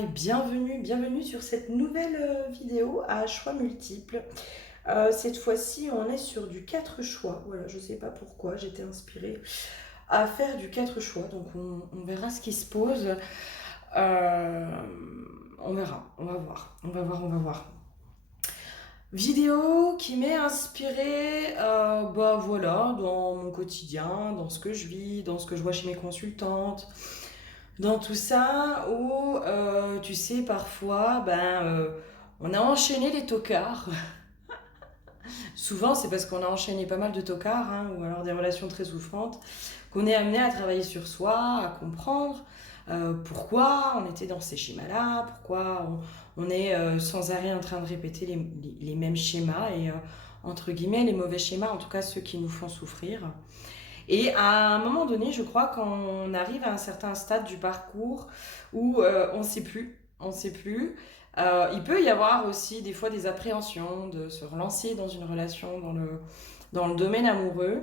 et bienvenue sur cette nouvelle vidéo à choix multiples. Cette fois-ci, on est sur du 4 choix. Voilà, je sais pas pourquoi, j'étais inspirée à faire du 4 choix. Donc on verra ce qui se pose. Euh, on verra, on va voir. Vidéo qui m'est inspirée, bah voilà, dans mon quotidien, dans ce que je vis, dans ce que je vois chez mes consultantes, dans tout ça où, tu sais, parfois, on a enchaîné les tocards. Souvent, c'est parce qu'on a enchaîné pas mal de tocards, hein, ou alors des relations très souffrantes, qu'on est amené à travailler sur soi, à comprendre pourquoi on était dans ces schémas-là, pourquoi on est sans arrêt en train de répéter les mêmes schémas et, entre guillemets, les mauvais schémas, en tout cas ceux qui nous font souffrir. Et à un moment donné, je crois qu'on arrive à un certain stade du parcours où on ne sait plus, on sait plus. Il peut y avoir aussi des fois des appréhensions de se relancer dans une relation dans le domaine amoureux.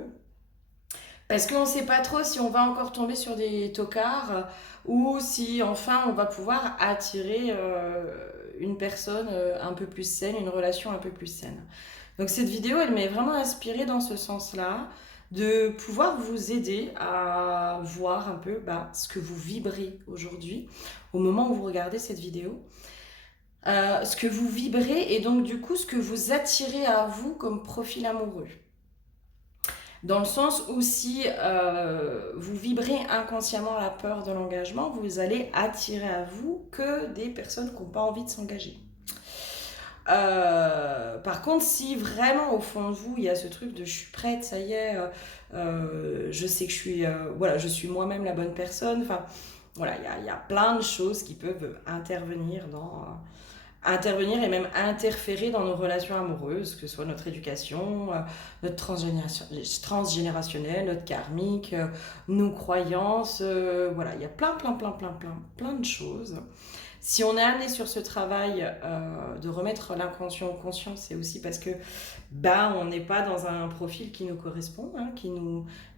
Parce qu'on ne sait pas trop si on va encore tomber sur des tocards ou si enfin on va pouvoir attirer une personne un peu plus saine, une relation un peu plus saine. Donc cette vidéo, elle m'est vraiment inspirée dans ce sens-là, de pouvoir vous aider à voir un peu ce que vous vibrez aujourd'hui, au moment où vous regardez cette vidéo. Ce que vous vibrez et donc du coup ce que vous attirez à vous comme profil amoureux. Dans le sens où si vous vibrez inconsciemment la peur de l'engagement, vous allez attirer à vous que des personnes qui n'ont pas envie de s'engager. Par contre, si vraiment au fond de vous, il y a ce truc de je suis prête, ça y est, je sais que je suis moi-même la bonne personne. Enfin, voilà, il y a plein de choses qui peuvent intervenir et même interférer dans nos relations amoureuses, que ce soit notre éducation, notre transgénérationnel, notre karmique, nos croyances. Voilà, il y a plein de choses. Si on est amené sur ce travail de remettre l'inconscient au conscient, c'est aussi parce que on n'est pas dans un profil qui nous correspond, hein,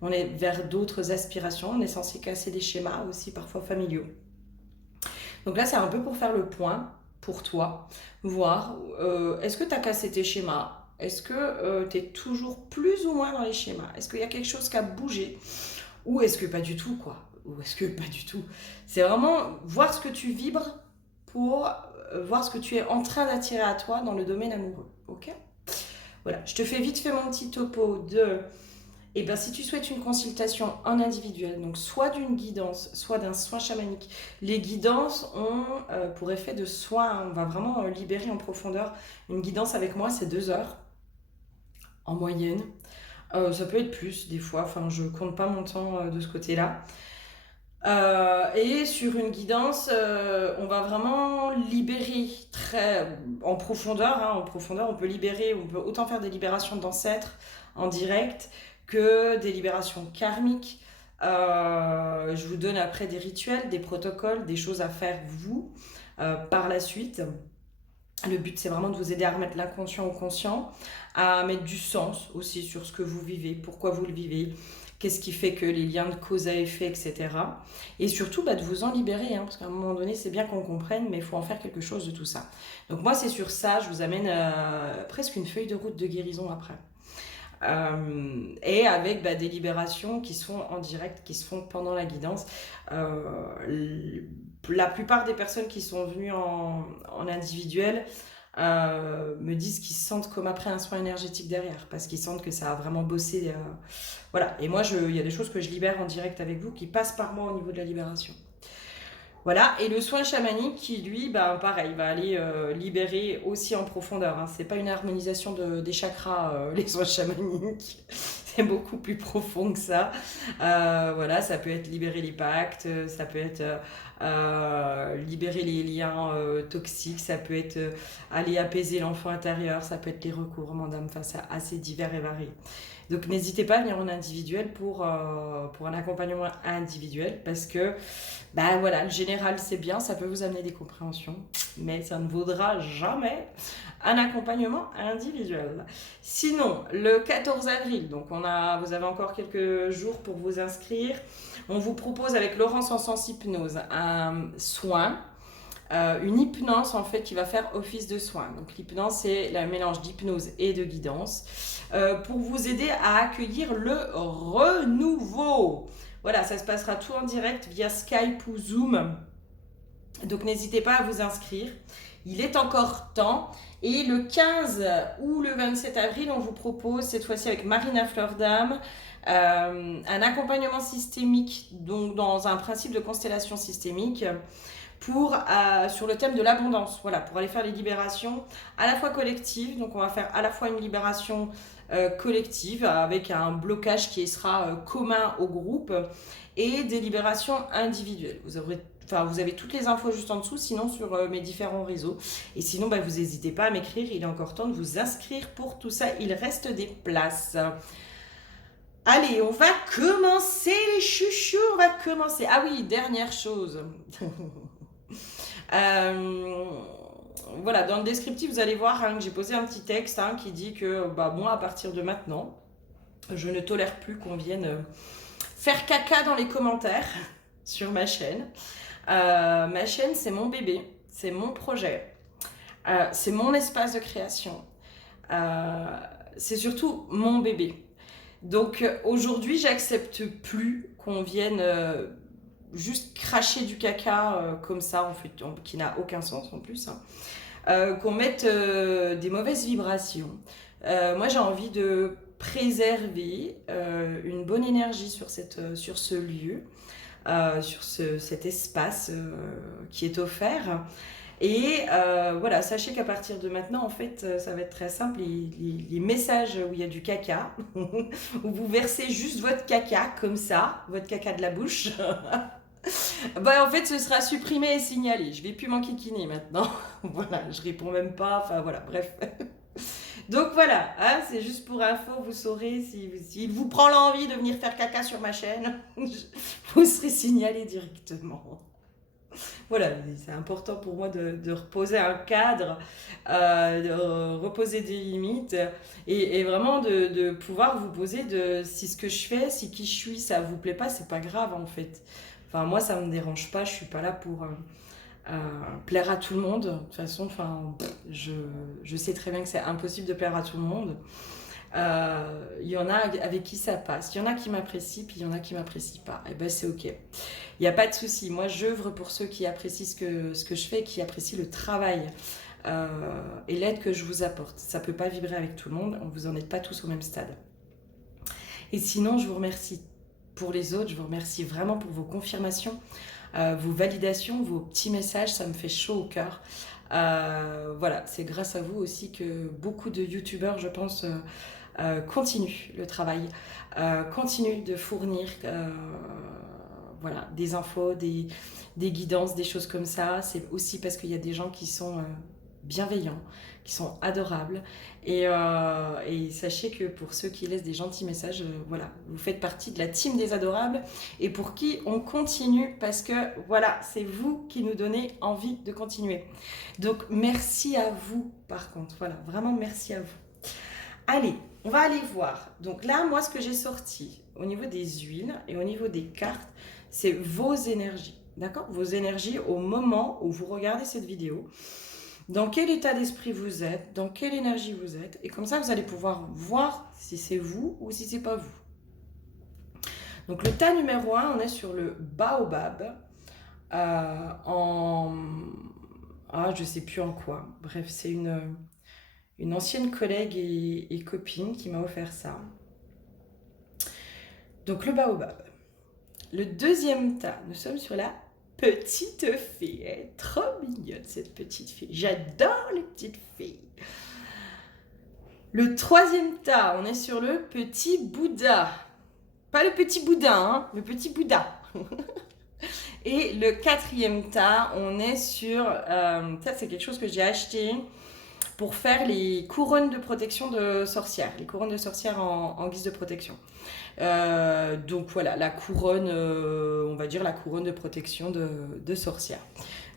on est vers d'autres aspirations, on est censé casser des schémas aussi parfois familiaux. Donc là, c'est un peu pour faire le point pour toi, voir est-ce que tu as cassé tes schémas, est-ce que tu es toujours plus ou moins dans les schémas, est-ce qu'il y a quelque chose qui a bougé, ou est-ce que pas du tout, quoi, ou est-ce que pas du tout. C'est vraiment voir ce que tu vibres pour voir ce que tu es en train d'attirer à toi dans le domaine amoureux, ok? Voilà, je te fais vite fait mon petit topo de... Et bien, si tu souhaites une consultation en individuel, donc soit d'une guidance, soit d'un soin chamanique, les guidances ont pour effet de soin, on va vraiment libérer en profondeur. Une guidance avec moi, c'est 2 heures en moyenne. Ça peut être plus des fois, enfin je compte pas mon temps de ce côté-là. Et sur une guidance, on va vraiment libérer très en profondeur, hein, en profondeur, on peut libérer, on peut autant faire des libérations d'ancêtres en direct que des libérations karmiques. Je vous donne après des rituels, des protocoles, des choses à faire vous par la suite. Le but, c'est vraiment de vous aider à remettre l'inconscient au conscient, à mettre du sens aussi sur ce que vous vivez, pourquoi vous le vivez, qu'est-ce qui fait que les liens de cause à effet, etc. Et surtout, de vous en libérer, hein, parce qu'à un moment donné, c'est bien qu'on comprenne, mais il faut en faire quelque chose de tout ça. Donc moi, c'est sur ça, je vous amène presque une feuille de route de guérison après. Et avec des libérations qui sont en direct, qui se font pendant la guidance. La plupart des personnes qui sont venues en individuel me disent qu'ils se sentent comme après un soin énergétique derrière, parce qu'ils sentent que ça a vraiment bossé. Voilà, et moi, il y a des choses que je libère en direct avec vous qui passent par moi au niveau de la libération. Voilà, et le soin chamanique qui, lui, pareil, va aller libérer aussi en profondeur. Hein. C'est pas une harmonisation des chakras, les soins chamaniques. C'est beaucoup plus profond que ça. Voilà, ça peut être libérer les pactes, ça peut être libérer les liens toxiques, ça peut être aller apaiser l'enfant intérieur, ça peut être les recouvrements d'âme, enfin, c'est assez divers et varié. Donc n'hésitez pas à venir en individuel pour un accompagnement individuel parce que voilà, le général c'est bien, ça peut vous amener des compréhensions, mais ça ne vaudra jamais un accompagnement individuel. Sinon, le 14 avril, donc vous avez encore quelques jours pour vous inscrire, on vous propose avec Laurence en Sens Hypnose un soin une hypnose en fait qui va faire office de soin. Donc l'hypnose, c'est le mélange d'hypnose et de guidance pour vous aider à accueillir le renouveau. Voilà, ça se passera tout en direct via Skype ou Zoom. Donc n'hésitez pas à vous inscrire. Il est encore temps. Et le 15 ou le 27 avril, on vous propose cette fois-ci avec Marina Fleur-Dame un accompagnement systémique, donc dans un principe de constellation systémique sur le thème de l'abondance. Voilà, pour aller faire les libérations à la fois collectives. Donc on va faire à la fois une libération collective avec un blocage qui sera commun au groupe et des libérations individuelles. Vous avez toutes les infos juste en dessous, sinon sur mes différents réseaux. Et sinon, vous n'hésitez pas à m'écrire, il est encore temps de vous inscrire pour tout ça. Il reste des places. Allez, on va commencer les chouchous, on va commencer. Ah oui, dernière chose. Voilà, dans le descriptif, vous allez voir que j'ai posé un petit texte qui dit que moi, à partir de maintenant, je ne tolère plus qu'on vienne faire caca dans les commentaires sur ma chaîne. Ma chaîne, c'est mon bébé, c'est mon projet, c'est mon espace de création, c'est surtout mon bébé. Donc aujourd'hui, j'accepte plus qu'on vienne juste cracher du caca comme ça, qui n'a aucun sens en plus, qu'on mette des mauvaises vibrations. Moi, j'ai envie de préserver une bonne énergie sur ce lieu. Sur cet espace qui est offert. Et voilà, sachez qu'à partir de maintenant, en fait, ça va être très simple. Les messages où il y a du caca, où vous versez juste votre caca, comme ça, votre caca de la bouche, en fait, ce sera supprimé et signalé. Je vais plus m'enquiquiner maintenant. Voilà, je réponds même pas. Enfin, voilà, bref. Donc voilà, c'est juste pour info, vous saurez s'il vous prend l'envie de venir faire caca sur ma chaîne, vous serez signalé directement. Voilà, c'est important pour moi de reposer un cadre, de reposer des limites et vraiment de pouvoir vous poser si ce que je fais, si qui je suis, ça vous plaît pas, c'est pas grave en fait. Enfin, moi, ça me dérange pas, je suis pas là pour plaire à tout le monde. De toute façon, je sais très bien que c'est impossible de plaire à tout le monde. Il y en a avec qui ça passe. Il y en a qui m'apprécient, puis il y en a qui m'apprécient pas. Et c'est ok. Il n'y a pas de souci. Moi, j'œuvre pour ceux qui apprécient ce que je fais, qui apprécient le travail et l'aide que je vous apporte. Ça peut pas vibrer avec tout le monde. Vous en êtes pas tous au même stade. Et sinon, je vous remercie pour les autres. Je vous remercie vraiment pour vos confirmations. Vos validations, vos petits messages, ça me fait chaud au cœur. Voilà, c'est grâce à vous aussi que beaucoup de youtubeurs, je pense, continuent le travail, continuent de fournir des infos, des guidances, des choses comme ça. C'est aussi parce qu'il y a des gens qui sont bienveillants, qui sont adorables. Et sachez que pour ceux qui laissent des gentils messages, vous faites partie de la team des adorables et pour qui on continue parce que c'est vous qui nous donnez envie de continuer. Donc merci à vous par contre, vraiment merci à vous. Allez, on va aller voir. Donc là, moi, ce que j'ai sorti au niveau des huiles et au niveau des cartes, c'est vos énergies, d'accord ? Vos énergies au moment où vous regardez cette vidéo. Dans quel état d'esprit vous êtes, dans quelle énergie vous êtes, et comme ça vous allez pouvoir voir si c'est vous ou si c'est pas vous. Donc le tas numéro 1, on est sur le baobab, je sais plus en quoi. Bref, c'est une ancienne collègue et copine qui m'a offert ça. Donc le baobab. Le deuxième tas, nous sommes sur la petite fée. Elle est trop mignonne cette petite fée. J'adore les petites fées. Le troisième tas, on est sur le petit Bouddha. Pas le petit boudin, le petit Bouddha. Et le quatrième tas, on est sur... ça, c'est quelque chose que j'ai acheté pour faire les couronnes de protection de sorcières. Les couronnes de sorcières en guise de protection. Donc voilà, la couronne, on va dire la couronne de protection de sorcières.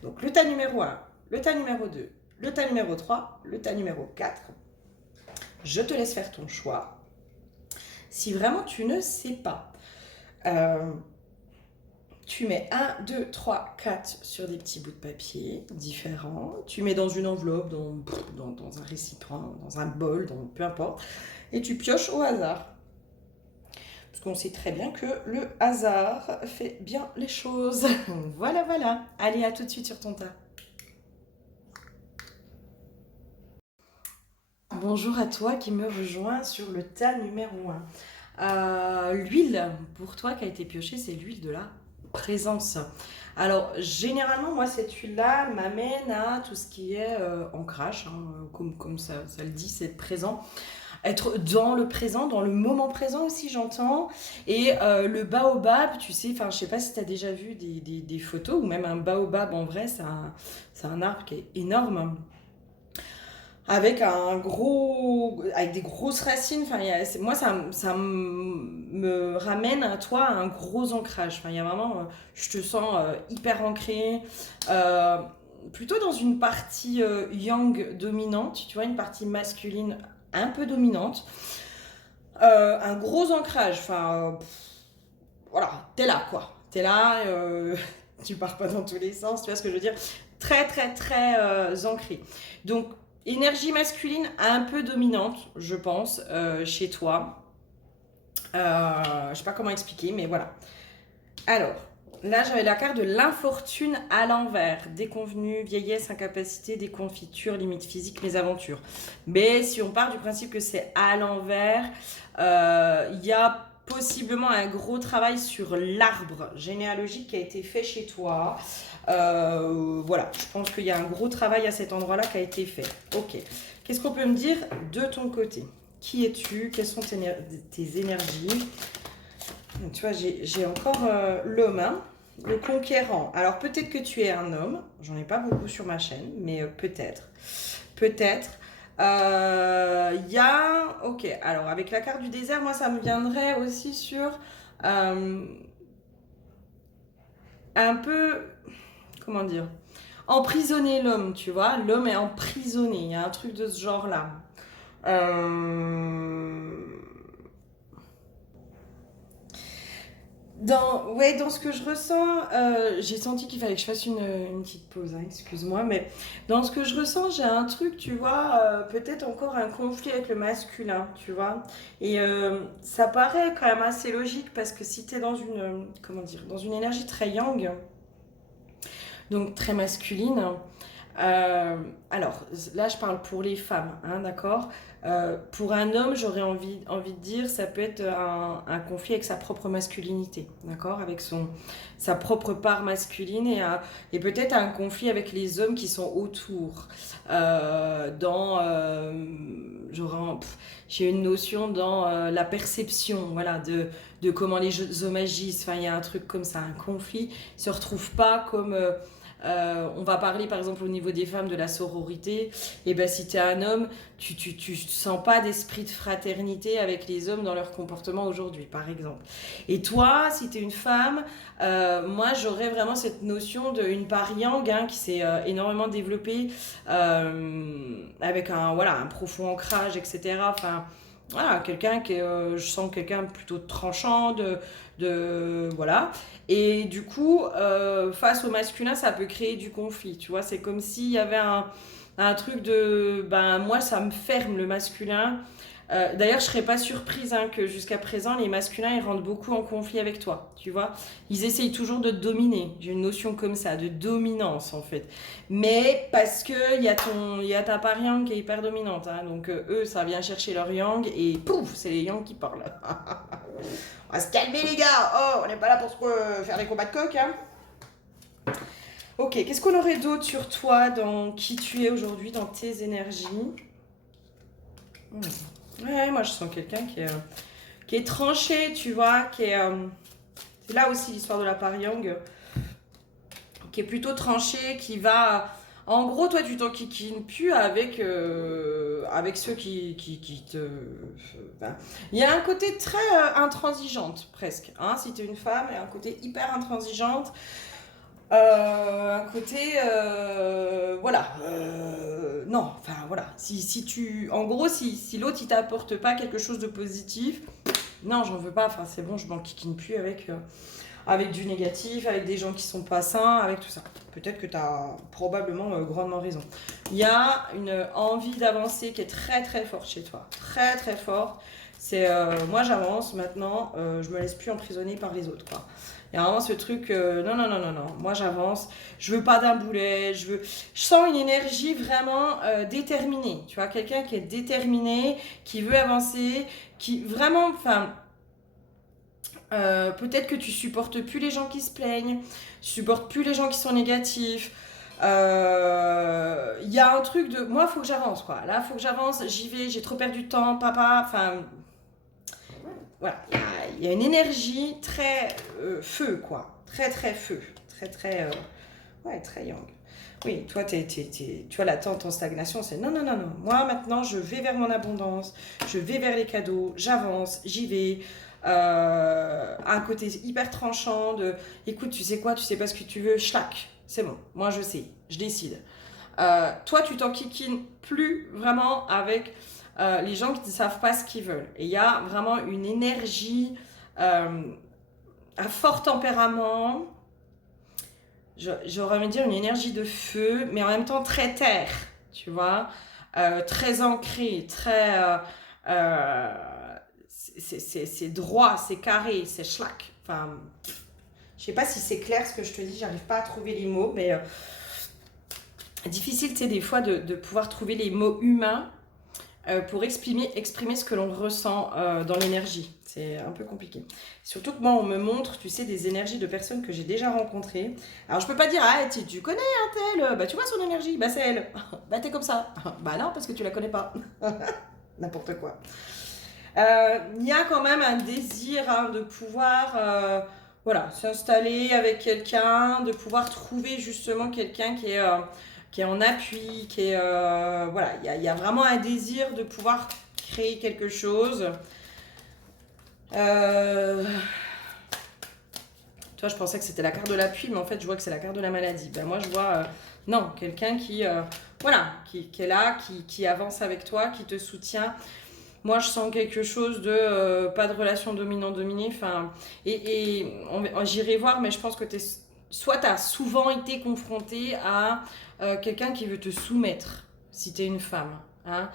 Donc le tas numéro 1, le tas numéro 2, le tas numéro 3, le tas numéro 4. Je te laisse faire ton choix. Si vraiment tu ne sais pas, Tu mets 1, 2, 3, 4 sur des petits bouts de papier différents. Tu mets dans une enveloppe, dans un récipient, dans un bol, peu importe. Et tu pioches au hasard. Parce qu'on sait très bien que le hasard fait bien les choses. Voilà, voilà. Allez, à tout de suite sur ton tas. Bonjour à toi qui me rejoint sur le tas numéro 1. L'huile pour toi qui a été piochée, c'est l'huile de la présence. Alors, généralement, moi, cette huile-là m'amène à tout ce qui est ancrage, hein, comme ça le dit, c'est être présent. Être dans le présent, dans le moment présent aussi, j'entends. Et le baobab, tu sais, enfin, je sais pas si tu as déjà vu des photos, ou même un baobab en vrai, c'est un arbre qui est énorme avec avec des grosses racines. Enfin, moi, ça me ramène à toi un gros ancrage. Enfin, il y a vraiment, je te sens hyper ancré, euh, plutôt dans une partie yang dominante, tu vois, une partie masculine un peu dominante. Un gros ancrage. Enfin, voilà, t'es là, quoi. T'es là, tu pars pas dans tous les sens, tu vois ce que je veux dire. Très, très, très ancré. Donc, énergie masculine un peu dominante, je pense, chez toi. Je sais pas comment expliquer, mais voilà. Alors, là, j'avais la carte de l'infortune à l'envers. Déconvenue, vieillesse, incapacité, déconfiture, limite physique, mésaventures. Mais si on part du principe que c'est à l'envers, il y a possiblement un gros travail sur l'arbre généalogique qui a été fait chez toi. Voilà, je pense qu'il y a un gros travail à cet endroit-là qui a été fait. Ok. Qu'est-ce qu'on peut me dire de ton côté? Qui es-tu? Quelles sont tes énergies? Tu vois, j'ai encore l'homme, hein, le conquérant. Alors peut-être que tu es un homme, j'en ai pas beaucoup sur ma chaîne, mais peut-être. Peut-être. Il y a... Ok, alors avec la carte du désert, moi ça me viendrait aussi sur un peu... Comment dire? Emprisonner l'homme, tu vois. L'homme est emprisonné, il y a un truc de ce genre-là. Dans ce que je ressens, j'ai senti qu'il fallait que je fasse une petite pause, hein, excuse-moi, mais dans ce que je ressens, j'ai un truc, tu vois, peut-être encore un conflit avec le masculin, tu vois. Et ça paraît quand même assez logique parce que si tu es dans comment dire, dans une énergie très yang, donc très masculine, alors là je parle pour les femmes, hein, d'accord. Pour un homme, j'aurais envie de dire, ça peut être un conflit avec sa propre masculinité, d'accord, avec sa propre part masculine et peut-être un conflit avec les hommes qui sont autour. J'ai une notion dans la perception, voilà, de comment les hommes agissent. Enfin, il y a un truc comme ça, un conflit. Ils se retrouvent pas comme on va parler par exemple au niveau des femmes de la sororité. Et ben si tu es un homme, tu sens pas d'esprit de fraternité avec les hommes dans leur comportement aujourd'hui, par exemple. Et toi, si tu es une femme, moi j'aurais vraiment cette notion d'une part yang, hein, qui s'est énormément développée avec un profond ancrage, etc. Enfin, voilà, je sens quelqu'un plutôt tranchant, voilà. Et du coup, face au masculin, ça peut créer du conflit, tu vois. C'est comme s'il y avait un truc ben moi, ça me ferme le masculin. D'ailleurs, je serais pas surprise, hein, que jusqu'à présent, les masculins, ils rentrent beaucoup en conflit avec toi, tu vois. Ils essayent toujours de te dominer. J'ai une notion comme ça, de dominance, en fait. Mais parce que il y a ta part yang qui est hyper dominante, hein, donc eux, ça vient chercher leur yang et pouf, c'est les yang qui parlent. On va se calmer, les gars. Oh, on n'est pas là pour faire des combats de coq, hein. Ok, qu'est-ce qu'on aurait d'autre sur toi, dans qui tu es aujourd'hui, dans tes énergies? Ouais, moi je sens quelqu'un qui est tranché, tu vois, c'est là aussi l'histoire de la part yang, qui est plutôt tranché, qui va... En gros, toi, tu t'enquiquines plus avec ceux qui te... Enfin, il y a un côté très intransigeante, presque. Hein, si tu es une femme, il y a un côté hyper intransigeante. Un côté... voilà. Non, enfin, voilà. En gros, si l'autre, il t'apporte pas quelque chose de positif, non, j'en veux pas. Enfin, c'est bon, je m'enquiquine plus avec du négatif, avec des gens qui sont pas sains, avec tout ça. Peut-être que tu as probablement grandement raison. Il y a une envie d'avancer qui est très très forte chez toi. Très très forte. C'est moi j'avance maintenant, je me laisse plus emprisonner par les autres, quoi. Il y a vraiment ce truc, non, non, non, non, non, moi j'avance, je veux pas d'un boulet, je sens une énergie vraiment déterminée, tu vois, quelqu'un qui est déterminé, qui veut avancer, qui vraiment, enfin, peut-être que tu supportes plus les gens qui se plaignent, tu supportes plus les gens qui sont négatifs. Il y a un truc de moi, faut que j'avance, quoi. Là, faut que j'avance, j'y vais, j'ai trop perdu de temps, papa. Enfin, voilà, il y a une énergie très feu, quoi. Très, très feu. Très, très. Ouais, très yang. Oui, toi, tu vois, l'attente en stagnation, c'est non, non, non, non. Moi, maintenant, je vais vers mon abondance, je vais vers les cadeaux, j'avance, j'y vais. Un côté hyper tranchant de écoute, tu sais quoi, tu sais pas ce que tu veux, schlac, c'est bon, moi je sais, je décide. Toi, tu t'enquiquines plus vraiment avec les gens qui ne savent pas ce qu'ils veulent. Et il y a vraiment une énergie, un fort tempérament, j'aurais envie de dire une énergie de feu, mais en même temps très terre, tu vois, très ancrée, très... c'est droit, c'est carré, c'est schlac. Enfin, je sais pas si c'est clair ce que je te dis, j'arrive pas à trouver les mots, mais difficile, tu sais, des fois de pouvoir trouver les mots humains pour exprimer ce que l'on ressent dans l'énergie. C'est un peu compliqué. Surtout que moi, on me montre, tu sais, des énergies de personnes que j'ai déjà rencontrées. Alors, je peux pas dire, ah, tu connais un tel, bah tu vois son énergie, bah c'est elle. Bah t'es comme ça. Bah non, parce que tu la connais pas. N'importe quoi. Il y a quand même un désir de pouvoir voilà, s'installer avec quelqu'un, de pouvoir trouver justement quelqu'un qui est en appui, qui est... voilà, il y a vraiment un désir de pouvoir créer quelque chose. Toi, je pensais que c'était la carte de l'appui, mais en fait, je vois que c'est la carte de la maladie. Ben, moi, je vois, non, quelqu'un voilà, qui est là, qui avance avec toi, qui te soutient. Moi, je sens quelque chose de pas de relation dominant-dominé. Enfin, j'irai voir, mais je pense que soit tu as souvent été confronté à quelqu'un qui veut te soumettre, si tu es une femme. Hein.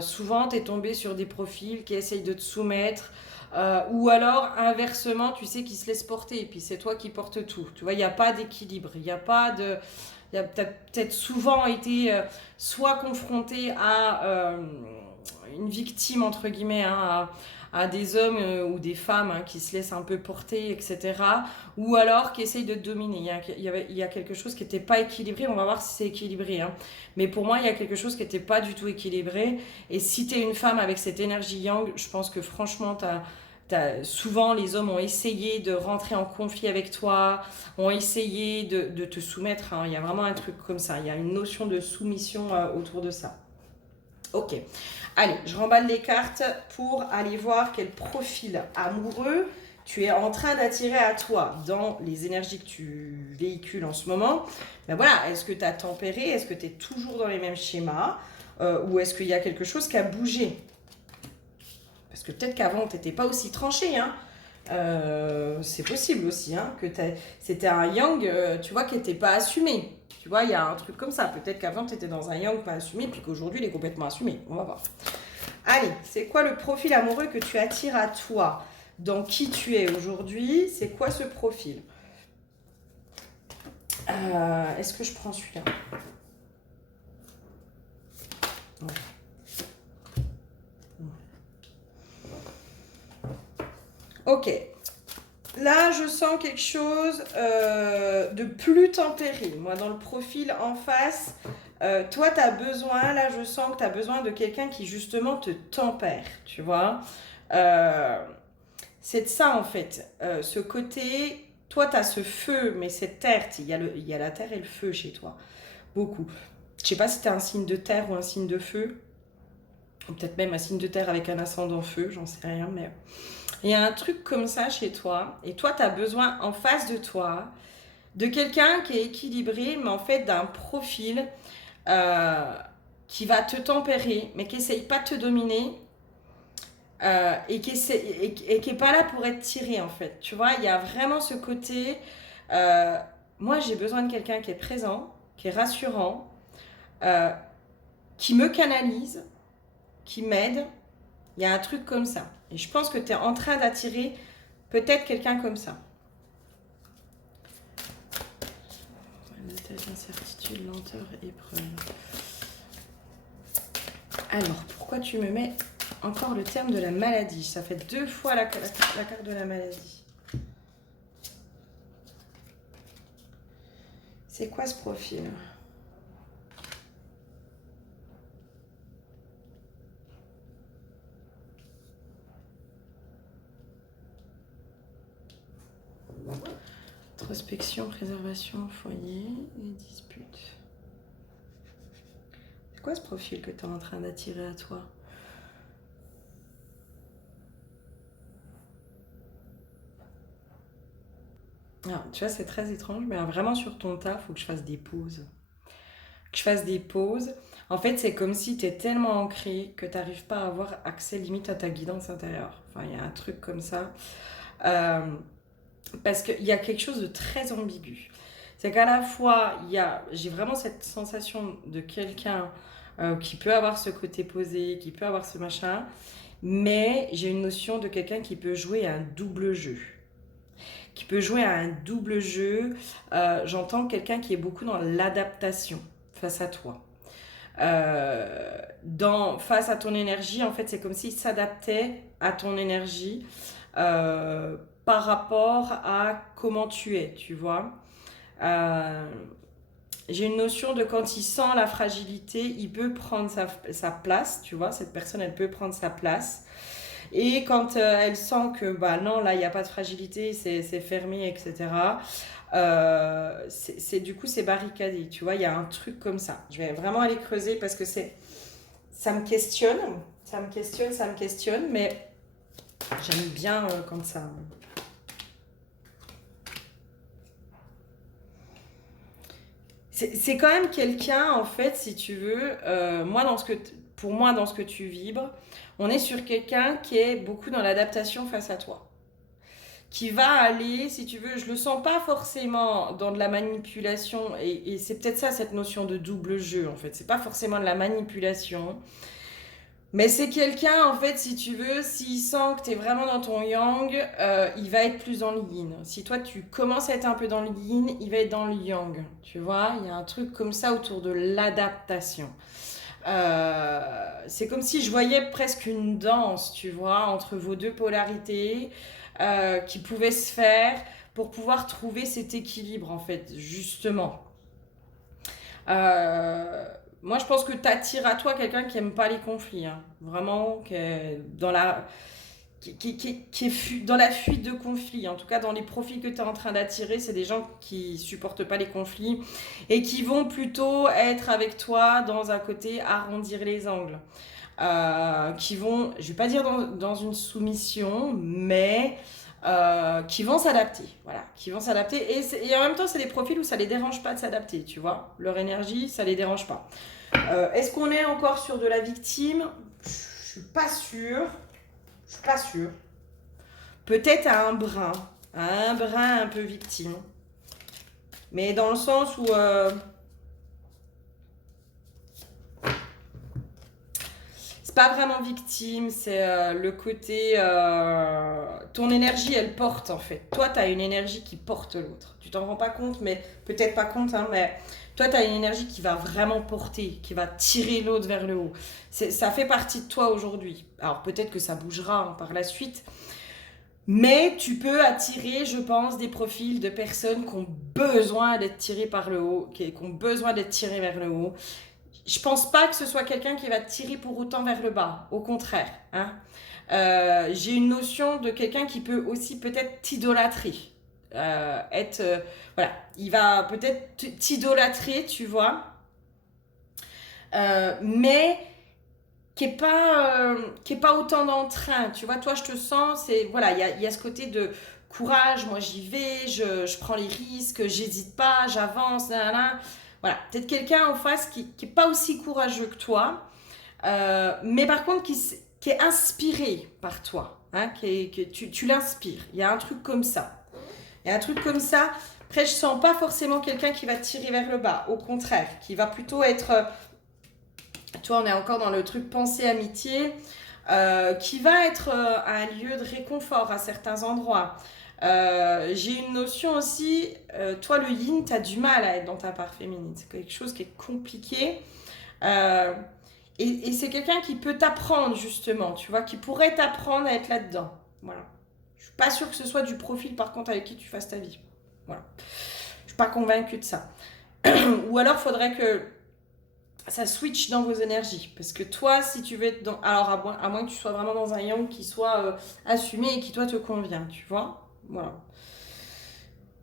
Souvent, tu es tombé sur des profils qui essayent de te soumettre. Ou alors, inversement, tu sais, qui se laisse porter. Et puis, c'est toi qui portes tout. Tu vois, il n'y a pas d'équilibre. Il n'y a pas de... Il y a peut-être souvent été soit confronté à une victime, entre guillemets, hein, à des hommes ou des femmes hein, qui se laissent un peu porter, etc. Ou alors qui essayent de dominer. Il y a quelque chose qui n'était pas équilibré. On va voir si c'est équilibré. Hein. Mais pour moi, il y a quelque chose qui n'était pas du tout équilibré. Et si tu es une femme avec cette énergie yang, je pense que franchement, souvent, les hommes ont essayé de rentrer en conflit avec toi, ont essayé de te soumettre. Hein. Il y a vraiment un truc comme ça. Il y a une notion de soumission autour de ça. Ok. Allez, je remballe les cartes pour aller voir quel profil amoureux tu es en train d'attirer à toi dans les énergies que tu véhicules en ce moment. Ben voilà, est-ce que tu as tempéré? Est-ce que tu es toujours dans les mêmes schémas? Ou est-ce qu'il y a quelque chose qui a bougé? Parce que peut-être qu'avant, tu n'étais pas aussi tranché. Hein. C'est possible aussi hein, que c'était un yang, tu vois, qui n'était pas assumé. Tu vois, il y a un truc comme ça. Peut-être qu'avant, tu étais dans un yang pas assumé, puis qu'aujourd'hui, il est complètement assumé. On va voir. Allez, c'est quoi le profil amoureux que tu attires à toi? Dans qui tu es aujourd'hui? C'est quoi ce profil? Est-ce que je prends celui-là? Ouais. Ok. Là, je sens quelque chose de plus tempéré. Moi, dans le profil en face, toi, tu as besoin, là, je sens que tu as besoin de quelqu'un qui, justement, te tempère, tu vois. C'est de ça, en fait. Ce côté, toi, tu as ce feu, mais cette terre, il y a la terre et le feu chez toi. Beaucoup. Je sais pas si tu un signe de terre ou un signe de feu. Ou peut-être même un signe de terre avec un ascendant feu, j'en sais rien, mais... Il y a un truc comme ça chez toi, et toi, tu as besoin en face de toi de quelqu'un qui est équilibré, mais en fait d'un profil qui va te tempérer, mais qui essaye pas de te dominer, et qui est pas là pour être tiré en fait. Tu vois, il y a vraiment ce côté. euh, Moi, j'ai besoin de quelqu'un qui est présent, qui est rassurant, euh, qui me canalise, qui m'aide. Il y a un truc comme ça. Et je pense que tu es en train d'attirer peut-être quelqu'un comme ça. Incertitude, lenteur, épreuve. Alors, pourquoi tu me mets encore le terme de la maladie? Ça fait 2 fois la carte de la maladie. C'est quoi ce profil? Introspection, préservation, foyer et dispute. C'est quoi ce profil que tu es en train d'attirer à toi? Alors, tu vois, c'est très étrange, mais vraiment sur ton tas, il faut que je fasse des pauses. Que je fasse des pauses. En fait, c'est comme si tu es tellement ancré que tu n'arrives pas à avoir accès limite à ta guidance intérieure. Enfin, il y a un truc comme ça. Euh, Parce qu'il y a quelque chose de très ambigu. C'est qu'à la fois, j'ai vraiment cette sensation de quelqu'un qui peut avoir ce côté posé, qui peut avoir ce machin, mais j'ai une notion de quelqu'un qui peut jouer un double jeu. Qui peut jouer à un double jeu. J'entends quelqu'un qui est beaucoup dans l'adaptation face à toi. Face à ton énergie, en fait, c'est comme s'il s'adaptait à ton énergie par rapport à comment tu es, tu vois. Euh, j'ai une notion de quand il sent la fragilité, il peut prendre sa place, tu vois, cette personne, elle peut prendre sa place. Et quand elle sent que, bah non, là, il n'y a pas de fragilité, c'est fermé, etc., du coup, c'est barricadé, tu vois, il y a un truc comme ça. Je vais vraiment aller creuser parce que ça me questionne, ça me questionne, mais j'aime bien quand ça... C'est quand même quelqu'un, en fait, si tu veux, pour moi, dans ce que tu vibres, on est sur quelqu'un qui est beaucoup dans l'adaptation face à toi. Qui va aller, si tu veux, je le sens pas forcément dans de la manipulation, et c'est peut-être ça, cette notion de double jeu, en fait. C'est pas forcément de la manipulation, mais c'est quelqu'un, en fait, si tu veux, s'il sent que tu es vraiment dans ton yang, il va être plus dans le yin. Si toi, tu commences à être un peu dans le yin, il va être dans le yang. Tu vois, il y a un truc comme ça autour de l'adaptation. C'est comme si je voyais presque une danse, tu vois, entre vos deux polarités qui pouvait se faire pour pouvoir trouver cet équilibre, en fait, justement. Euh, Moi, je pense que tu attires à toi quelqu'un qui aime pas les conflits, hein. Vraiment, qui est dans la fuite de conflits. En tout cas, dans les profils que tu es en train d'attirer, c'est des gens qui supportent pas les conflits et qui vont plutôt être avec toi dans un côté arrondir les angles. Qui vont, je vais pas dire dans une soumission, mais qui vont s'adapter. Voilà, qui vont s'adapter. Et en même temps, c'est des profils où ça les dérange pas de s'adapter, tu vois. Leur énergie, ça les dérange pas. Est-ce qu'on est encore sur de la victime? Je suis pas sûre. Je suis pas sûre. Peut-être à un brin un peu victime. Mais dans le sens où c'est pas vraiment victime, c'est le côté... ton énergie, elle porte en fait. Toi, tu as une énergie qui porte l'autre. Tu t'en rends pas compte, mais peut-être pas compte, hein, mais toi, tu as une énergie qui va vraiment porter, qui va tirer l'autre vers le haut. Ça fait partie de toi aujourd'hui. Alors peut-être que ça bougera hein, par la suite, mais tu peux attirer, je pense, des profils de personnes qui ont besoin d'être tirées par le haut, qui ont besoin d'être tirées vers le haut. Je pense pas que ce soit quelqu'un qui va te tirer pour autant vers le bas. Au contraire. Hein. J'ai une notion de quelqu'un qui peut aussi peut-être t'idolâtrer. Voilà, il va peut-être t'idolâtrer, tu vois, mais qui est pas autant d'entrain. Tu vois, toi, je te sens, voilà, il y a ce côté de courage. Moi, j'y vais, je prends les risques, j'hésite pas, j'avance, là, là. Voilà, peut-être quelqu'un en face qui est pas aussi courageux que toi, mais par contre qui est inspiré par toi, hein, que tu l'inspires. Il y a un truc comme ça. Il y a un truc comme ça. Après, je sens pas forcément quelqu'un qui va te tirer vers le bas. Au contraire, qui va plutôt être... tu vois, on est encore dans le truc pensée amitié, qui va être un lieu de réconfort à certains endroits. J'ai une notion aussi, toi le yin, tu as du mal à être dans ta part féminine. C'est quelque chose qui est compliqué. Euh, et c'est quelqu'un qui peut t'apprendre justement, tu vois, qui pourrait t'apprendre à être là-dedans. Voilà. Je suis pas sûre que ce soit du profil par contre avec qui tu fasses ta vie. Voilà. Je suis pas convaincue de ça. Ou alors faudrait que ça switch dans vos énergies. Parce que toi, si tu veux être dans... Alors, à moins que tu sois vraiment dans un yang qui soit assumé et qui, toi, te convient, tu vois. Voilà.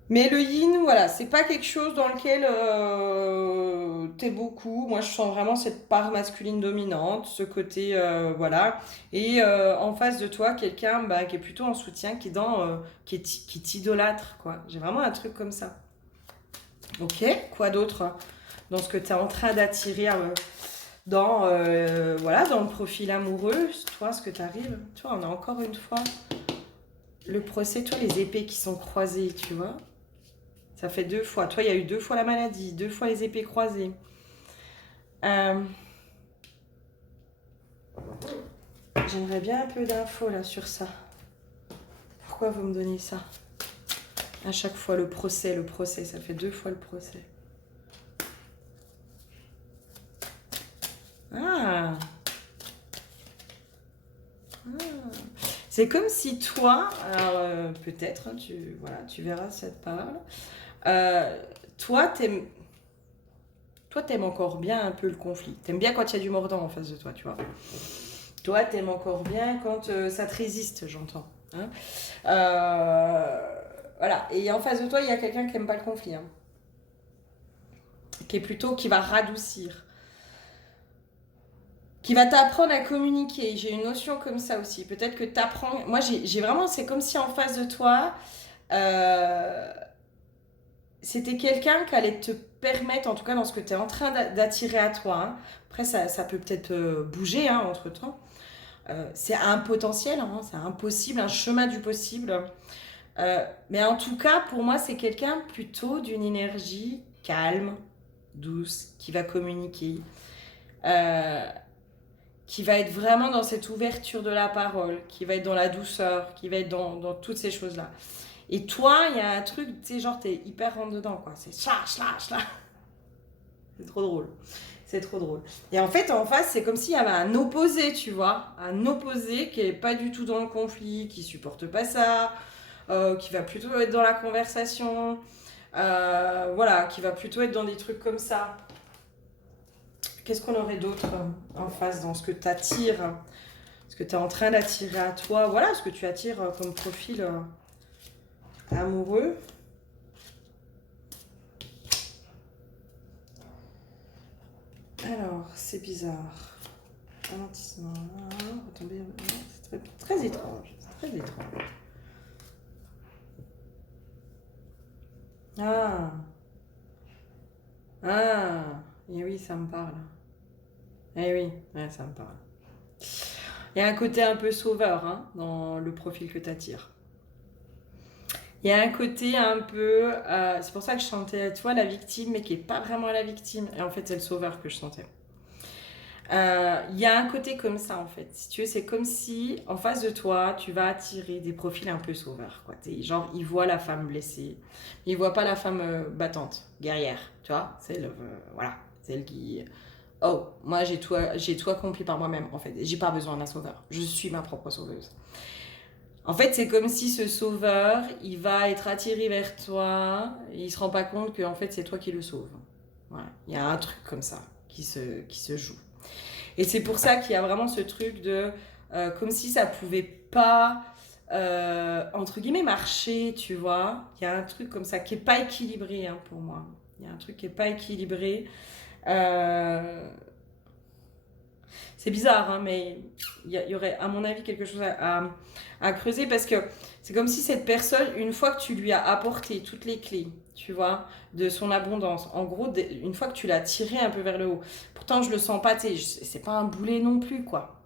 Mais le yin, voilà, c'est pas quelque chose dans lequel t'es beaucoup. Moi, je sens vraiment cette part masculine dominante, ce côté, voilà. Et en face de toi, quelqu'un bah, qui est plutôt en soutien, qui t'idolâtre, quoi. J'ai vraiment un truc comme ça. Ok, quoi d'autre dans ce que tu es en train d'attirer voilà, dans le profil amoureux, toi, ce que tu arrives. Tu vois, on a encore une fois le procès, toi, les épées qui sont croisées, tu vois. Ça fait 2 fois. Toi, il y a eu 2 fois la maladie, 2 fois les épées croisées. J'aimerais bien un peu d'infos là sur ça. Pourquoi vous me donnez ça? À chaque fois, le procès, ça fait 2 fois le procès. Ah. C'est comme si toi, alors peut-être, hein, tu verras si ça te parle. Toi, t'aimes encore bien un peu le conflit. T'aimes bien quand il y a du mordant en face de toi, tu vois. Toi, t'aimes encore bien quand ça te résiste, j'entends. Hein. Voilà. Et en face de toi, il y a quelqu'un qui aime pas le conflit. Hein. Qui va radoucir. Qui va t'apprendre à communiquer. J'ai une notion comme ça aussi. Peut-être que t'apprends... Moi, j'ai vraiment... C'est comme si en face de toi, c'était quelqu'un qui allait te permettre, en tout cas dans ce que tu es en train d'attirer à toi. Hein. Après, ça peut peut-être bouger hein, entre-temps. C'est un potentiel, hein, c'est un possible, un chemin du possible. Mais en tout cas, pour moi, c'est quelqu'un plutôt d'une énergie calme, douce, qui va communiquer. Qui va être vraiment dans cette ouverture de la parole, qui va être dans la douceur, qui va être dans toutes ces choses-là. Et toi, il y a un truc, tu sais, genre, t'es hyper rentre dedans, quoi. C'est slash. C'est trop drôle. C'est trop drôle. Et en fait, en face, c'est comme s'il y avait un opposé, tu vois. Un opposé qui est pas du tout dans le conflit, qui supporte pas ça, qui va plutôt être dans la conversation, voilà, qui va plutôt être dans des trucs comme ça. Qu'est-ce qu'on aurait d'autre en face dans ce que tu attires, ce que tu es en train d'attirer à toi, voilà, ce que tu attires comme profil amoureux. Alors, c'est bizarre. Ralentissement, retomber, c'est très étrange. C'est très étrange. Ah, et oui, ça me parle. Eh oui, ouais, ça me parle. Il y a un côté un peu sauveur hein, dans le profil que tu attires. Il y a un côté un peu... c'est pour ça que je sentais, tu vois, la victime, mais qui n'est pas vraiment la victime. Et en fait, c'est le sauveur que je sentais. Il y a un côté comme ça, en fait. Si tu veux, c'est comme si, en face de toi, tu vas attirer des profils un peu sauveurs. Quoi. Genre, ils voient la femme blessée. Ils ne voient pas la femme battante, guerrière. Tu vois, voilà, celle qui... Oh, moi, j'ai tout accompli par moi-même, en fait. J'ai pas besoin d'un sauveur. Je suis ma propre sauveuse. En fait, c'est comme si ce sauveur, il va être attiré vers toi, et il se rend pas compte que en fait, c'est toi qui le sauve. Voilà. Il y a un truc comme ça qui se joue. Et c'est pour ça qu'il y a vraiment ce truc de comme si ça pouvait pas entre guillemets marcher, tu vois. Il y a un truc comme ça qui est pas équilibré hein, pour moi. Il y a un truc qui est pas équilibré. C'est bizarre, hein, mais il y aurait, à mon avis, quelque chose à creuser parce que c'est comme si cette personne, une fois que tu lui as apporté toutes les clés, tu vois, de son abondance, en gros, une fois que tu l'as tiré un peu vers le haut, pourtant je le sens pas, c'est pas un boulet non plus, quoi.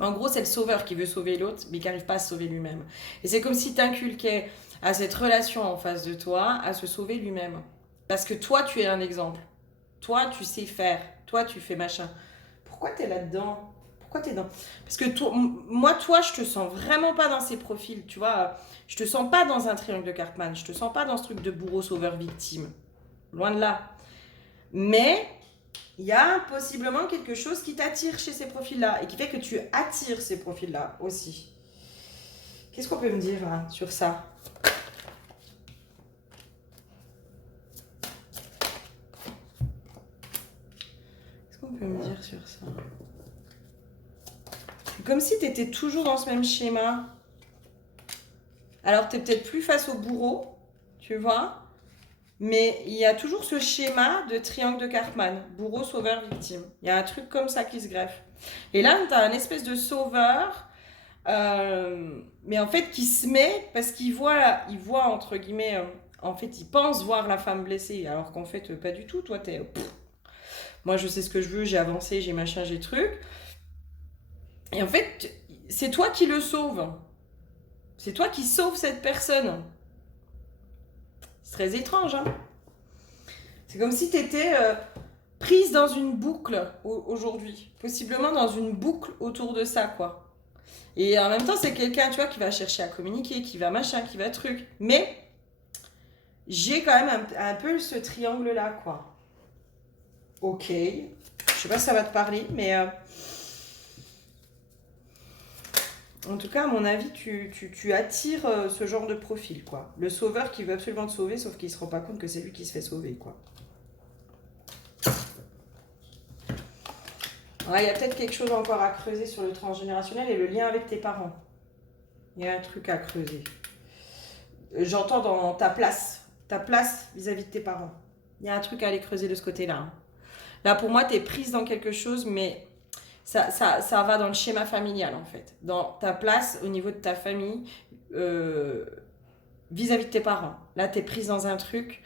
En gros, c'est le sauveur qui veut sauver l'autre, mais qui n'arrive pas à se sauver lui-même. Et c'est comme si tu inculquais à cette relation en face de toi à se sauver lui-même. Parce que toi, tu es un exemple. Toi, tu sais faire. Toi, tu fais machin. Pourquoi tu es là-dedans? Pourquoi tu es dans... Parce que moi, toi, je te sens vraiment pas dans ces profils. Tu vois, je te sens pas dans un triangle de Cartman. Je te sens pas dans ce truc de bourreau, sauveur, victime. Loin de là. Mais il y a possiblement quelque chose qui t'attire chez ces profils-là et qui fait que tu attires ces profils-là aussi. Qu'est-ce qu'on peut me dire hein, sur ça? Qu'est-ce qu'on peut me dire sur ça? C'est comme si tu étais toujours dans ce même schéma. Alors, tu es peut-être plus face au bourreau, tu vois, mais il y a toujours ce schéma de triangle de Karpman, bourreau, sauveur, victime. Il y a un truc comme ça qui se greffe. Et là, tu as un espèce de sauveur, mais en fait qui se met parce qu'il voit entre guillemets, en fait, il pense voir la femme blessée, alors qu'en fait, pas du tout. Toi, moi, je sais ce que je veux, j'ai avancé, j'ai machin, j'ai truc. Et en fait, c'est toi qui le sauves. C'est toi qui sauves cette personne. C'est très étrange, hein. C'est comme si tu étais prise dans une boucle aujourd'hui. Possiblement dans une boucle autour de ça, quoi. Et en même temps, c'est quelqu'un, tu vois, qui va chercher à communiquer, qui va machin, qui va truc. Mais j'ai quand même un peu ce triangle-là, quoi. Ok. Je sais pas si ça va te parler, mais... en tout cas, à mon avis, tu attires ce genre de profil, quoi. Le sauveur qui veut absolument te sauver, sauf qu'il se rend pas compte que c'est lui qui se fait sauver, quoi. Ouais, il y a peut-être quelque chose encore à creuser sur le transgénérationnel et le lien avec tes parents. Il y a un truc à creuser. J'entends dans ta place vis-à-vis de tes parents. Il y a un truc à aller creuser de ce côté-là. Hein. Là, pour moi, tu es prise dans quelque chose, mais ça va dans le schéma familial, en fait. Dans ta place au niveau de ta famille, vis-à-vis de tes parents. Là, tu es prise dans un truc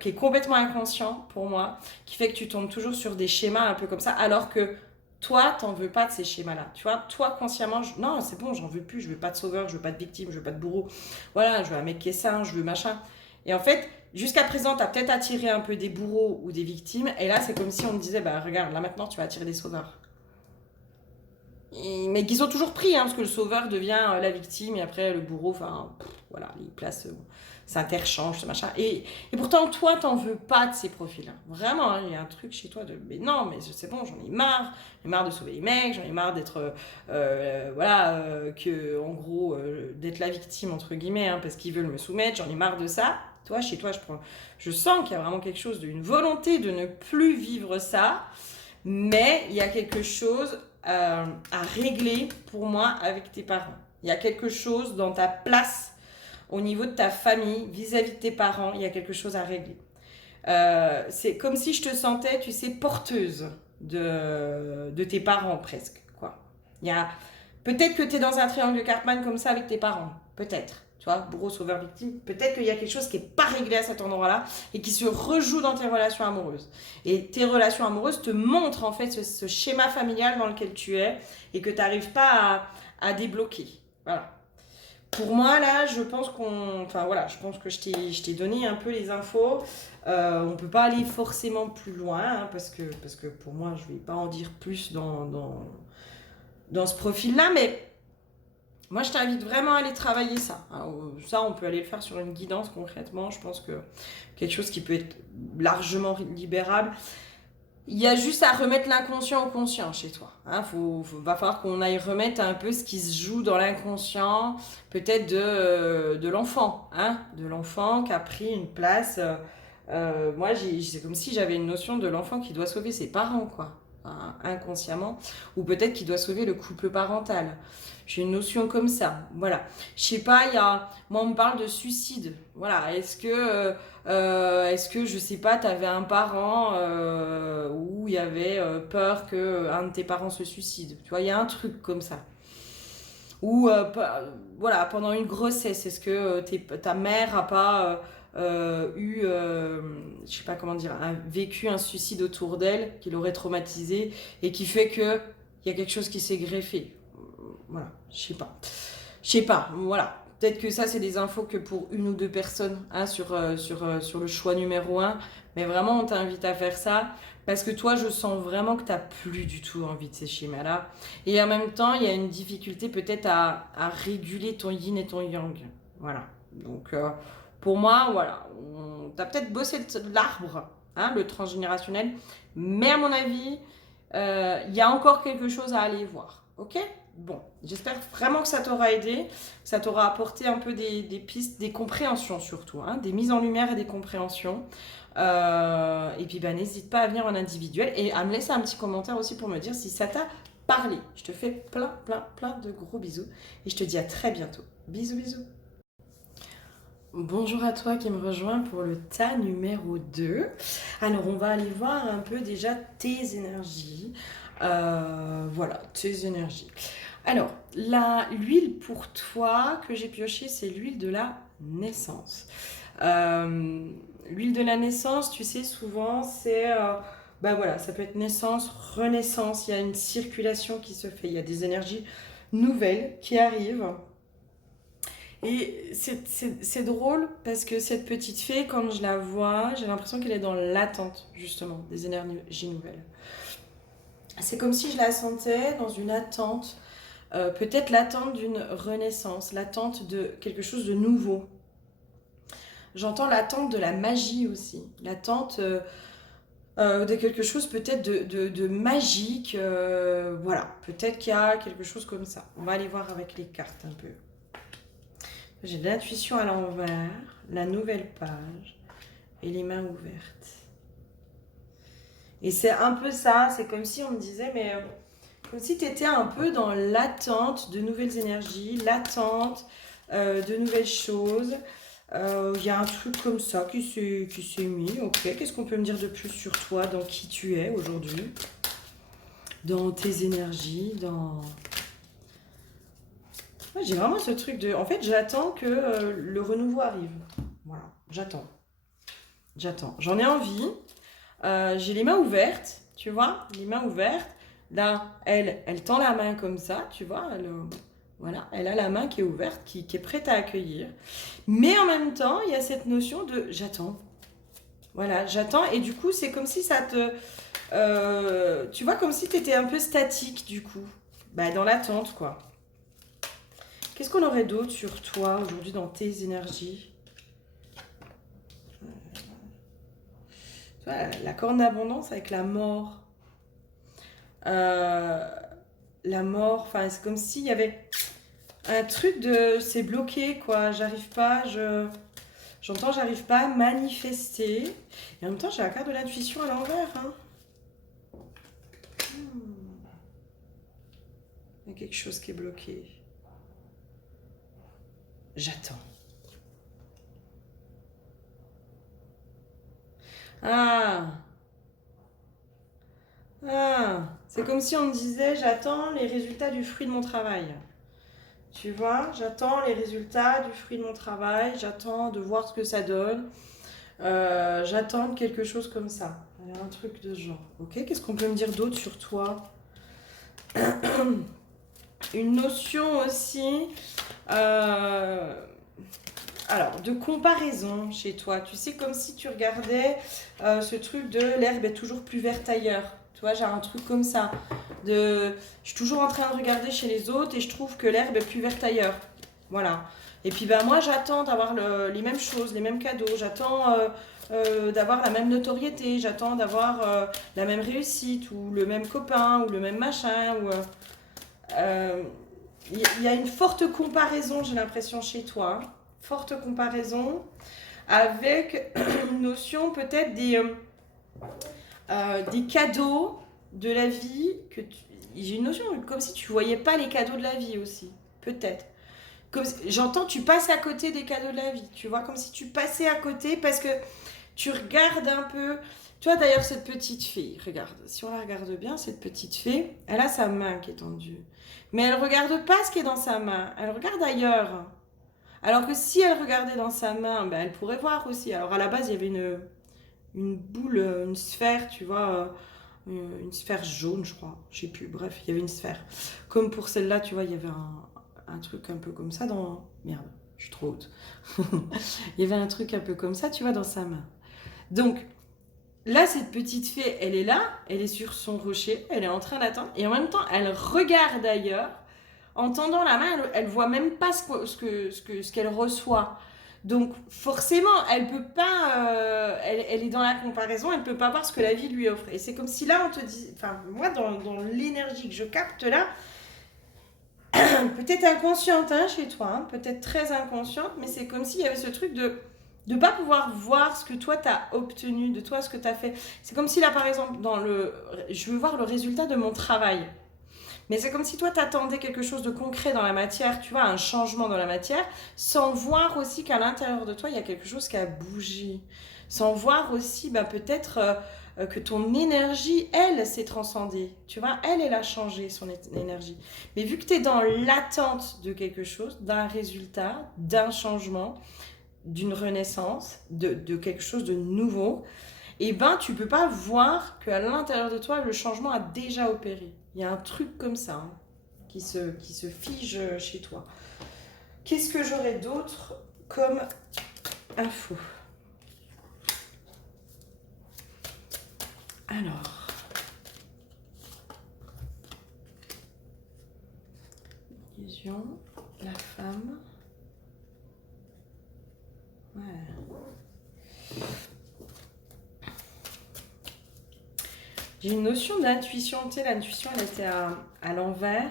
qui est complètement inconscient pour moi, qui fait que tu tombes toujours sur des schémas un peu comme ça, alors que toi, t'en veux pas de ces schémas-là. Tu vois, toi, consciemment, non, c'est bon, j'en veux plus, je veux pas de sauveur, je veux pas de victime, je veux pas de bourreau. Voilà, je veux un mec qui est sain, je veux machin. Et en fait, jusqu'à présent, t'as peut-être attiré un peu des bourreaux ou des victimes, et là, c'est comme si on te disait, bah regarde, là maintenant, tu vas attirer des sauveurs. Mais qui sont toujours pris, hein, parce que le sauveur devient la victime, et après, le bourreau, enfin, voilà, il place... s'interchangent, ce machin. Et pourtant, toi, t'en veux pas de ces profils. Vraiment, hein, il y a un truc chez toi de. Mais non, mais c'est bon, j'en ai marre. J'en ai marre de sauver les mecs, j'en ai marre d'être. Que, en gros, d'être la victime, entre guillemets, hein, parce qu'ils veulent me soumettre, j'en ai marre de ça. Toi, chez toi, je sens qu'il y a vraiment quelque chose d'une volonté de ne plus vivre ça. Mais il y a quelque chose à régler pour moi avec tes parents. Il y a quelque chose dans ta place au niveau de ta famille, vis-à-vis de tes parents, il y a quelque chose à régler. C'est comme si je te sentais, tu sais, porteuse de tes parents presque. Quoi. Il y a... Peut-être que tu es dans un triangle de Cartman comme ça avec tes parents. Peut-être. Tu vois, bourreau, sauveur, victime. Peut-être qu'il y a quelque chose qui n'est pas réglé à cet endroit-là et qui se rejoue dans tes relations amoureuses. Et tes relations amoureuses te montrent en fait ce schéma familial dans lequel tu es et que tu n'arrives pas à débloquer. Voilà. Pour moi, là, je pense je pense que je t'ai donné un peu les infos. On ne peut pas aller forcément plus loin, hein, parce que pour moi, je ne vais pas en dire plus dans ce profil-là, mais moi, je t'invite vraiment à aller travailler ça. Hein. Ça, on peut aller le faire sur une guidance concrètement. Je pense que quelque chose qui peut être largement libérable. Il y a juste à remettre l'inconscient au conscient chez toi. Hein, va falloir qu'on aille remettre un peu ce qui se joue dans l'inconscient, peut-être de l'enfant. Hein, de l'enfant qui a pris une place. Moi, c'est comme si j'avais une notion de l'enfant qui doit sauver ses parents, quoi. Hein, inconsciemment. Ou peut-être qu'il doit sauver le couple parental. J'ai une notion comme ça. Voilà. Je sais pas, moi, on me parle de suicide. Voilà. Est-ce que je sais pas, t'avais un parent où il y avait peur qu'un de tes parents se suicide. Tu vois, il y a un truc comme ça. Ou, voilà, pendant une grossesse, est-ce que ta mère a pas je sais pas comment dire, vécu un suicide autour d'elle qui l'aurait traumatisée et qui fait que il y a quelque chose qui s'est greffé. Voilà, je sais pas. Je sais pas, voilà. Peut-être que ça, c'est des infos que pour une ou deux personnes hein, sur le choix numéro un. Mais vraiment, on t'invite à faire ça. Parce que toi, je sens vraiment que tu n'as plus du tout envie de ces schémas-là. Et en même temps, il y a une difficulté peut-être à réguler ton yin et ton yang. Voilà. Donc, pour moi, voilà. Tu as peut-être bossé l'arbre, hein, le transgénérationnel. Mais à mon avis, il y a encore quelque chose à aller voir. Ok? Bon, j'espère vraiment que ça t'aura aidé, que ça t'aura apporté un peu des pistes, des compréhensions surtout, hein, des mises en lumière et des compréhensions. Et puis, bah, n'hésite pas à venir en individuel et à me laisser un petit commentaire aussi pour me dire si ça t'a parlé. Je te fais plein, plein, plein de gros bisous et je te dis à très bientôt. Bisous, bisous. Bonjour à toi qui me rejoins pour le tas numéro 2. Alors, on va aller voir un peu déjà tes énergies. Voilà, tes énergies. Alors, l'huile pour toi que j'ai piochée, c'est l'huile de la naissance. L'huile de la naissance, tu sais, souvent, c'est... bah voilà, ça peut être naissance, renaissance, il y a une circulation qui se fait, il y a des énergies nouvelles qui arrivent. Et c'est drôle parce que cette petite fée, quand je la vois, j'ai l'impression qu'elle est dans l'attente, justement, des énergies nouvelles. C'est comme si je la sentais dans une attente, peut-être l'attente d'une renaissance, l'attente de quelque chose de nouveau. J'entends l'attente de la magie aussi, l'attente de quelque chose peut-être de magique. Voilà, peut-être qu'il y a quelque chose comme ça. On va aller voir avec les cartes un peu. J'ai de l'intuition à l'envers, la nouvelle page et les mains ouvertes. Et c'est un peu ça, c'est comme si on me disait, mais comme si tu étais un peu dans l'attente de nouvelles énergies, l'attente de nouvelles choses. Il y a un truc comme ça qui s'est mis. Ok, qu'est-ce qu'on peut me dire de plus sur toi, dans qui tu es aujourd'hui, dans tes énergies, dans... Moi, j'ai vraiment ce truc de... En fait, j'attends que le renouveau arrive. Voilà, j'attends. J'en ai envie. J'ai les mains ouvertes, tu vois, les mains ouvertes. Là, elle tend la main comme ça, tu vois. Voilà, elle a la main qui est ouverte, qui est prête à accueillir. Mais en même temps, il y a cette notion de j'attends. Voilà, j'attends. Et du coup, c'est comme si ça te... tu vois, comme si tu étais un peu statique, du coup. Bah, dans l'attente, quoi. Qu'est-ce qu'on aurait d'autre sur toi aujourd'hui dans tes énergies? Tu vois, la corne d'abondance avec la mort. La mort, enfin, c'est comme s'il y avait un truc de... C'est bloqué, quoi. J'arrive pas, j'entends, j'arrive pas à manifester. Et en même temps, j'ai la carte de l'intuition à l'envers. Hein. Il y a quelque chose qui est bloqué. J'attends. Ah, c'est comme si on me disait, j'attends les résultats du fruit de mon travail. Tu vois, j'attends les résultats du fruit de mon travail, j'attends de voir ce que ça donne, j'attends quelque chose comme ça. Il y a un truc de ce genre. Ok, qu'est-ce qu'on peut me dire d'autre sur toi? Une notion aussi, alors, de comparaison chez toi. Tu sais, comme si tu regardais ce truc de l'herbe est toujours plus verte ailleurs. Tu vois, j'ai un truc comme ça. Je suis toujours en train de regarder chez les autres et je trouve que l'herbe est plus verte ailleurs. Voilà. Et puis, ben, moi, j'attends d'avoir les mêmes choses, les mêmes cadeaux. J'attends d'avoir la même notoriété. J'attends d'avoir la même réussite ou le même copain ou le même machin. Il y a une forte comparaison, j'ai l'impression, chez toi. Hein. Forte comparaison avec une notion peut-être des cadeaux de la vie. J'ai une notion comme si tu voyais pas les cadeaux de la vie aussi, peut-être. J'entends, tu passes à côté des cadeaux de la vie, tu vois, comme si tu passais à côté parce que tu regardes un peu. Tu vois d'ailleurs cette petite fille, regarde, si on la regarde bien, cette petite fée, elle a sa main qui est tendue. Mais elle regarde pas ce qui est dans sa main, elle regarde ailleurs. Alors que si elle regardait dans sa main, ben, elle pourrait voir aussi. Alors à la base, il y avait une boule, une sphère, tu vois, une sphère jaune, je crois. Je sais plus, bref, il y avait une sphère. Comme pour celle-là, tu vois, il y avait un truc un peu comme ça dans... Merde, je suis trop haute. Il y avait un truc un peu comme ça, tu vois, dans sa main. Donc, là, cette petite fée, elle est là, elle est sur son rocher, elle est en train d'attendre, et en même temps, elle regarde ailleurs. En tendant la main, elle voit même pas ce qu'elle reçoit. Donc forcément, elle peut pas, elle est dans la comparaison, elle peut pas voir ce que la vie lui offre. Et c'est comme si là, on te dit, enfin moi, dans l'énergie que je capte là, peut-être inconsciente hein, chez toi, hein, peut-être très inconsciente, mais c'est comme s'il y avait ce truc de ne pas pouvoir voir ce que toi tu as obtenu, de toi ce que tu as fait. C'est comme si là, par exemple, je veux voir le résultat de mon travail. Mais c'est comme si toi, t'attendais quelque chose de concret dans la matière, tu vois, un changement dans la matière, sans voir aussi qu'à l'intérieur de toi, il y a quelque chose qui a bougé. Sans voir aussi, bah, peut-être que ton énergie, elle, s'est transcendée. Tu vois, elle a changé son énergie. Mais vu que tu es dans l'attente de quelque chose, d'un résultat, d'un changement, d'une renaissance, de quelque chose de nouveau, et ben tu peux pas voir qu'à l'intérieur de toi, le changement a déjà opéré. Il y a un truc comme ça hein, qui se fige chez toi. Qu'est-ce que j'aurais d'autre comme info? Alors, vision, la femme. Ouais. J'ai une notion d'intuition, tu sais, l'intuition elle était à l'envers.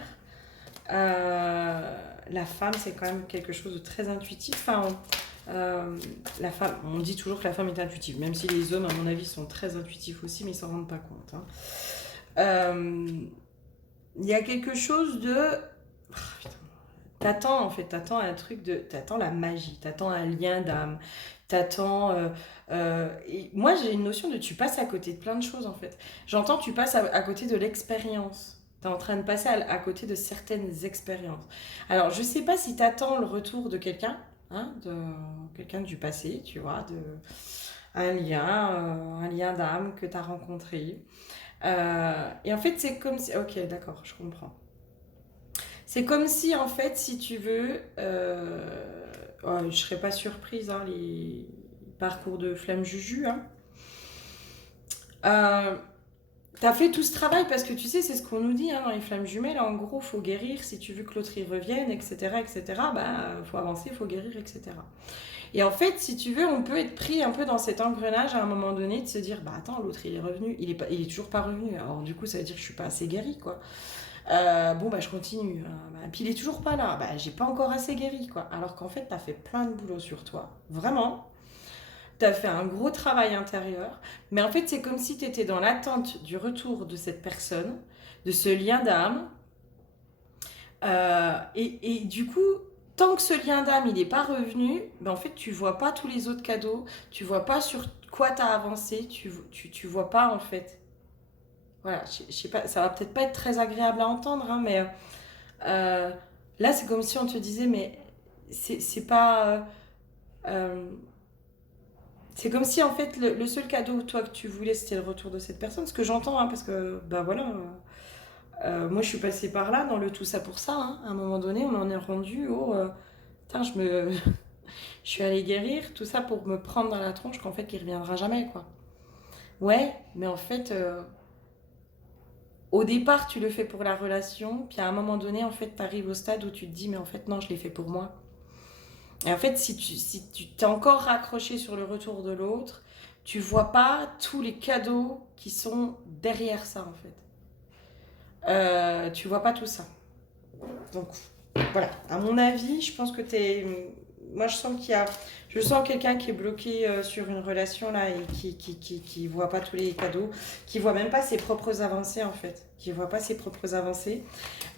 La femme, c'est quand même quelque chose de très intuitif. Enfin, la femme, on dit toujours que la femme est intuitive, même si les hommes, à mon avis, sont très intuitifs aussi, mais ils s'en rendent pas compte. Hein. Il y a quelque chose de... T'attends en fait, t'attends un truc de... T'attends la magie, t'attends un lien d'âme, t'attends... et moi j'ai une notion de tu passes à côté de plein de choses en fait. J'entends tu passes à côté de l'expérience. T'es en train de passer à côté de certaines expériences. Alors je sais pas si t'attends le retour de quelqu'un, hein, de quelqu'un du passé, tu vois, de un lien d'âme que t'as rencontré. Et en fait c'est comme si... Ok d'accord, je comprends. C'est comme si, en fait, si tu veux, oh, je serais pas surprise, hein, les parcours de Flamme Juju, hein. Euh, T'as fait tout ce travail parce que tu sais, c'est ce qu'on nous dit hein, dans les flammes jumelles. En gros, faut guérir si tu veux que l'autre y revienne, etc., etc. Bah, faut avancer, faut guérir, etc. Et en fait, si tu veux, on peut être pris un peu dans cet engrenage à un moment donné de se dire, bah attends, l'autre il est revenu, il est toujours pas revenu. Alors du coup, ça veut dire que je suis pas assez guérie, quoi. Bon bah je continue. Puis il est toujours pas là. Bah j'ai pas encore assez guéri quoi. Alors qu'en fait t'as fait plein de boulot sur toi. Vraiment. T'as fait un gros travail intérieur. Mais en fait c'est comme si t'étais dans l'attente du retour de cette personne, de ce lien d'âme. Et du coup, tant que ce lien d'âme il n'est pas revenu, ben en fait tu vois pas tous les autres cadeaux. Tu vois pas sur quoi t'as avancé. Tu vois pas en fait. Voilà, je sais pas, ça va peut-être pas être très agréable à entendre, hein, mais Euh, là, c'est comme si on te disait, mais c'est pas. Euh, c'est comme si en fait le seul cadeau toi que tu voulais c'était le retour de cette personne. Ce que j'entends, hein, parce que bah voilà, moi je suis passée par là dans le tout ça pour ça. Hein. À un moment donné, on en est rendu au. Putain, je suis allée guérir tout ça pour me prendre dans la tronche qu'en fait il reviendra jamais quoi. Ouais, mais en fait. Au départ, tu le fais pour la relation, puis à un moment donné, en fait, tu arrives au stade où tu te dis, mais en fait, non, je l'ai fait pour moi. Et en fait, si tu t'es encore raccroché sur le retour de l'autre, tu vois pas tous les cadeaux qui sont derrière ça, en fait. Tu vois pas tout ça. Donc, voilà. À mon avis, je pense que t'es... Moi, je sens qu'il y a... Je sens quelqu'un qui est bloqué sur une relation, là, et qui voit pas tous les cadeaux, qui voit même pas ses propres avancées, en fait. Qui voit pas ses propres avancées.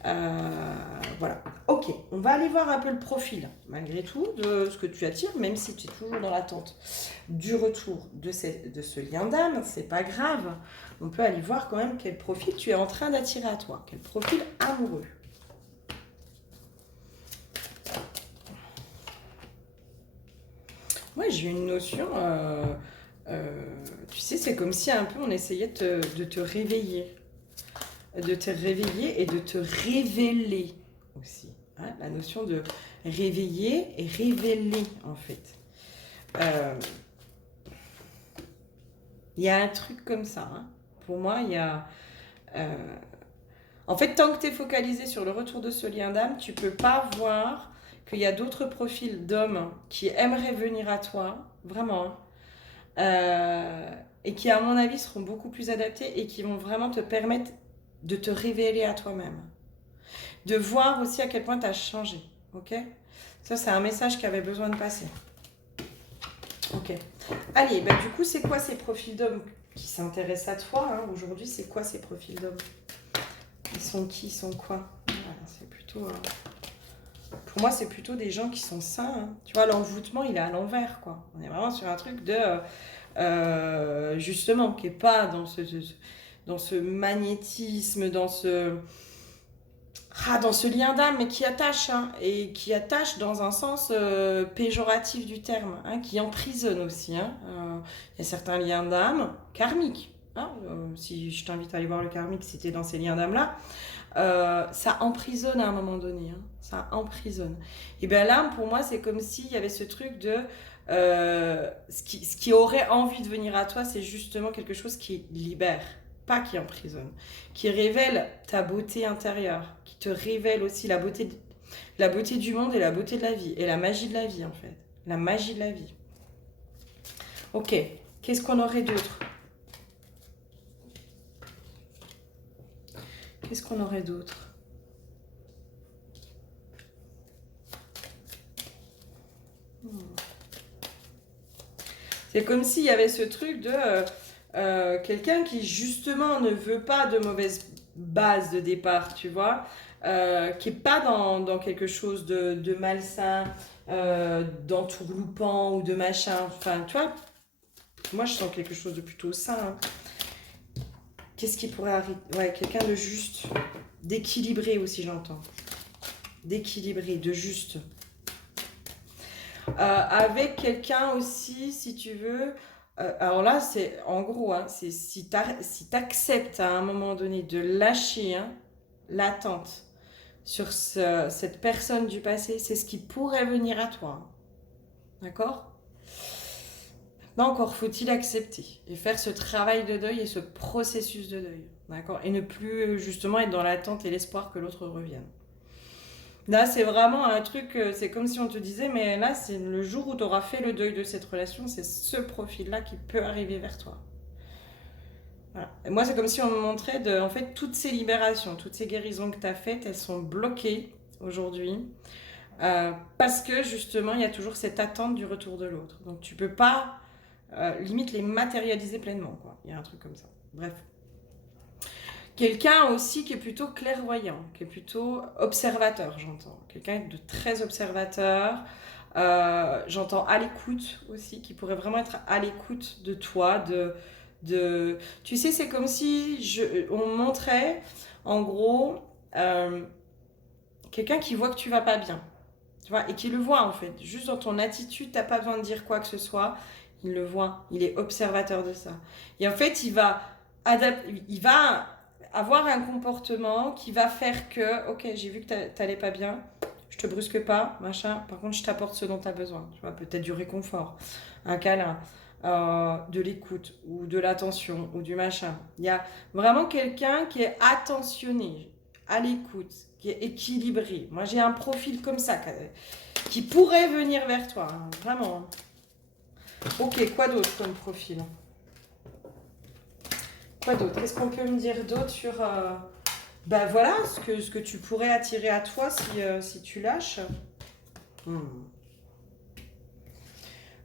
Voilà. Ok, on va aller voir un peu le profil, malgré tout, de ce que tu attires, même si tu es toujours dans l'attente du retour de ce lien d'âme, c'est pas grave. On peut aller voir quand même quel profil tu es en train d'attirer à toi, quel profil amoureux. Moi, j'ai une notion, tu sais, c'est comme si un peu on essayait de te réveiller. De te réveiller et de te révéler aussi. Hein, la notion de réveiller et révéler, en fait. Il y a un truc comme ça. Hein. Pour moi, il y a... En fait, tant que tu es focalisé sur le retour de ce lien d'âme, tu peux pas voir qu'il y a d'autres profils d'hommes qui aimeraient venir à toi, vraiment, et qui, à mon avis, seront beaucoup plus adaptés et qui vont vraiment te permettre de te révéler à toi-même. De voir aussi à quel point tu as changé. Ok? Ça, c'est un message qui avait besoin de passer. Ok. Allez, bah, du coup, c'est quoi ces profils d'hommes qui s'intéressent à toi hein, aujourd'hui? C'est quoi ces profils d'hommes? Ils sont qui? Ils sont quoi? Voilà, c'est plutôt... Pour moi, c'est plutôt des gens qui sont sains. Hein. Tu vois, l'envoûtement, il est à l'envers, quoi. On est vraiment sur un truc de... justement, qui n'est pas dans ce magnétisme, dans ce lien d'âme, mais qui attache, hein, et qui attache dans un sens péjoratif du terme, hein, qui emprisonne aussi. Hein. Il y a certains liens d'âme karmiques. Hein, si je t'invite à aller voir le karmique, si tu es dans ces liens d'âme-là, ça emprisonne à un moment donné. Hein, ça emprisonne. Et bien là, pour moi, c'est comme s'il y avait ce truc de... ce qui aurait envie de venir à toi, c'est justement quelque chose qui libère, pas qui emprisonne, qui révèle ta beauté intérieure, qui te révèle aussi la beauté du monde et la beauté de la vie, et la magie de la vie en fait, la magie de la vie. Ok, qu'est-ce qu'on aurait d'autre? Qu'est-ce qu'on aurait d'autre? C'est comme s'il y avait ce truc de quelqu'un qui justement ne veut pas de mauvaise base de départ, tu vois, qui n'est pas dans quelque chose de malsain, d'entourloupant ou de machin. Enfin, tu vois, moi je sens quelque chose de plutôt sain. Hein. Qu'est-ce qui pourrait arriver? Ouais, quelqu'un de juste, d'équilibré aussi, j'entends. D'équilibré, de juste. Avec quelqu'un aussi, si tu veux. Alors là, c'est en gros, hein, c'est si tu acceptes à un moment donné de lâcher hein, l'attente sur cette personne du passé, c'est ce qui pourrait venir à toi. D'accord? Maintenant, encore faut-il accepter et faire ce travail de deuil et ce processus de deuil. D'accord? Et ne plus justement être dans l'attente et l'espoir que l'autre revienne. Là, c'est vraiment un truc, c'est comme si on te disait, mais là, c'est le jour où tu auras fait le deuil de cette relation, c'est ce profil-là qui peut arriver vers toi. Voilà. Et moi, c'est comme si on me montrait, en fait, toutes ces libérations, toutes ces guérisons que tu as faites, elles sont bloquées aujourd'hui. Parce que justement, il y a toujours cette attente du retour de l'autre. Donc, tu peux pas, limite, les matérialiser pleinement, quoi. Il y a un truc comme ça. Bref. Quelqu'un aussi qui est plutôt clairvoyant, qui est plutôt observateur, j'entends. Quelqu'un de très observateur. J'entends à l'écoute aussi, qui pourrait vraiment être à l'écoute de toi. Tu sais, c'est comme si on montrait, en gros, quelqu'un qui voit que tu vas pas bien. Tu vois, et qui le voit en fait. Juste dans ton attitude, t'as pas besoin de dire quoi que ce soit. Il le voit. Il est observateur de ça. Et en fait, il va avoir un comportement qui va faire que, ok, j'ai vu que t'allais pas bien, je te brusque pas, machin, par contre je t'apporte ce dont t'as besoin, tu vois, peut-être du réconfort, un câlin, de l'écoute, ou de l'attention, ou du machin. Il y a vraiment quelqu'un qui est attentionné, à l'écoute, qui est équilibré. Moi j'ai un profil comme ça, qui pourrait venir vers toi, hein, vraiment. Ok, quoi d'autre comme profil ? Quoi d'autre? Qu'est-ce qu'on peut me dire d'autre sur bah voilà ce que tu pourrais attirer à toi si tu lâches.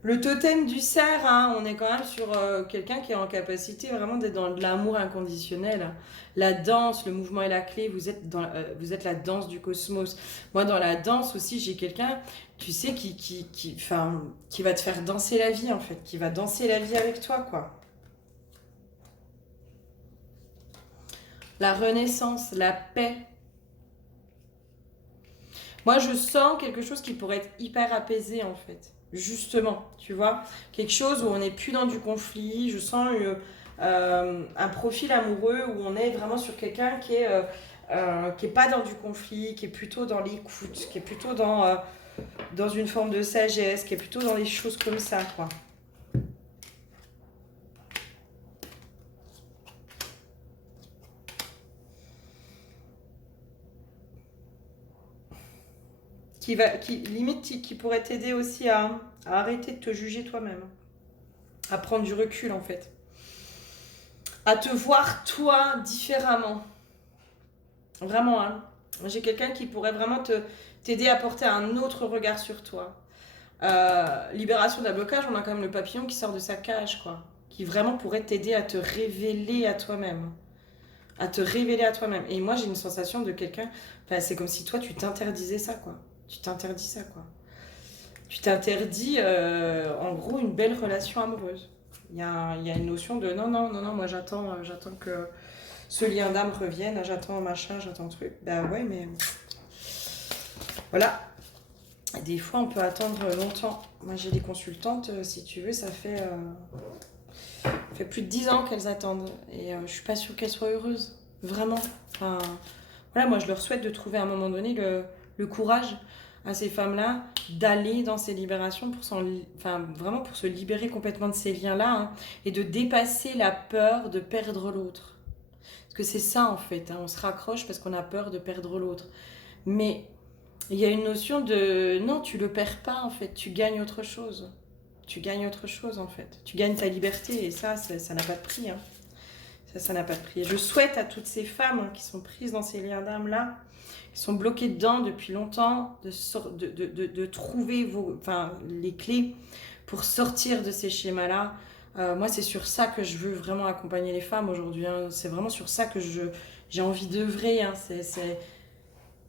Le totem du cerf, hein, on est quand même sur quelqu'un qui est en capacité vraiment d'être dans de l'amour inconditionnel. La danse, le mouvement est la clé, vous êtes la danse du cosmos. Moi dans la danse aussi j'ai quelqu'un, tu sais, qui va te faire danser la vie en fait, qui va danser la vie avec toi quoi. La renaissance, la paix. Moi, je sens quelque chose qui pourrait être hyper apaisé, en fait. justement, tu vois. Quelque chose où on n'est plus dans du conflit. Je sens un profil amoureux où on est vraiment sur quelqu'un qui est pas dans du conflit, qui est plutôt dans l'écoute, qui est plutôt dans une forme de sagesse, qui est plutôt dans des choses comme ça, quoi. Qui pourrait t'aider aussi à arrêter de te juger toi-même, à prendre du recul en fait, à te voir toi différemment. Vraiment, hein. J'ai quelqu'un qui pourrait vraiment t'aider à porter un autre regard sur toi. Libération d'un blocage, on a quand même le papillon qui sort de sa cage, quoi. Qui vraiment pourrait t'aider à te révéler à toi-même. À te révéler à toi-même. Et moi, j'ai une sensation de quelqu'un. Enfin, c'est comme si toi, tu t'interdisais ça, quoi. Tu t'interdis ça, quoi. Tu t'interdis, en gros, une belle relation amoureuse. Il y a une notion de non, non, non, non, moi j'attends que ce lien d'âme revienne, j'attends machin, j'attends truc. Ben ouais, mais voilà. Des fois, on peut attendre longtemps. Moi, j'ai des consultantes, si tu veux, ça fait plus de 10 ans qu'elles attendent. Et je suis pas sûre qu'elles soient heureuses. Vraiment. Enfin, voilà, moi, je leur souhaite de trouver à un moment donné le courage à ces femmes-là d'aller dans ces libérations enfin, vraiment pour se libérer complètement de ces liens-là, hein, et de dépasser la peur de perdre l'autre. Parce que c'est ça, en fait. Hein, on se raccroche parce qu'on a peur de perdre l'autre. Mais il y a une notion de non, tu le perds pas en fait, tu gagnes autre chose. Tu gagnes autre chose en fait. Tu gagnes ta liberté et ça n'a pas de prix. Hein. Ça n'a pas de prix. Et je souhaite à toutes ces femmes, hein, qui sont prises dans ces liens d'âme là, qui sont bloquées dedans depuis longtemps, de trouver les clés pour sortir de ces schémas là. Moi, c'est sur ça que je veux vraiment accompagner les femmes aujourd'hui. Hein. C'est vraiment sur ça que j'ai envie d'œuvrer. Hein.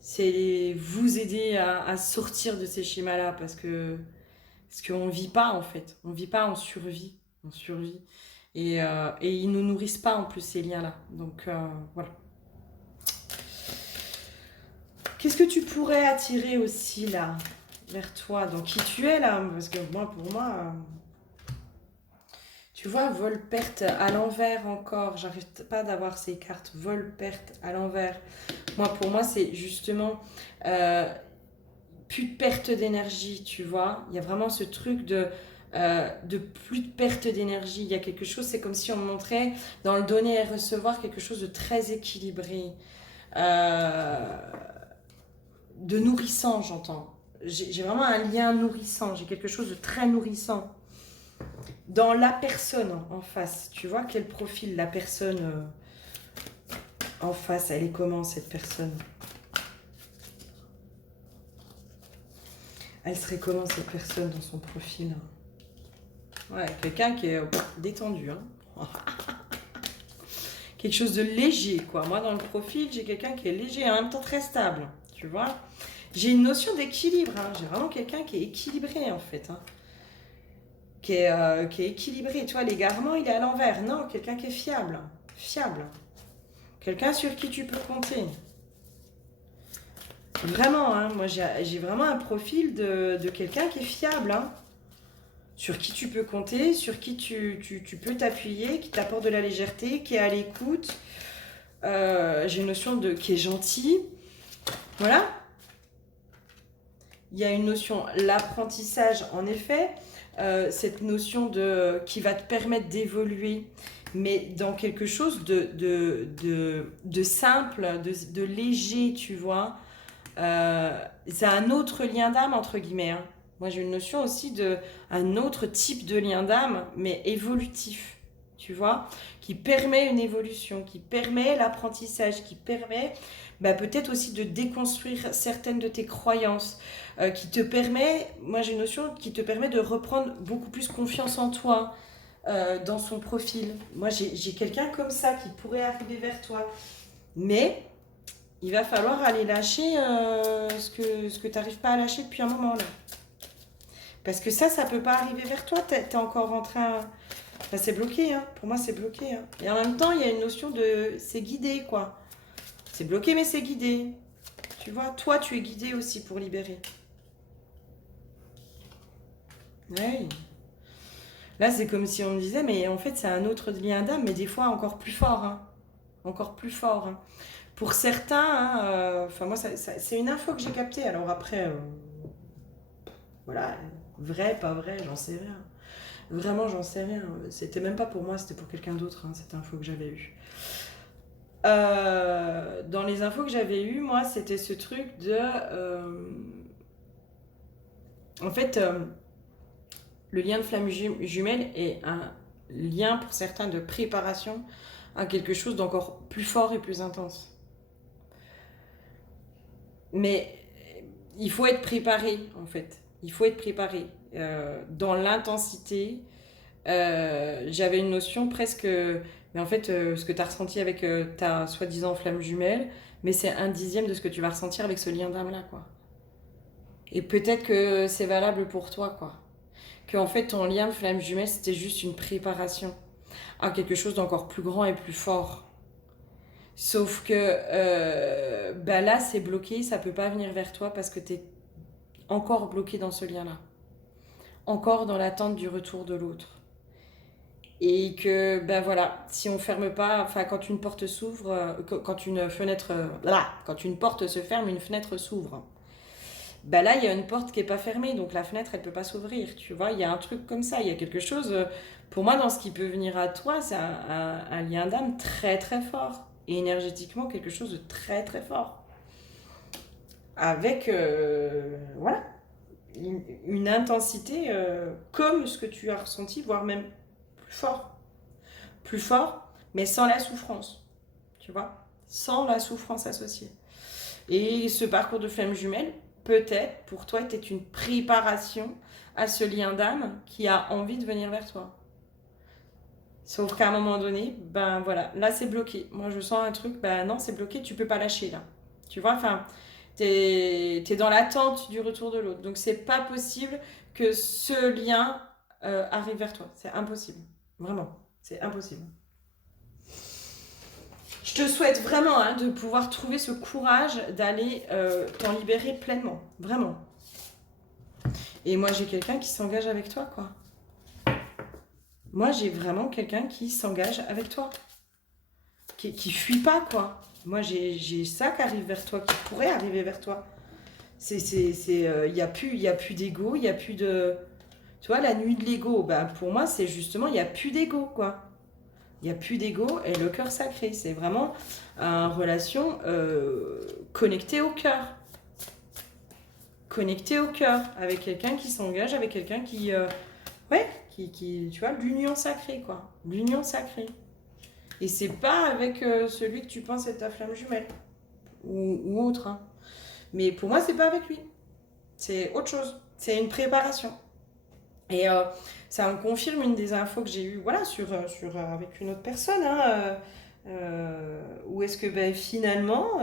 C'est vous aider à sortir de ces schémas-là parce qu'on ne vit pas en fait. On ne vit pas, on survit. On survit. Et ils ne nous nourrissent pas en plus ces liens-là. Donc voilà. Qu'est-ce que tu pourrais attirer aussi là vers toi, dans qui tu es là? Parce que pour moi, tu vois, vol-perte à l'envers encore. J'arrive pas d'avoir ces cartes vol-perte à l'envers. Pour moi, c'est justement plus de perte d'énergie, tu vois. Il y a vraiment ce truc de plus de perte d'énergie. Il y a quelque chose, c'est comme si on me montrait dans le donner et recevoir quelque chose de très équilibré. Euh, de nourrissant, j'entends. J'ai vraiment un lien nourrissant, j'ai quelque chose de très nourrissant. Dans la personne en face, tu vois quel profil la personne en face, elle est comment cette personne? Elle serait comment cette personne dans son profil? Ouais, quelqu'un qui est détendu, hein. Quelque chose de léger, quoi. Moi, dans le profil, j'ai quelqu'un qui est léger et en même temps très stable, tu vois. J'ai une notion d'équilibre, hein. J'ai vraiment quelqu'un qui est équilibré, en fait, hein. Qui est équilibré. Tu vois, l'égarement, il est à l'envers. Non, quelqu'un qui est fiable. Fiable. Quelqu'un sur qui tu peux compter. Vraiment, hein, moi j'ai vraiment un profil de quelqu'un qui est fiable, hein, sur qui tu peux compter, sur qui tu peux t'appuyer, qui t'apporte de la légèreté, qui est à l'écoute. J'ai une notion de qui est gentil. Voilà. Il y a une notion, l'apprentissage, en effet, cette notion qui va te permettre d'évoluer, mais dans quelque chose de simple, de léger, tu vois. C'est un autre lien d'âme, entre guillemets. Hein. Moi, j'ai une notion aussi un autre type de lien d'âme, mais évolutif, tu vois, qui permet une évolution, qui permet l'apprentissage, qui permet peut-être aussi de déconstruire certaines de tes croyances, qui te permet, moi j'ai une notion qui te permet de reprendre beaucoup plus confiance en toi, dans son profil. Moi, j'ai quelqu'un comme ça qui pourrait arriver vers toi, mais il va falloir aller lâcher ce que tu n'arrives pas à lâcher depuis un moment là. Parce que ça peut pas arriver vers toi. T'es encore en train. Enfin, c'est bloqué, hein. Pour moi, c'est bloqué. Hein. Et en même temps, il y a une notion de. C'est guidé, quoi. C'est bloqué, mais c'est guidé. Tu vois, toi, tu es guidé aussi pour libérer. Ouais. Là, c'est comme si on me disait, mais en fait, c'est un autre lien d'âme, mais des fois encore plus fort, hein. Encore plus fort, hein. Pour certains, hein, enfin moi, c'est une info que j'ai captée. Alors après, voilà, vrai, pas vrai, j'en sais rien. Vraiment, j'en sais rien. C'était même pas pour moi, c'était pour quelqu'un d'autre, hein, cette info que j'avais eue. Dans les infos que j'avais eues, moi, c'était ce truc de... en fait, le lien de flamme jumelle est un lien pour certains de préparation à quelque chose d'encore plus fort et plus intense. Mais il faut être préparé, en fait. Il faut être préparé. Dans l'intensité, j'avais une notion presque... Mais en fait, ce que tu as ressenti avec ta soi-disant flamme jumelle, mais c'est un dixième de ce que tu vas ressentir avec ce lien d'âme-là, quoi. Et peut-être que c'est valable pour toi, quoi. Que en fait, ton lien de flamme jumelle, c'était juste une préparation à quelque chose d'encore plus grand et plus fort. Sauf que bah là, c'est bloqué, ça peut pas venir vers toi parce que tu es encore bloqué dans ce lien-là. Encore dans l'attente du retour de l'autre. Et que, ben voilà, si on ferme pas, enfin, quand une porte s'ouvre, quand une fenêtre, quand une porte se ferme, une fenêtre s'ouvre. Ben là, il y a une porte qui est pas fermée, donc la fenêtre, elle peut pas s'ouvrir, tu vois. Il y a un truc comme ça, il y a quelque chose, pour moi, dans ce qui peut venir à toi, c'est un lien d'âme très très fort. Et énergétiquement, quelque chose de très très fort. Avec, voilà, une intensité comme ce que tu as ressenti, voire même plus fort. Plus fort, mais sans la souffrance, tu vois, sans la souffrance associée. Et ce parcours de flamme jumelle, peut-être pour toi, était une préparation à ce lien d'âme qui a envie de venir vers toi. Sauf qu'à un moment donné, ben voilà, là c'est bloqué. Moi je sens un truc, ben non, c'est bloqué, tu peux pas lâcher là. Tu vois, enfin, t'es dans l'attente du retour de l'autre. Donc c'est pas possible que ce lien arrive vers toi. C'est impossible. Vraiment, c'est impossible. Je te souhaite vraiment hein, de pouvoir trouver ce courage d'aller t'en libérer pleinement. Vraiment. Et moi, j'ai quelqu'un qui s'engage avec toi, quoi. Moi, j'ai vraiment quelqu'un qui s'engage avec toi. Qui fuit pas, quoi. Moi, j'ai ça qui arrive vers toi, qui pourrait arriver vers toi. Il n'y a plus d'ego, il n'y a plus de... Tu vois, la nuit de l'ego, bah, pour moi, c'est justement, il n'y a plus d'ego, quoi. Il n'y a plus d'ego et le cœur sacré. C'est vraiment une relation connectée au cœur. Connectée au cœur. Avec quelqu'un qui s'engage, avec quelqu'un qui... ouais, tu vois, l'union sacrée, quoi. L'union sacrée. Et c'est pas avec celui que tu penses être ta flamme jumelle. Ou autre, hein. Mais pour moi, c'est pas avec lui. C'est autre chose. C'est une préparation. Et ça me confirme une des infos que j'ai eues voilà, avec une autre personne. Hein, où est-ce que ben, finalement,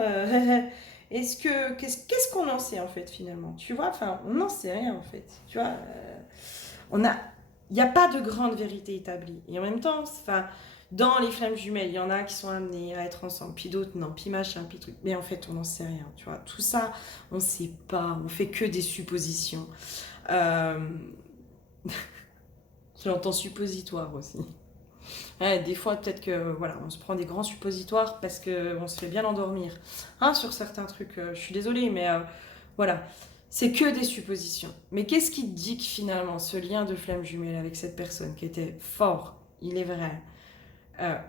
qu'est-ce qu'on en sait en fait finalement? Tu vois, enfin, on n'en sait rien en fait. Tu vois, on a, il n'y a pas de grande vérité établie. Et en même temps, enfin, dans les flammes jumelles, il y en a qui sont amenés à être ensemble, puis d'autres non, puis machin, puis truc. Mais en fait, on n'en sait rien. Tu vois, tout ça, on ne sait pas. On fait que des suppositions. Euh, J'entends suppositoire aussi. Ouais, des fois, peut-être que voilà, on se prend des grands suppositoires parce qu'on se fait bien endormir hein, sur certains trucs. Je suis désolée, mais voilà, c'est que des suppositions. Mais qu'est-ce qui te dit que finalement, ce lien de flamme jumelle avec cette personne qui était fort, il est vrai,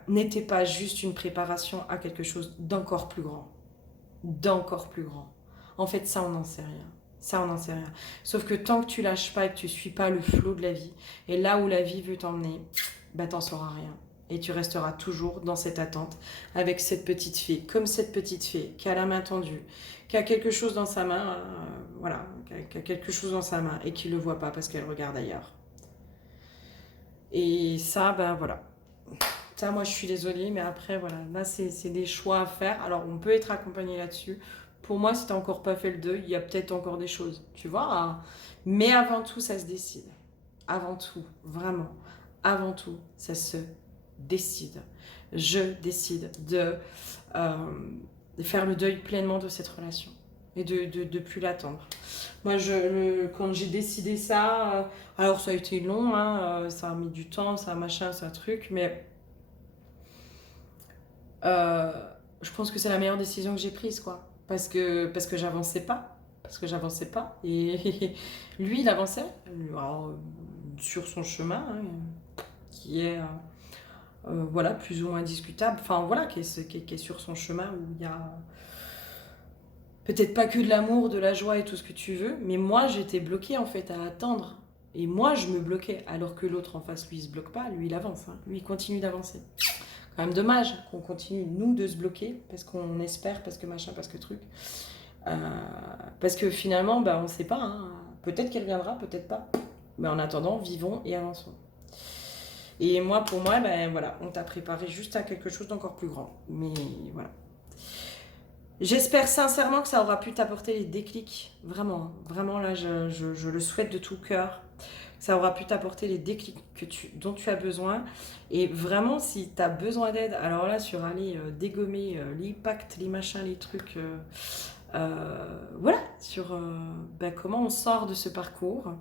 n'était pas juste une préparation à quelque chose d'encore plus grand? D'encore plus grand. En fait, ça, on n'en sait rien. Ça, on n'en sait rien. Sauf que tant que tu lâches pas et que tu suis pas le flot de la vie, et là où la vie veut t'emmener, bah t'en sauras rien. Et tu resteras toujours dans cette attente avec cette petite fée, comme cette petite fée qui a la main tendue, qui a quelque chose dans sa main, voilà, qui a quelque chose dans sa main et qui le voit pas parce qu'elle regarde ailleurs. Et ça, ben voilà. Ça, moi, je suis désolée, mais après, voilà, là, c'est des choix à faire. Alors, on peut être accompagné là-dessus. Pour moi, si t'as encore pas fait le deuil, il y a peut-être encore des choses, tu vois. Hein. Mais avant tout, ça se décide. Avant tout, vraiment. Avant tout, ça se décide. Je décide de faire le deuil pleinement de cette relation. et de plus l'attendre. Moi, quand j'ai décidé ça, alors ça a été long, hein, ça a mis du temps, ça a machin, ça a truc, mais euh, je pense que c'est la meilleure décision que j'ai prise, quoi. Parce que j'avançais pas. Parce que j'avançais pas. Et lui, il avançait alors, sur son chemin, hein, qui est voilà, plus ou moins discutable. Enfin, voilà, qui est sur son chemin où il y a peut-être pas que de l'amour, de la joie et tout ce que tu veux, mais moi, j'étais bloquée en fait à attendre. Et moi, je me bloquais, alors que l'autre en face, lui, il se bloque pas, lui, il avance. Hein. Lui, il continue d'avancer. Quand même dommage qu'on continue, nous, de se bloquer, parce qu'on espère, parce que machin, parce que truc. Euh, Parce que finalement, bah, on ne sait pas. Hein. Peut-être qu'elle viendra, peut-être pas. Mais en attendant, vivons et avançons. Et moi, pour moi, ben voilà, on t'a préparé juste à quelque chose d'encore plus grand. Mais voilà. J'espère sincèrement que ça aura pu t'apporter les déclics. Vraiment, hein. Vraiment, là, je le souhaite de tout cœur. Ça aura pu t'apporter les déclics dont tu as besoin. Et vraiment, si tu as besoin d'aide, alors là, sur aller dégommer les pactes, les machins, les trucs, voilà, sur ben, comment on sort de ce parcours.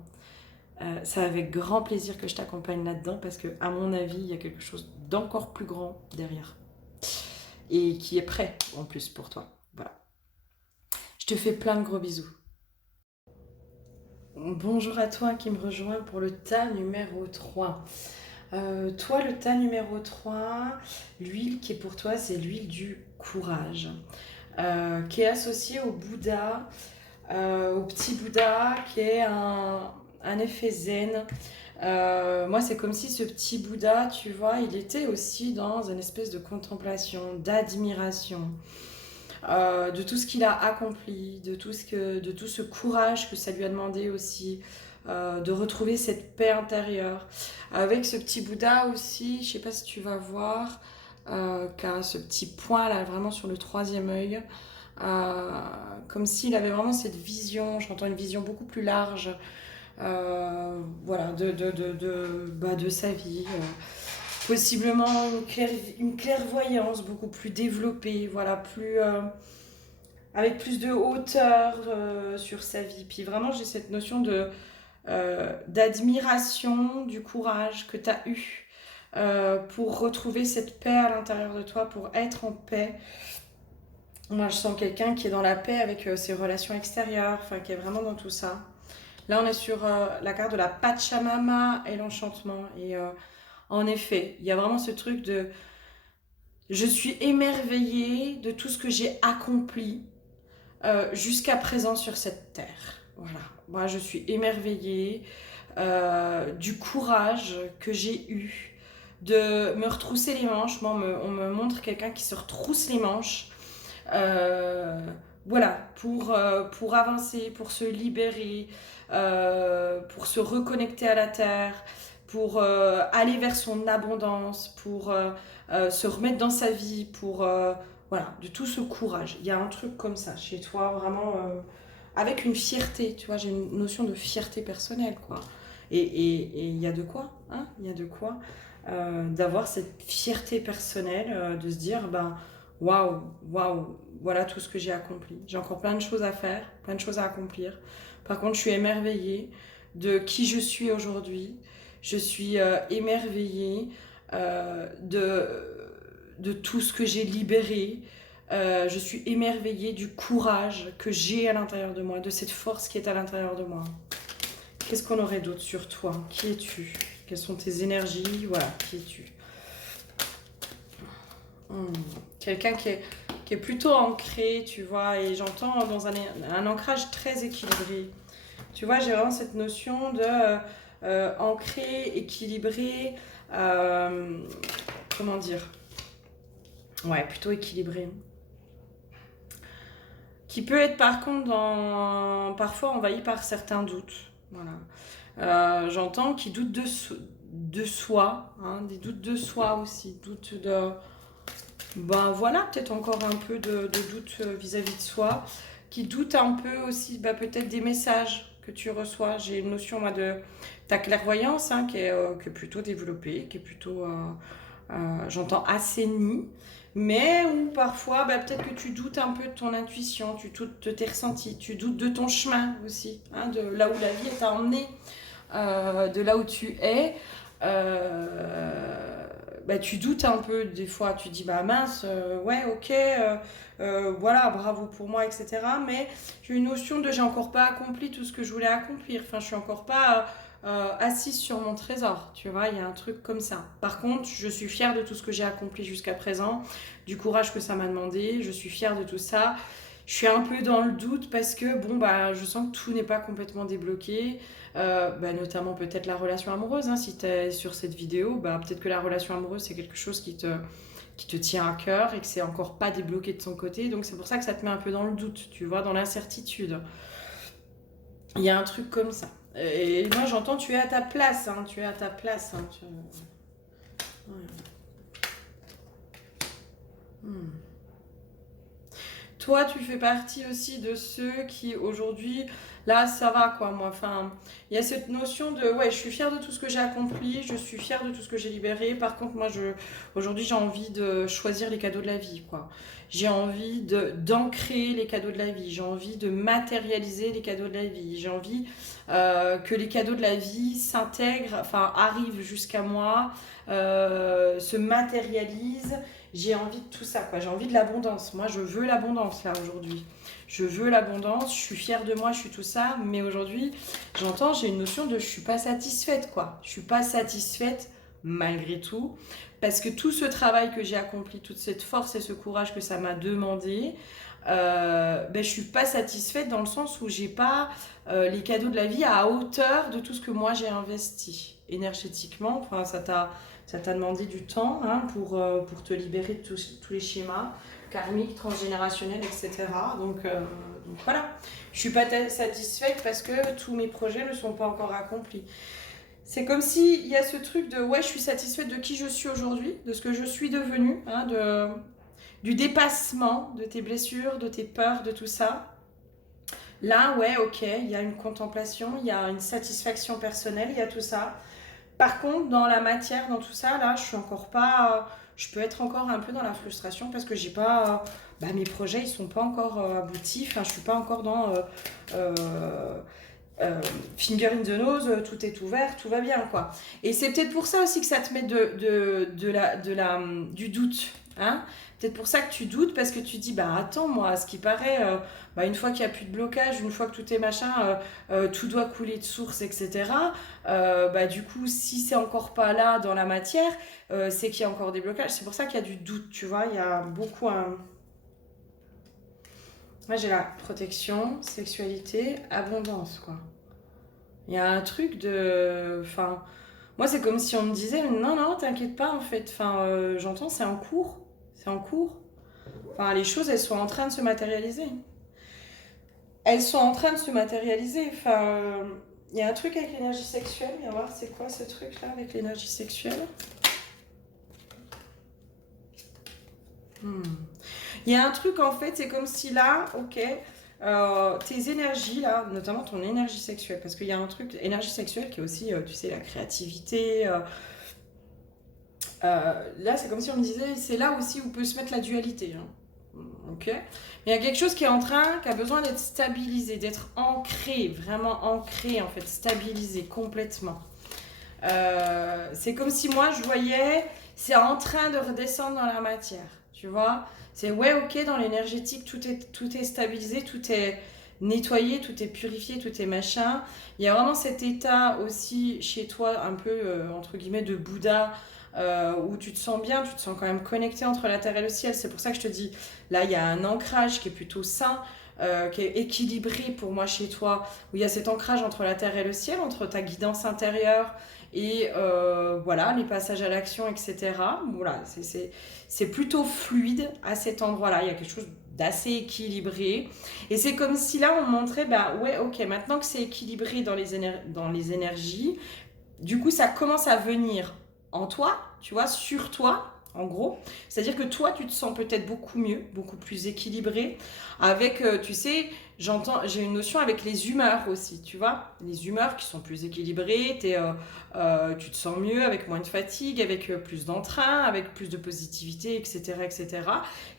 C'est avec grand plaisir que je t'accompagne là-dedans parce que, à mon avis, il y a quelque chose d'encore plus grand derrière et qui est prêt en plus pour toi. Voilà. Je te fais plein de gros bisous. Bonjour à toi qui me rejoint pour le tas numéro 3. Toi, le tas numéro 3, l'huile qui est pour toi, c'est l'huile du courage, qui est associée au Bouddha, au petit Bouddha, qui est un effet zen. Moi, c'est comme si ce petit Bouddha, tu vois, il était aussi dans une espèce de contemplation, d'admiration, de tout ce qu'il a accompli, de tout ce courage que ça lui a demandé aussi, de retrouver cette paix intérieure. Avec ce petit Bouddha aussi, je sais pas si tu vas voir, qui a ce petit point là, vraiment sur le troisième œil. Comme s'il avait vraiment cette vision, j'entends une vision beaucoup plus large, voilà, de sa vie. Possiblement une clairvoyance beaucoup plus développée, voilà, avec plus de hauteur sur sa vie. Puis vraiment, j'ai cette notion d'admiration du courage que tu as eu pour retrouver cette paix à l'intérieur de toi, pour être en paix. Moi, je sens quelqu'un qui est dans la paix avec ses relations extérieures, enfin, qui est vraiment dans tout ça. Là, on est sur la carte de la Pachamama et l'enchantement. Et en effet, il y a vraiment ce truc de je suis émerveillée de tout ce que j'ai accompli jusqu'à présent sur cette terre. Voilà. Moi, je suis émerveillée du courage que j'ai eu de me retrousser les manches. Moi, on me montre quelqu'un qui se retrousse les manches. Euh, voilà, pour avancer, pour se libérer, pour se reconnecter à la terre, pour aller vers son abondance, pour se remettre dans sa vie, pour voilà, de tout ce courage. Il y a un truc comme ça chez toi, vraiment avec une fierté, tu vois, j'ai une notion de fierté personnelle, quoi. Et il y a de quoi, hein, il y a de quoi d'avoir cette fierté personnelle, de se dire, ben, waouh, waouh, voilà tout ce que j'ai accompli. J'ai encore plein de choses à faire, plein de choses à accomplir. Par contre, je suis émerveillée de qui je suis aujourd'hui. Je suis émerveillée de tout ce que j'ai libéré. Je suis émerveillée du courage que j'ai à l'intérieur de moi, de cette force qui est à l'intérieur de moi. Qu'est-ce qu'on aurait d'autre sur toi? Qui es-tu? Quelles sont tes énergies? Voilà, qui es-tu? Quelqu'un qui est plutôt ancré, tu vois, et j'entends dans un ancrage très équilibré. Tu vois, j'ai vraiment cette notion de ancré, équilibré, comment dire? Ouais, plutôt équilibré. Qui peut être par contre parfois envahi par certains doutes. Voilà. J'entends qui doutent de soi, hein, des doutes de soi aussi, doutes de ben voilà, peut-être encore un peu de doute vis-à-vis de soi, qui doute un peu aussi, ben, peut-être des messages que tu reçois. J'ai une notion moi, de ta clairvoyance hein, qui est plutôt développée, qui est plutôt J'entends assaini, mais où parfois, bah, peut-être que tu doutes un peu de ton intuition, tu doutes de tes ressentis, tu doutes de ton chemin aussi, hein, de là où la vie t'a emmené, de là où tu es. Bah, tu doutes un peu des fois, tu dis bah mince, ouais ok, voilà, bravo pour moi, etc. Mais j'ai une notion de j'ai encore pas accompli tout ce que je voulais accomplir, enfin je suis encore pas assise sur mon trésor, tu vois, il y a un truc comme ça. Par contre, je suis fière de tout ce que j'ai accompli jusqu'à présent, du courage que ça m'a demandé, je suis fière de tout ça. Je suis un peu dans le doute parce que bon bah je sens que tout n'est pas complètement débloqué. Bah, notamment peut-être la relation amoureuse, hein, si tu es sur cette vidéo, bah, peut-être que la relation amoureuse c'est quelque chose qui te tient à cœur et que c'est encore pas débloqué de son côté, donc c'est pour ça que ça te met un peu dans le doute, tu vois, dans l'incertitude. Il y a un truc comme ça. Et moi j'entends tu es à ta place, hein, tu es à ta place. Hein, ouais. Hmm. Toi, tu fais partie aussi de ceux qui aujourd'hui, là, ça va quoi, moi. Enfin, il y a cette notion de, ouais, je suis fière de tout ce que j'ai accompli, je suis fière de tout ce que j'ai libéré. Par contre, moi, aujourd'hui, j'ai envie de choisir les cadeaux de la vie, quoi. J'ai envie d'ancrer les cadeaux de la vie. J'ai envie de matérialiser les cadeaux de la vie. J'ai envie que les cadeaux de la vie s'intègrent, enfin, arrivent jusqu'à moi, se matérialisent. J'ai envie de tout ça, quoi. J'ai envie de l'abondance. Moi, je veux l'abondance, là, aujourd'hui. Je veux l'abondance, je suis fière de moi, je suis tout ça. Mais aujourd'hui, j'entends, j'ai une notion de je suis pas satisfaite, quoi. Je suis pas satisfaite, malgré tout. Parce que tout ce travail que j'ai accompli, toute cette force et ce courage que ça m'a demandé, ben, je suis pas satisfaite dans le sens où j'ai pas les cadeaux de la vie à hauteur de tout ce que moi j'ai investi énergétiquement. Enfin, ça t'a demandé du temps, hein, pour te libérer de tous les schémas karmiques, transgénérationnels, etc. Donc voilà, je suis pas satisfaite parce que tous mes projets ne sont pas encore accomplis. C'est comme s'il y a ce truc de ouais, je suis satisfaite de qui je suis aujourd'hui, de ce que je suis devenue, hein, du dépassement de tes blessures, de tes peurs, de tout ça. Là, ouais, ok, il y a une contemplation, il y a une satisfaction personnelle, il y a tout ça. Par contre, dans la matière, dans tout ça, là, je suis encore pas. Je peux être encore un peu dans la frustration parce que j'ai pas. Bah, mes projets, ils sont pas encore aboutis. Enfin, je suis pas encore dans. Euh, Finger in the nose, tout est ouvert, tout va bien, quoi. Et c'est peut-être pour ça aussi que ça te met du doute. Hein, peut-être pour ça que tu doutes, parce que tu dis, bah attends, moi, à ce qui paraît, bah, une fois qu'il n'y a plus de blocage, une fois que tout est machin, tout doit couler de source, etc. Bah, du coup, si c'est encore pas là dans la matière, c'est qu'il y a encore des blocages. C'est pour ça qu'il y a du doute, tu vois. Il y a beaucoup un. Moi, j'ai la protection, sexualité, abondance, quoi. Il y a un truc de. Enfin, moi, c'est comme si on me disait, non, non, t'inquiète pas, en fait. Enfin, j'entends, c'est en cours. C'est en cours. Enfin, les choses, elles sont en train de se matérialiser. Elles sont en train de se matérialiser. Enfin, il y a un truc avec l'énergie sexuelle. Viens voir, c'est quoi ce truc-là avec l'énergie sexuelle? Il y a un truc, en fait, c'est comme si là, ok, tes énergies, là, notamment ton énergie sexuelle, parce qu'il y a un truc, énergie sexuelle qui est aussi, tu sais, la créativité. Là, c'est comme si on me disait, c'est là aussi où peut se mettre la dualité. Hein. Ok. Il y a quelque chose qui est en train, qui a besoin d'être stabilisé, d'être ancré, vraiment ancré, en fait, stabilisé complètement. C'est comme si moi, je voyais, c'est en train de redescendre dans la matière, tu vois. C'est ouais, ok, dans l'énergétique, tout est stabilisé, tout est nettoyé, tout est purifié, tout est machin. Il y a vraiment cet état aussi chez toi, un peu, entre guillemets, de Bouddha, où tu te sens bien, tu te sens quand même connecté entre la terre et le ciel. C'est pour ça que je te dis, là, il y a un ancrage qui est plutôt sain, qui est équilibré pour moi chez toi, où il y a cet ancrage entre la terre et le ciel, entre ta guidance intérieure et voilà, les passages à l'action, etc. Voilà, c'est plutôt fluide à cet endroit-là. Il y a quelque chose d'assez équilibré. Et c'est comme si là, on montrait, bah ouais, ok, maintenant que c'est équilibré dans les énergies, du coup, ça commence à venir en toi, tu vois, sur toi, en gros. C'est-à-dire que toi, tu te sens peut-être beaucoup mieux, beaucoup plus équilibré, avec, tu sais, j'ai une notion avec les humeurs aussi, tu vois. Les humeurs qui sont plus équilibrées, tu te sens mieux, avec moins de fatigue, avec plus d'entrain, avec plus de positivité, etc., etc.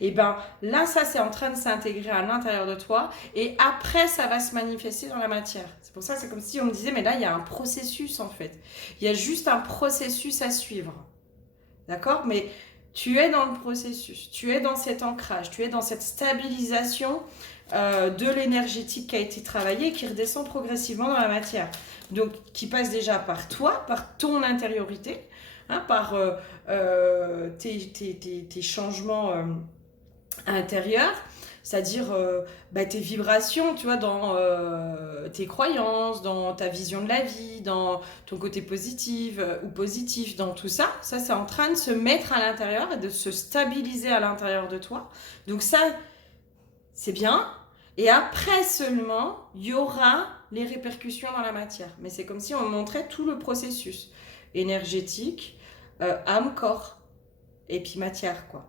Et ben là, ça, c'est en train de s'intégrer à l'intérieur de toi, et après, ça va se manifester dans la matière. C'est pour ça, c'est comme si on me disait, mais là, il y a un processus, en fait. Il y a juste un processus à suivre. D'accord? Mais tu es dans le processus, tu es dans cet ancrage, tu es dans cette stabilisation de l'énergétique qui a été travaillée et qui redescend progressivement dans la matière. Donc, qui passe déjà par toi, par ton intériorité, hein, par tes changements intérieurs, c'est-à-dire tes vibrations, tu vois, dans tes croyances, dans ta vision de la vie, dans ton côté positif ou positif, dans tout ça. Ça, c'est en train de se mettre à l'intérieur et de se stabiliser à l'intérieur de toi. Donc ça, c'est bien. Et après seulement, il y aura les répercussions dans la matière. Mais c'est comme si on montrait tout le processus énergétique, âme, corps, et puis matière, quoi.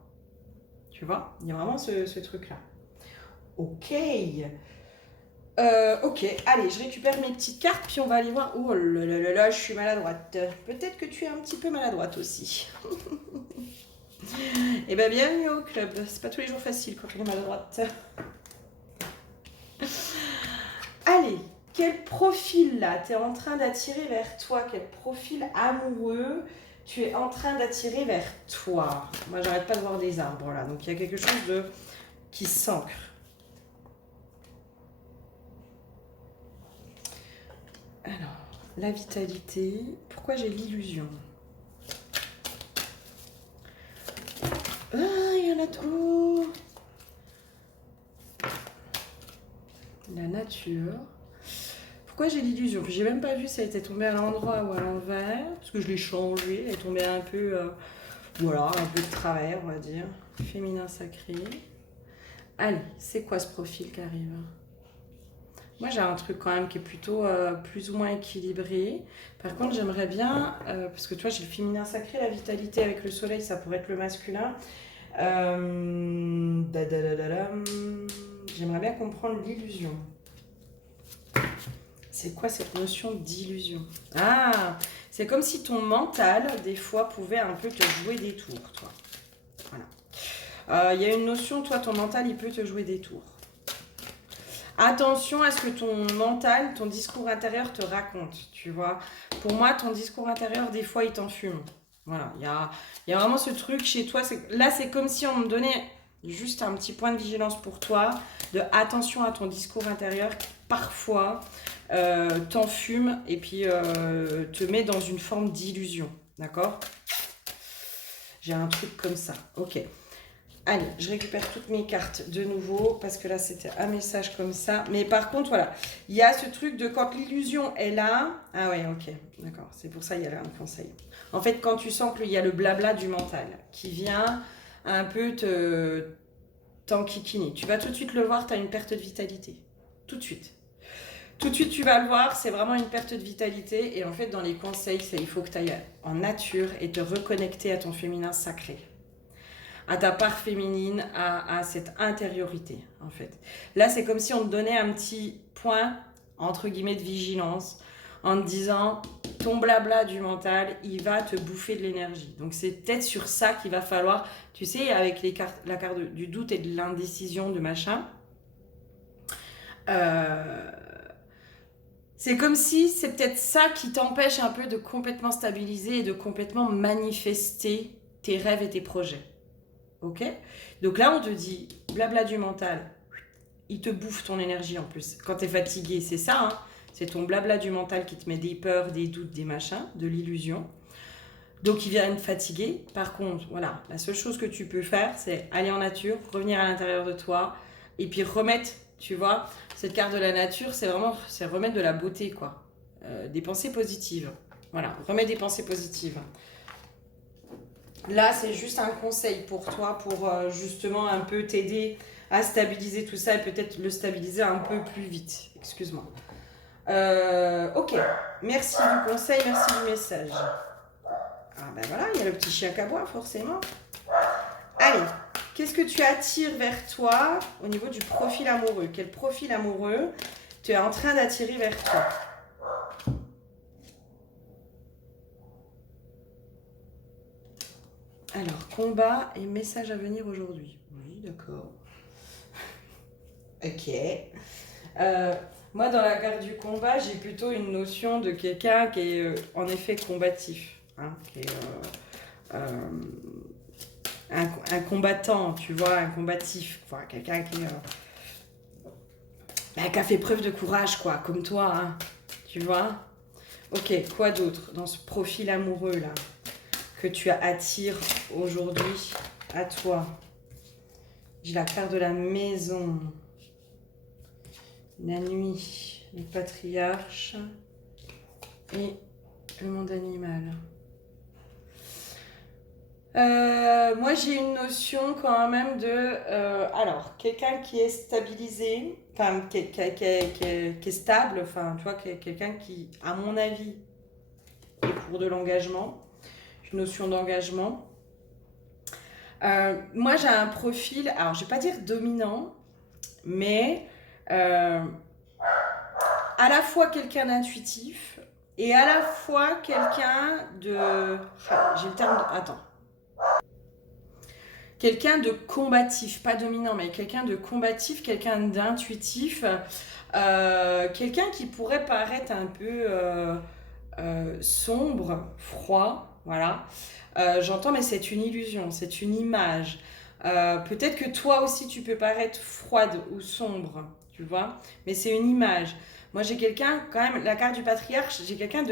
Tu vois, il y a vraiment ce truc-là. Ok. Ok, allez, je récupère mes petites cartes, puis on va aller voir. Oh là là là là, je suis maladroite. Peut-être que tu es un petit peu maladroite aussi. Eh bien, bienvenue au club. C'est pas tous les jours facile quand on est maladroite. Allez, quel profil là tu es en train d'attirer vers toi? Quel profil amoureux tu es en train d'attirer vers toi? Moi, j'arrête pas de voir des arbres là, donc il y a quelque chose qui s'ancre. Alors, la vitalité. Pourquoi j'ai l'illusion? Ah, il y en a trop. La nature. Pourquoi j'ai l'illusion? J'ai même pas vu si elle était tombée à l'endroit ou à l'envers, parce que je l'ai changée. Elle est tombée un peu, voilà, un peu de travers, on va dire. Féminin sacré. Allez, c'est quoi ce profil qui arrive? Moi, j'ai un truc quand même qui est plutôt plus ou moins équilibré. Par contre, j'aimerais bien, parce que toi, j'ai le féminin sacré, la vitalité avec le soleil, ça pourrait être le masculin. J'aimerais bien comprendre l'illusion. C'est quoi cette notion d'illusion? Ah, c'est comme si ton mental, des fois, pouvait un peu te jouer des tours, toi. Voilà. Il y a une notion, toi, ton mental, il peut te jouer des tours. Attention à ce que ton mental, ton discours intérieur te raconte, tu vois. Pour moi, ton discours intérieur, des fois, il t'enfume. Voilà, il y a vraiment ce truc chez toi. Là, c'est comme si on me donnait juste un petit point de vigilance pour toi, de attention à ton discours intérieur qui, parfois, t'enfume et puis te met dans une forme d'illusion. D'accord? J'ai un truc comme ça. Ok. Allez, je récupère toutes mes cartes de nouveau parce que là, c'était un message comme ça. Mais par contre, voilà, il y a ce truc de quand l'illusion est là. Ah ouais, ok, d'accord. C'est pour ça qu'il y a là un conseil. En fait, quand tu sens qu'il y a le blabla du mental qui vient un peu t'enquiquiner, tu vas tout de suite le voir, tu as une perte de vitalité. Tout de suite. Tout de suite, tu vas le voir, c'est vraiment une perte de vitalité. Et en fait, dans les conseils, il faut que tu ailles en nature et te reconnecter à ton féminin sacré, à ta part féminine, à cette intériorité, en fait. Là, c'est comme si on te donnait un petit point, entre guillemets, de vigilance, en te disant, ton blabla du mental, il va te bouffer de l'énergie. Donc, c'est peut-être sur ça qu'il va falloir, tu sais, avec la carte du doute et de l'indécision, de machin, c'est comme si c'est peut-être ça qui t'empêche un peu de complètement stabiliser et de complètement manifester tes rêves et tes projets. Ok? Donc là, on te dit, blabla du mental, il te bouffe ton énergie en plus. Quand tu es fatigué, c'est ça, hein? C'est ton blabla du mental qui te met des peurs, des doutes, des machins, de l'illusion. Donc il vient te fatiguer. Par contre, voilà, la seule chose que tu peux faire, c'est aller en nature, revenir à l'intérieur de toi, et puis remettre, tu vois, cette carte de la nature, c'est remettre de la beauté, quoi. Des pensées positives. Voilà, remets des pensées positives. Là, c'est juste un conseil pour toi, pour justement un peu t'aider à stabiliser tout ça et peut-être le stabiliser un peu plus vite. Excuse-moi. Ok, merci du conseil, merci du message. Ah ben voilà, il y a le petit chien qui aboie, forcément. allez, qu'est-ce que tu attires vers toi au niveau du profil amoureux? Quel profil amoureux tu es en train d'attirer vers toi? Alors, combat et message à venir aujourd'hui. Oui, d'accord. Ok. Moi, dans la carte du combat, j'ai plutôt une notion de quelqu'un qui est en effet combatif. Hein, qui est un combattant, tu vois, un combatif. Enfin, quelqu'un qui a fait preuve de courage, quoi, comme toi, hein, tu vois. Ok, quoi d'autre dans ce profil amoureux-là que tu attires aujourd'hui à toi? J'ai la carte de la maison, la nuit, le patriarche et le monde animal. Moi, j'ai une notion quand même de... alors, quelqu'un qui est stabilisé, enfin, qui est stable, enfin, tu vois, quelqu'un qui, à mon avis, est pour de l'engagement, une notion d'engagement. Moi, j'ai un profil, alors, je vais pas dire dominant, mais à la fois quelqu'un d'intuitif et à la fois quelqu'un de... J'ai le terme de... Attends. Quelqu'un de combatif, pas dominant, mais quelqu'un de combatif, quelqu'un d'intuitif, quelqu'un qui pourrait paraître un peu sombre, froid, voilà. J'entends, mais c'est une illusion, c'est une image. Peut-être que toi aussi tu peux paraître froide ou sombre, tu vois, mais c'est une image. Moi j'ai quelqu'un, quand même, la carte du patriarche, j'ai quelqu'un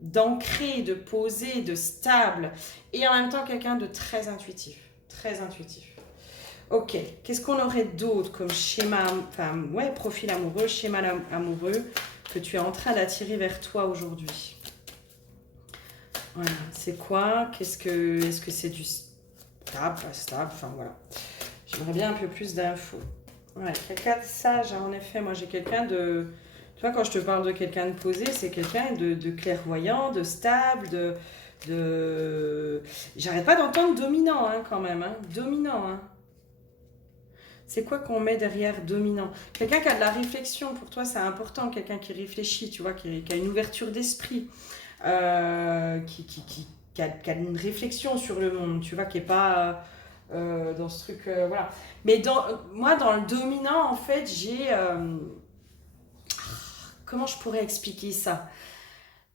d'ancré, de posé, de stable, et en même temps quelqu'un de très intuitif. Très intuitif. Ok, qu'est-ce qu'on aurait d'autre comme schéma, enfin, ouais, profil amoureux, schéma amoureux que tu es en train d'attirer vers toi aujourd'hui? Voilà, c'est quoi? Est-ce que c'est du stable, pas stable, enfin voilà. J'aimerais bien un peu plus d'infos. Ouais, quelqu'un de sage, hein, en effet, moi j'ai quelqu'un de... Tu vois, quand je te parle de quelqu'un de posé, c'est quelqu'un de clairvoyant, de stable, J'arrête pas d'entendre dominant, hein, quand même, hein. Dominant, hein. C'est quoi qu'on met derrière dominant? Quelqu'un qui a de la réflexion, pour toi c'est important, quelqu'un qui réfléchit, tu vois, qui a une ouverture d'esprit, qui a une réflexion sur le monde, tu vois, qui est pas dans ce truc, voilà. Mais moi, dans le dominant, en fait, j'ai... comment je pourrais expliquer ça?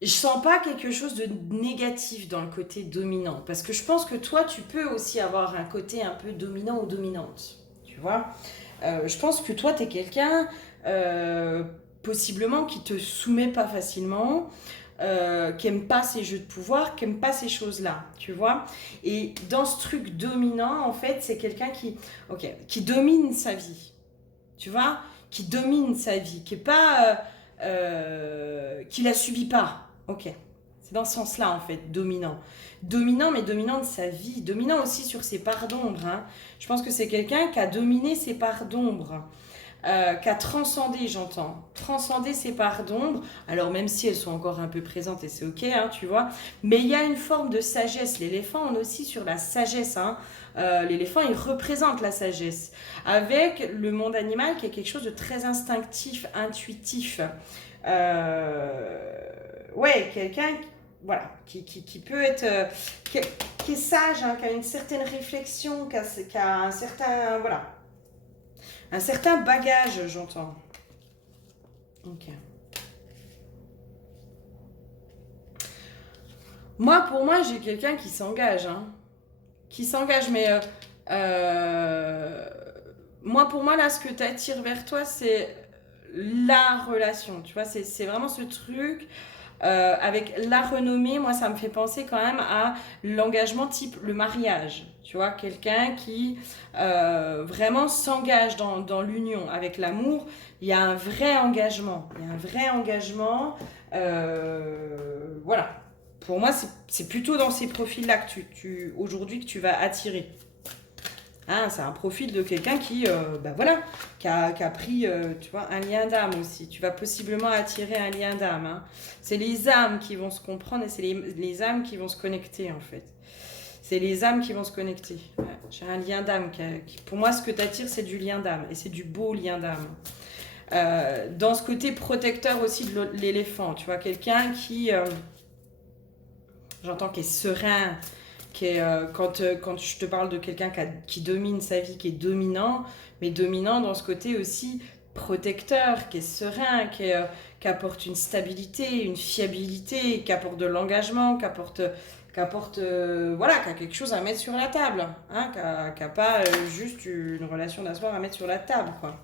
Je sens pas quelque chose de négatif dans le côté dominant, parce que je pense que toi, tu peux aussi avoir un côté un peu dominant ou dominante, tu vois. Je pense que toi, tu es quelqu'un, possiblement, qui te soumet pas facilement, qui aime pas ces jeux de pouvoir, qui aime pas ces choses-là, tu vois. Et dans ce truc dominant, en fait, c'est quelqu'un qui domine sa vie, tu vois, qui domine sa vie, qui est pas, qui la subit pas. Ok, c'est dans ce sens-là en fait, dominant. Dominant, mais dominant de sa vie, dominant aussi sur ses parts d'ombre, hein. Je pense que c'est quelqu'un qui a dominé ses parts d'ombre, qui a transcendé, j'entends, transcendé ses parts d'ombre, alors même si elles sont encore un peu présentes et c'est ok, hein, tu vois, mais il y a une forme de sagesse. L'éléphant, on est aussi sur la sagesse, hein. L'éléphant, il représente la sagesse, avec le monde animal qui est quelque chose de très instinctif, intuitif. Ouais, quelqu'un voilà, qui peut être... qui est sage, hein, qui a une certaine réflexion, qui a un certain... Voilà, un certain bagage, j'entends. Ok. Pour moi, j'ai quelqu'un qui s'engage, hein. Qui s'engage, mais... pour moi, là, ce que tu attires vers toi, c'est la relation. Tu vois, c'est vraiment ce truc... avec la renommée, moi, ça me fait penser quand même à l'engagement type le mariage. Tu vois, quelqu'un qui vraiment s'engage dans l'union. Avec l'amour, il y a un vrai engagement. Il y a un vrai engagement. Voilà. Pour moi, c'est plutôt dans ces profils-là que aujourd'hui que tu vas attirer. Hein, c'est un profil de quelqu'un qui, voilà, qui a pris, tu vois, un lien d'âme aussi. Tu vas possiblement attirer un lien d'âme, hein. C'est les âmes qui vont se comprendre et c'est les âmes qui vont se connecter, en fait. C'est les âmes qui vont se connecter. Ouais, j'ai un lien d'âme. Pour moi, ce que tu attires, c'est du lien d'âme. Et c'est du beau lien d'âme. Dans ce côté protecteur aussi de l'éléphant, tu vois, quelqu'un qui, j'entends, qui est serein, qui est, quand je te parle de quelqu'un qui domine sa vie, qui est dominant, mais dominant dans ce côté aussi protecteur, qui est serein, qui apporte une stabilité, une fiabilité, qui apporte de l'engagement, qui a quelque chose à mettre sur la table, hein, qui a pas juste une relation d'asseoir à mettre sur la table, quoi.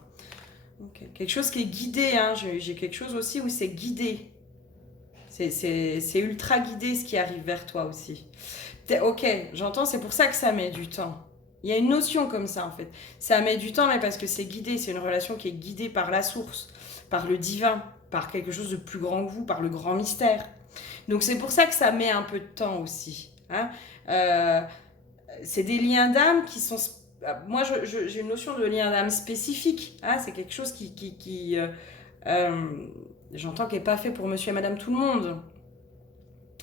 Okay. Quelque chose qui est guidé, hein. J'ai quelque chose aussi où c'est guidé. C'est ultra guidé ce qui arrive vers toi aussi. Ok, j'entends, c'est pour ça que ça met du temps. Il y a une notion comme ça en fait. Ça met du temps, mais parce que c'est guidé, c'est une relation qui est guidée par la source, par le divin, par quelque chose de plus grand que vous, par le grand mystère. Donc c'est pour ça que ça met un peu de temps aussi. Hein. C'est des liens d'âme qui sont... Moi, j'ai une notion de lien d'âme spécifique. Hein. C'est quelque chose qui j'entends, qui n'est pas fait pour monsieur et madame tout le monde.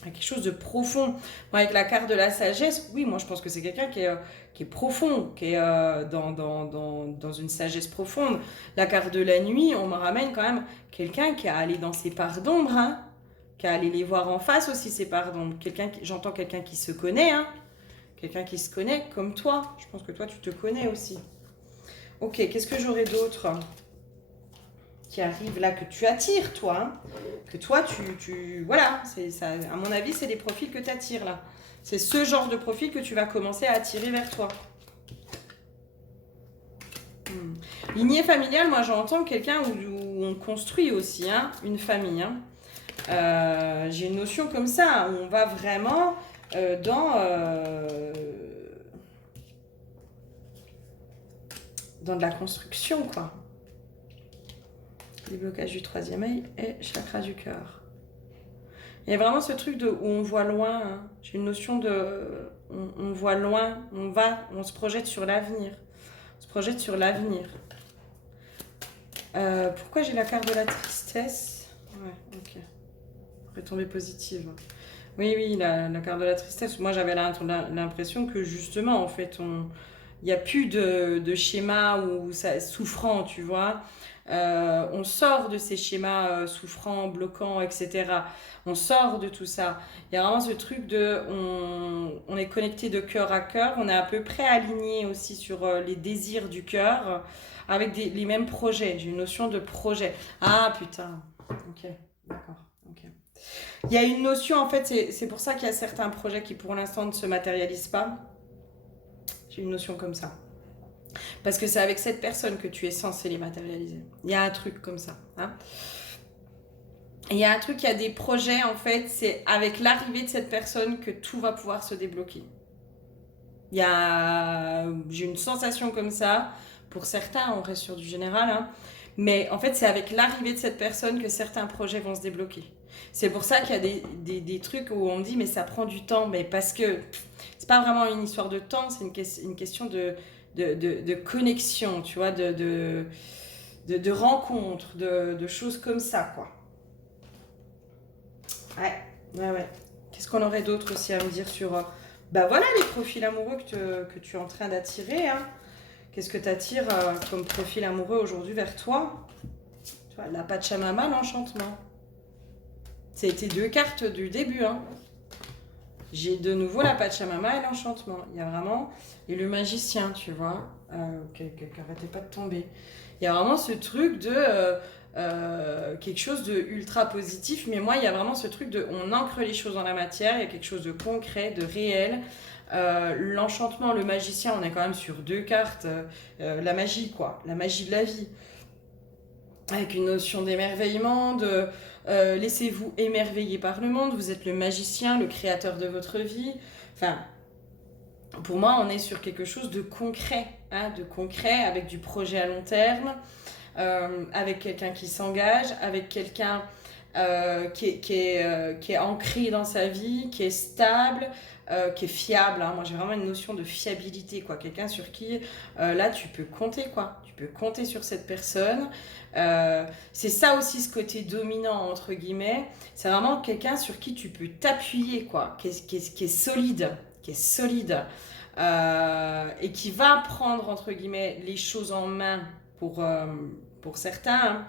Quelque chose de profond. Moi, avec la carte de la sagesse, oui, moi je pense que c'est quelqu'un qui est profond, qui est dans une sagesse profonde. La carte de la nuit, on me ramène quand même quelqu'un qui a allé dans ses parts d'ombre, hein, qui a allé les voir en face aussi, ses parts d'ombre. J'entends quelqu'un qui se connaît, hein, quelqu'un qui se connaît comme toi. Je pense que toi, tu te connais aussi. Ok, qu'est-ce que j'aurais d'autre qui arrive là, que tu attires, toi, hein, que toi, voilà, ça, à mon avis, c'est des profils que tu attires, là. C'est ce genre de profil que tu vas commencer à attirer vers toi. Lignée familiale, moi, j'entends quelqu'un où on construit aussi, hein, une famille. Hein. J'ai une notion comme ça, où on va vraiment dans de la construction, quoi. Déblocage du troisième œil et chakra du cœur. Il y a vraiment ce truc où on voit loin. Hein. J'ai une notion de... On voit loin, on se projette sur l'avenir. On se projette sur l'avenir. Pourquoi j'ai la carte de la tristesse? Ouais, ok. Retombée positive. Oui, la carte de la tristesse. Moi, j'avais l'impression que justement, en fait, il n'y a plus de schéma où ça souffrant, tu vois. On sort de ces schémas souffrants, bloquants, etc. On sort de tout ça. Il y a vraiment ce truc on est connecté de cœur à cœur, on est à peu près aligné aussi sur les désirs du cœur, avec les mêmes projets. J'ai une notion de projet. Ah putain, ok, d'accord. Okay. Il y a une notion, en fait, c'est pour ça qu'il y a certains projets qui pour l'instant ne se matérialisent pas. J'ai une notion comme ça. Parce que c'est avec cette personne que tu es censé les matérialiser. Il y a un truc comme ça. Hein. Il y a un truc, il y a des projets, en fait, c'est avec l'arrivée de cette personne que tout va pouvoir se débloquer. J'ai une sensation comme ça. Pour certains, on reste sur du général, hein. Mais en fait, c'est avec l'arrivée de cette personne que certains projets vont se débloquer. C'est pour ça qu'il y a des trucs où on me dit, mais ça prend du temps. Mais parce que c'est pas vraiment une histoire de temps, c'est une question de connexion, tu vois, de rencontres, de choses comme ça, quoi. Ouais. Qu'est-ce qu'on aurait d'autre aussi à me dire sur... bah voilà les profils amoureux que tu es en train d'attirer, hein. Qu'est-ce que tu attires comme profil amoureux aujourd'hui vers toi? Tu vois, la Pachamama, l'enchantement. C'était 2 cartes du début, hein. J'ai de nouveau la Pachamama et l'enchantement. Il y a vraiment... Et le magicien, tu vois, qui n'arrêtait pas de tomber. Il y a vraiment ce truc de... quelque chose de ultra positif, mais moi, il y a vraiment ce truc de... On ancre les choses dans la matière, il y a quelque chose de concret, de réel. L'enchantement, le magicien, on est quand même sur 2 cartes. La magie, quoi. La magie de la vie. Avec une notion d'émerveillement, de... laissez-vous émerveiller par le monde, vous êtes le magicien, le créateur de votre vie. Enfin, pour moi, on est sur quelque chose de concret, hein, avec du projet à long terme, avec quelqu'un qui s'engage, avec quelqu'un qui est ancré dans sa vie, qui est stable, qui est fiable. Hein. Moi, j'ai vraiment une notion de fiabilité, quoi. Quelqu'un sur qui, là, tu peux compter, quoi. Tu peux compter sur cette personne. C'est ça aussi, ce côté dominant, entre guillemets. C'est vraiment quelqu'un sur qui tu peux t'appuyer, quoi, qui est solide. qui est solide, et qui va prendre, entre guillemets, les choses en main pour certains. Hein.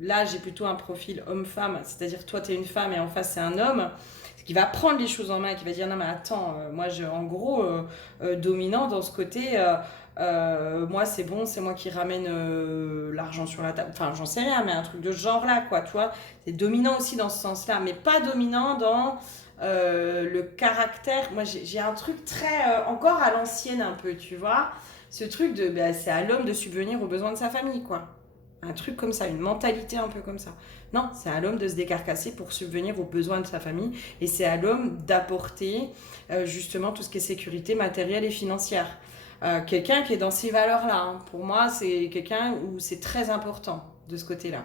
Là, j'ai plutôt un profil homme-femme, c'est-à-dire toi, tu es une femme et en face, c'est un homme qui va prendre les choses en main, qui va dire non mais attends, moi en gros dominant dans ce côté, moi c'est bon, c'est moi qui ramène l'argent sur la table, enfin j'en sais rien, mais un truc de ce genre là quoi, tu vois, c'est dominant aussi dans ce sens là, mais pas dominant dans le caractère. Moi j'ai un truc très encore à l'ancienne un peu, tu vois, ce truc de bah, c'est à l'homme de subvenir aux besoins de sa famille quoi. Un truc comme ça, une mentalité un peu comme ça. Non, c'est à l'homme de se décarcasser pour subvenir aux besoins de sa famille et c'est à l'homme d'apporter justement tout ce qui est sécurité matérielle et financière. Quelqu'un qui est dans ces valeurs-là, hein. Pour moi, c'est quelqu'un où c'est très important de ce côté-là.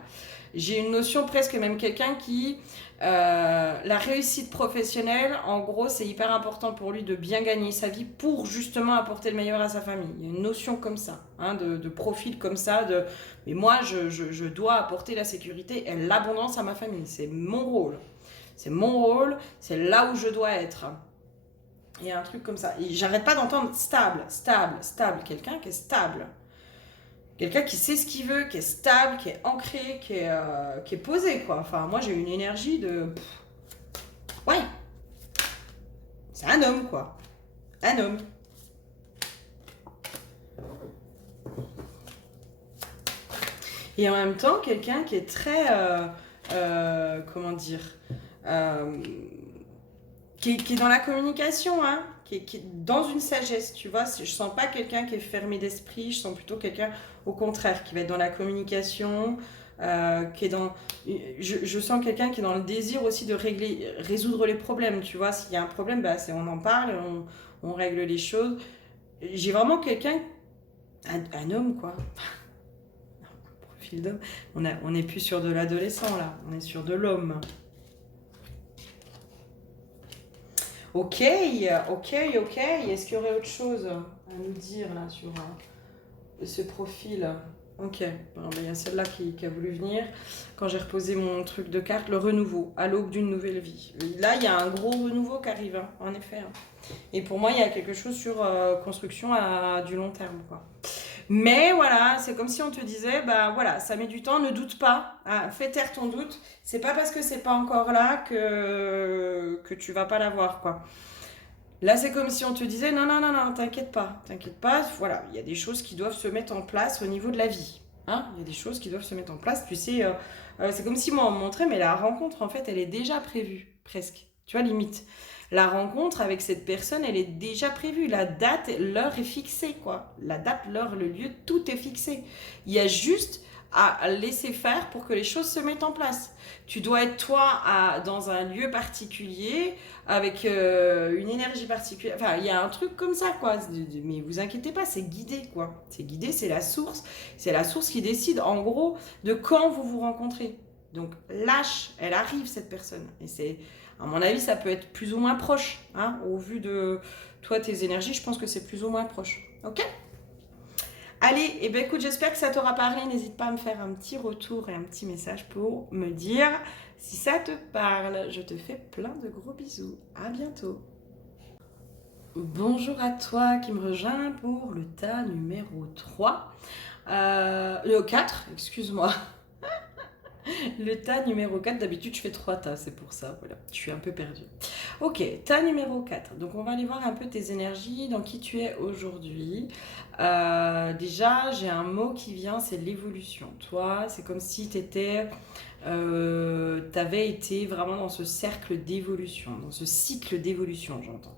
J'ai une notion presque même quelqu'un qui... la réussite professionnelle, en gros, c'est hyper important pour lui de bien gagner sa vie pour justement apporter le meilleur à sa famille. Il y a une notion comme ça, hein, de profil comme ça, de mais moi, je dois apporter la sécurité et l'abondance à ma famille. C'est mon rôle. C'est mon rôle, c'est là où je dois être. Il y a un truc comme ça. Et j'arrête pas d'entendre stable, stable, stable. Quelqu'un qui est stable. Quelqu'un qui sait ce qu'il veut, qui est stable, qui est ancré, qui est posé, quoi. Enfin, moi, j'ai une énergie de... Ouais. C'est un homme, quoi. Un homme. Et en même temps, quelqu'un qui est très... comment dire qui est dans la communication, hein, qui est dans une sagesse, tu vois. Je sens pas quelqu'un qui est fermé d'esprit, je sens plutôt quelqu'un, au contraire, qui va être dans la communication, qui est dans... Je sens quelqu'un qui est dans le désir aussi de résoudre les problèmes, tu vois. S'il y a un problème, bah, on en parle, on règle les choses. J'ai vraiment quelqu'un, un homme, quoi. Profil d'homme. On n'est plus sur de l'adolescent, là. On est sur de l'homme. Ok, ok, ok. Est-ce qu'il y aurait autre chose à nous dire là sur ce profil? Ok, bon, ben, il y a celle-là qui a voulu venir. Quand j'ai reposé mon truc de carte, le renouveau, à l'aube d'une nouvelle vie. Là, il y a un gros renouveau qui arrive, hein, en effet. Hein. Et pour moi, il y a quelque chose sur construction à du long terme, quoi. Mais voilà, c'est comme si on te disait, bah voilà, ça met du temps, ne doute pas, hein, fais taire ton doute. C'est pas parce que c'est pas encore là que tu vas pas l'avoir, quoi. Là, c'est comme si on te disait, non, non, non, non, t'inquiète pas, voilà, il y a des choses qui doivent se mettre en place au niveau de la vie. Hein, il y a des choses qui doivent se mettre en place, tu sais, c'est comme si moi on me montrait, mais la rencontre, en fait, elle est déjà prévue, presque. Tu vois, limite. La rencontre avec cette personne, elle est déjà prévue. La date, l'heure est fixée, quoi. La date, l'heure, le lieu, tout est fixé. Il y a juste à laisser faire pour que les choses se mettent en place. Tu dois être toi dans un lieu particulier, avec une énergie particulière. Enfin, il y a un truc comme ça, quoi. Mais vous inquiétez pas, c'est guidé, quoi. C'est guidé, c'est la source. C'est la source qui décide, en gros, de quand vous vous rencontrez. Donc, lâche, elle arrive, cette personne. Et c'est... À mon avis, ça peut être plus ou moins proche. Hein, au vu de toi, tes énergies, je pense que c'est plus ou moins proche. Ok ? Allez, et ben écoute, j'espère que ça t'aura parlé. N'hésite pas à me faire un petit retour et un petit message pour me dire si ça te parle. Je te fais plein de gros bisous. À bientôt. Bonjour à toi qui me rejoint pour le tas numéro 3. Le 4, excuse-moi. Le tas numéro 4, d'habitude je fais 3 tas, c'est pour ça, voilà, je suis un peu perdue. Ok, tas numéro 4, donc on va aller voir un peu tes énergies, dans qui tu es aujourd'hui. Déjà, j'ai un mot qui vient, c'est l'évolution. Toi, c'est comme si t'avais été vraiment dans ce cercle d'évolution, dans ce cycle d'évolution, j'entends.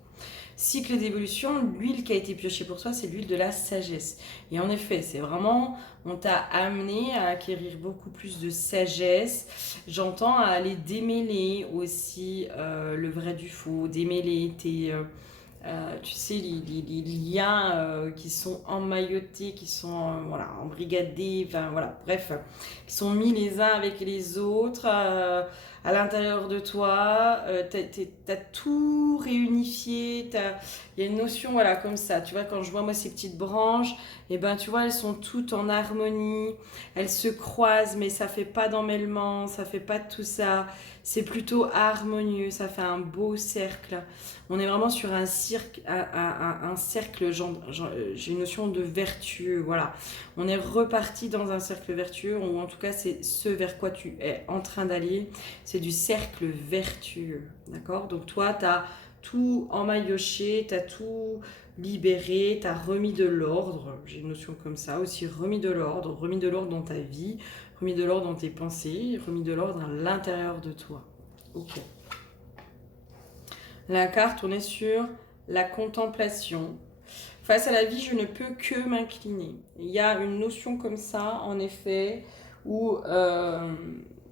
Cycle d'évolution, l'huile qui a été piochée pour toi, c'est l'huile de la sagesse. Et en effet, c'est vraiment, on t'a amené à acquérir beaucoup plus de sagesse. J'entends à aller démêler aussi le vrai du faux, démêler tu sais, les liens qui sont emmaillotés, qui sont voilà, embrigadés, enfin voilà, bref, qui sont mis les uns avec les autres à l'intérieur de toi. t'as tout réunifié, il y a une notion, voilà, comme ça. Tu vois, quand je vois moi ces petites branches, et ben tu vois, elles sont toutes en harmonie, elles se croisent, mais ça fait pas d'emmêlement, ça fait pas de tout ça. C'est plutôt harmonieux, ça fait un beau cercle. On est vraiment sur un cercle, un cercle, j'ai une notion de vertueux, voilà. On est reparti dans un cercle vertueux, ou en tout cas, c'est ce vers quoi tu es en train d'aller. C'est du cercle vertueux, d'accord? Donc toi, tu as tout emmailloché, tu as tout libéré, tu as remis de l'ordre, j'ai une notion comme ça aussi, remis de l'ordre dans ta vie, remis de l'ordre dans tes pensées, remis de l'ordre à l'intérieur de toi. Ok. La carte, on est sur la contemplation. Face à la vie, je ne peux que m'incliner. Il y a une notion comme ça, en effet, où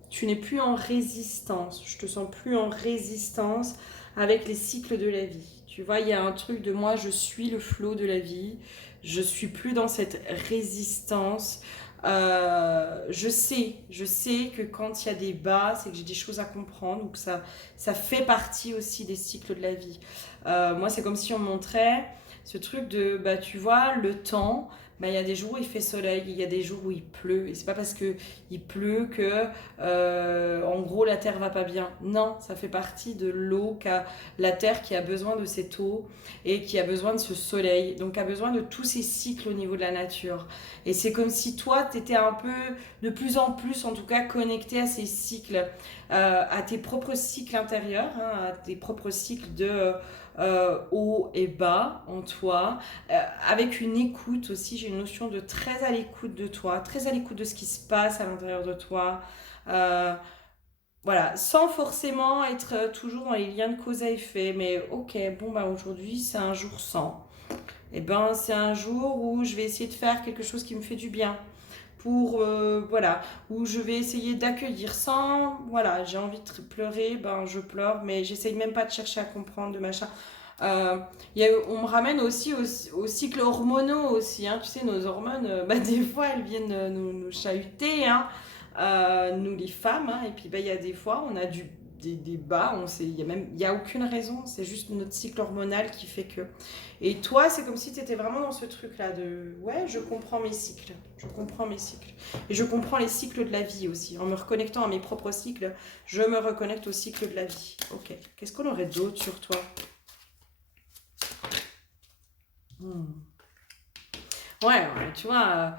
tu n'es plus en résistance. Je te sens plus en résistance avec les cycles de la vie. Tu vois, il y a un truc de moi, je suis le flot de la vie. Je suis plus dans cette résistance. Je sais que quand il y a des bas, c'est que j'ai des choses à comprendre ou que ça fait partie aussi des cycles de la vie. Moi, c'est comme si on me montrait ce truc de, bah, tu vois, le temps, bah, il y a des jours où il fait soleil, il y a des jours où il pleut. Et c'est pas parce que il pleut que, en gros, la terre va pas bien. Non, ça fait partie de l'eau, la terre qui a besoin de cette eau et qui a besoin de ce soleil. Donc, a besoin de tous ces cycles au niveau de la nature. Et c'est comme si toi, tu étais un peu, de plus en plus, en tout cas, connecté à ces cycles, à tes propres cycles intérieurs, hein, à tes propres cycles de haut et bas en toi, avec une écoute aussi. J'ai une notion de très à l'écoute de toi, très à l'écoute de ce qui se passe à l'intérieur de toi. Euh, voilà, sans forcément être toujours dans les liens de cause à effet, mais ok, bon bah aujourd'hui c'est un jour sans. Et ben c'est un jour où je vais essayer de faire quelque chose qui me fait du bien. Pour voilà, où je vais essayer d'accueillir sans, voilà, j'ai envie de pleurer, ben je pleure, mais j'essaye même pas de chercher à comprendre de machin. euh, on me ramène aussi aux cycles hormonaux aussi, hein. Tu sais, nos hormones, bah, des fois elles viennent nous chahuter, hein, nous les femmes, hein. Et puis bah, il y a des fois on a des bas, il y a aucune raison, c'est juste notre cycle hormonal qui fait que. Et toi, c'est comme si tu étais vraiment dans ce truc-là de ouais, je comprends mes cycles, je comprends mes cycles. Et je comprends les cycles de la vie aussi. En me reconnectant à mes propres cycles, je me reconnecte au cycle de la vie. Ok, qu'est-ce qu'on aurait d'autre sur toi? Ouais, tu vois,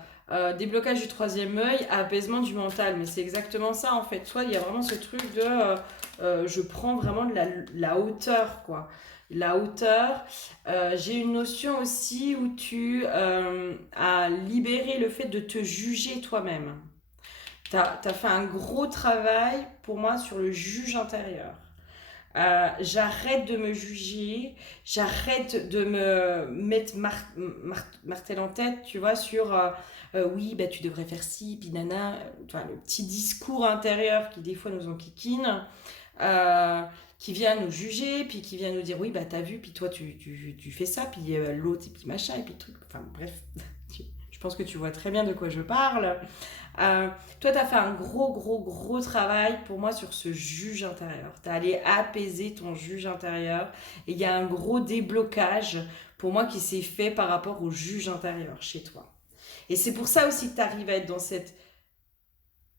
déblocage du troisième œil, apaisement du mental. Mais c'est exactement ça, en fait. Toi, il y a vraiment ce truc de... je prends vraiment de la hauteur, quoi. La hauteur. J'ai une notion aussi où tu as libéré le fait de te juger toi-même. T'as fait un gros travail, pour moi, sur le juge intérieur. J'arrête de me juger, j'arrête de me mettre martel en tête, tu vois, sur oui, bah, tu devrais faire ci, puis nana, tu vois, le petit discours intérieur qui des fois nous enquiquine, euh, qui vient nous juger, puis qui vient nous dire oui, bah t'as vu, puis toi tu fais ça, puis l'autre, et puis machin, et puis truc, enfin bref, je pense que tu vois très bien de quoi je parle. Toi, tu as fait un gros travail pour moi sur ce juge intérieur. Tu as allé apaiser ton juge intérieur. Et il y a un gros déblocage pour moi qui s'est fait par rapport au juge intérieur chez toi. Et c'est pour ça aussi que tu arrives à être dans cet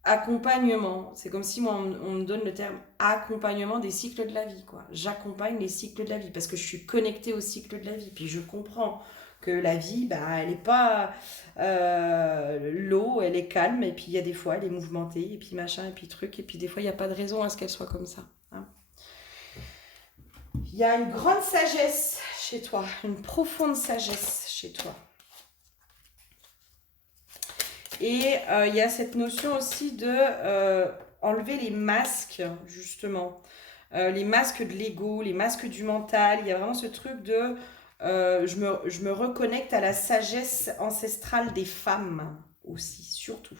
accompagnement. C'est comme si moi, on me donne le terme accompagnement des cycles de la vie, quoi. J'accompagne les cycles de la vie parce que je suis connectée au cycle de la vie. Puis je comprends que la vie, bah, elle est pas l'eau, elle est calme et puis il y a des fois elle est mouvementée et puis machin et puis truc et puis des fois il n'y a pas de raison à ce qu'elle soit comme ça, hein. Il y a une grande sagesse chez toi, une profonde sagesse chez toi. Et il y a cette notion aussi de enlever les masques, justement. Les masques de l'ego, les masques du mental. Il y a vraiment ce truc de je me reconnecte à la sagesse ancestrale des femmes aussi, surtout.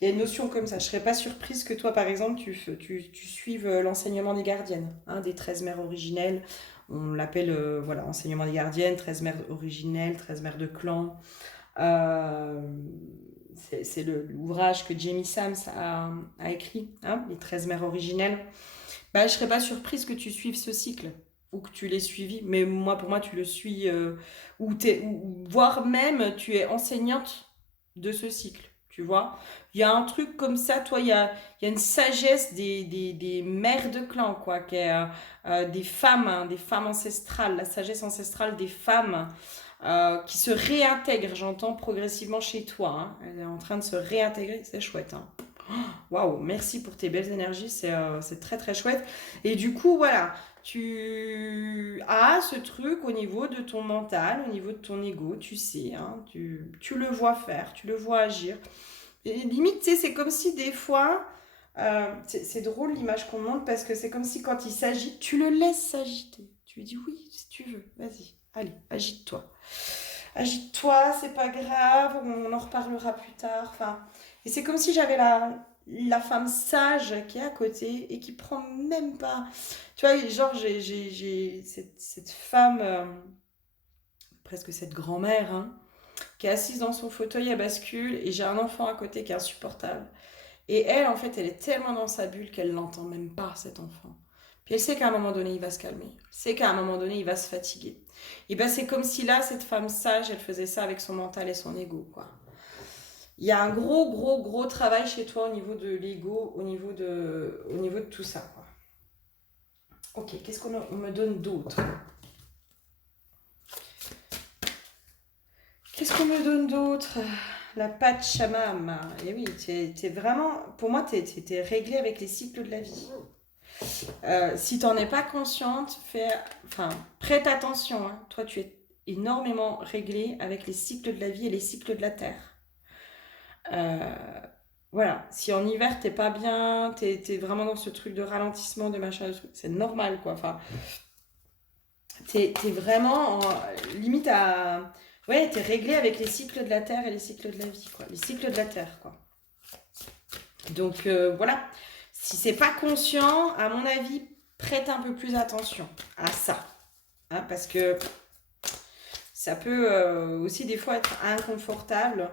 Il y a une notion comme ça. Je ne serais pas surprise que toi, par exemple, tu suives l'enseignement des gardiennes, hein, des 13 mères originelles. On l'appelle voilà, enseignement des gardiennes, 13 mères originelles, 13 mères de clan. Euh, c'est l'ouvrage que Jamie Sams a écrit, hein, les 13 mères originelles. Bah, je serais pas surprise que tu suives ce cycle ou que tu l'aies suivi, mais moi, pour moi, tu le suis, voire même tu es enseignante de ce cycle, tu vois. Il y a un truc comme ça, toi, il y a une sagesse des mères de clan, quoi, qui est, des femmes, hein, des femmes ancestrales, la sagesse ancestrale des femmes qui se réintègre, j'entends progressivement chez toi, hein. Elle est en train de se réintégrer, c'est chouette, hein. Waouh, merci pour tes belles énergies, c'est très très chouette. Et du coup, voilà, tu as ce truc au niveau de ton mental, au niveau de ton ego, tu sais, hein, tu le vois faire, tu le vois agir. Et limite, tu sais, c'est comme si des fois, c'est drôle l'image qu'on montre parce que c'est comme si quand il s'agite, tu le laisses s'agiter. Tu lui dis oui, si tu veux, vas-y, allez, agite-toi. Agite-toi, c'est pas grave, on en reparlera plus tard. Enfin, et c'est comme si j'avais la femme sage qui est à côté et qui prend même pas. Tu vois, genre, j'ai cette femme, presque cette grand-mère, hein, qui est assise dans son fauteuil à bascule et j'ai un enfant à côté qui est insupportable. Et elle, en fait, elle est tellement dans sa bulle qu'elle l'entend même pas, cet enfant. Puis elle sait qu'à un moment donné, il va se calmer. Elle sait qu'à un moment donné, il va se fatiguer. Et ben c'est comme si là, cette femme sage, elle faisait ça avec son mental et son ego, quoi. Il y a un gros, gros, gros travail chez toi au niveau de l'ego, au niveau de tout ça, quoi. Ok, qu'est-ce qu'on me donne d'autre? Qu'est-ce qu'on me donne d'autre? La Pachamama. Et oui, t'es vraiment, pour moi, t'es réglée avec les cycles de la vie. Si t'en es pas consciente, enfin, prête attention, hein. Toi, tu es énormément réglée avec les cycles de la vie et les cycles de la Terre. Euh, voilà, si en hiver t'es pas bien, t'es vraiment dans ce truc de ralentissement, de machin, de truc, c'est normal, quoi. Enfin, t'es vraiment limite à... Ouais, t'es réglé avec les cycles de la Terre et les cycles de la vie, quoi. Les cycles de la Terre, quoi. Donc, voilà. Si c'est pas conscient, à mon avis, prête un peu plus attention à ça. Hein, parce que ça peut aussi des fois être inconfortable.